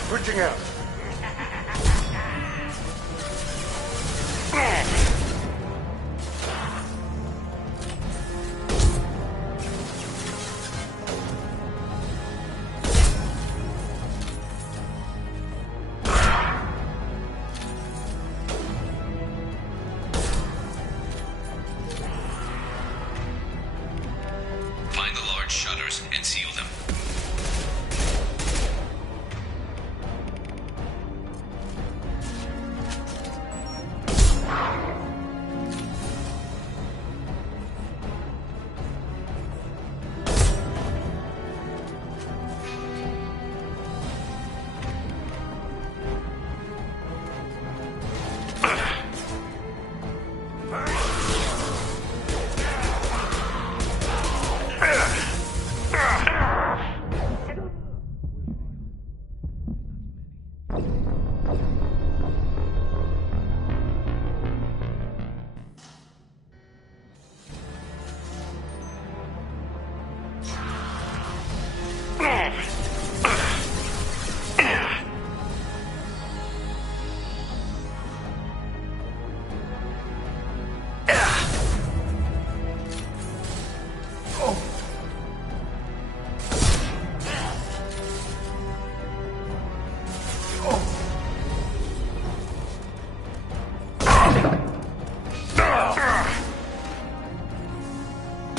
Switching out. Find the large shutters and seal them.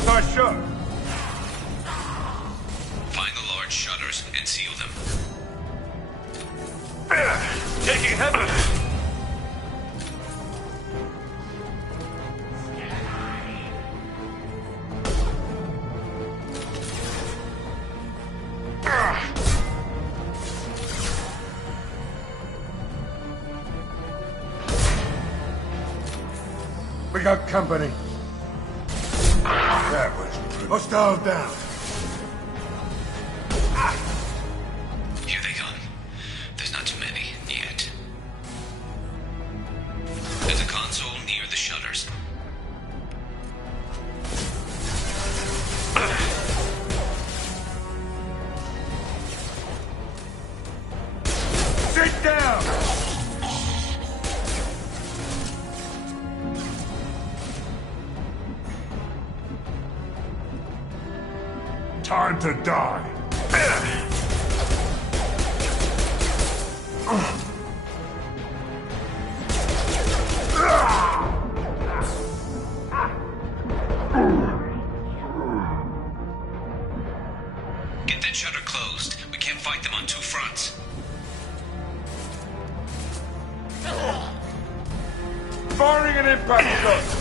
Nice shot. Find the large shutters and seal them. Taking heavy. We got company. That was hostile down. Here they come. There's not too many yet. There's a console near the shutters. Sit down! Time to die. Get that shutter closed. We can't fight them on two fronts. Firing an impact shot.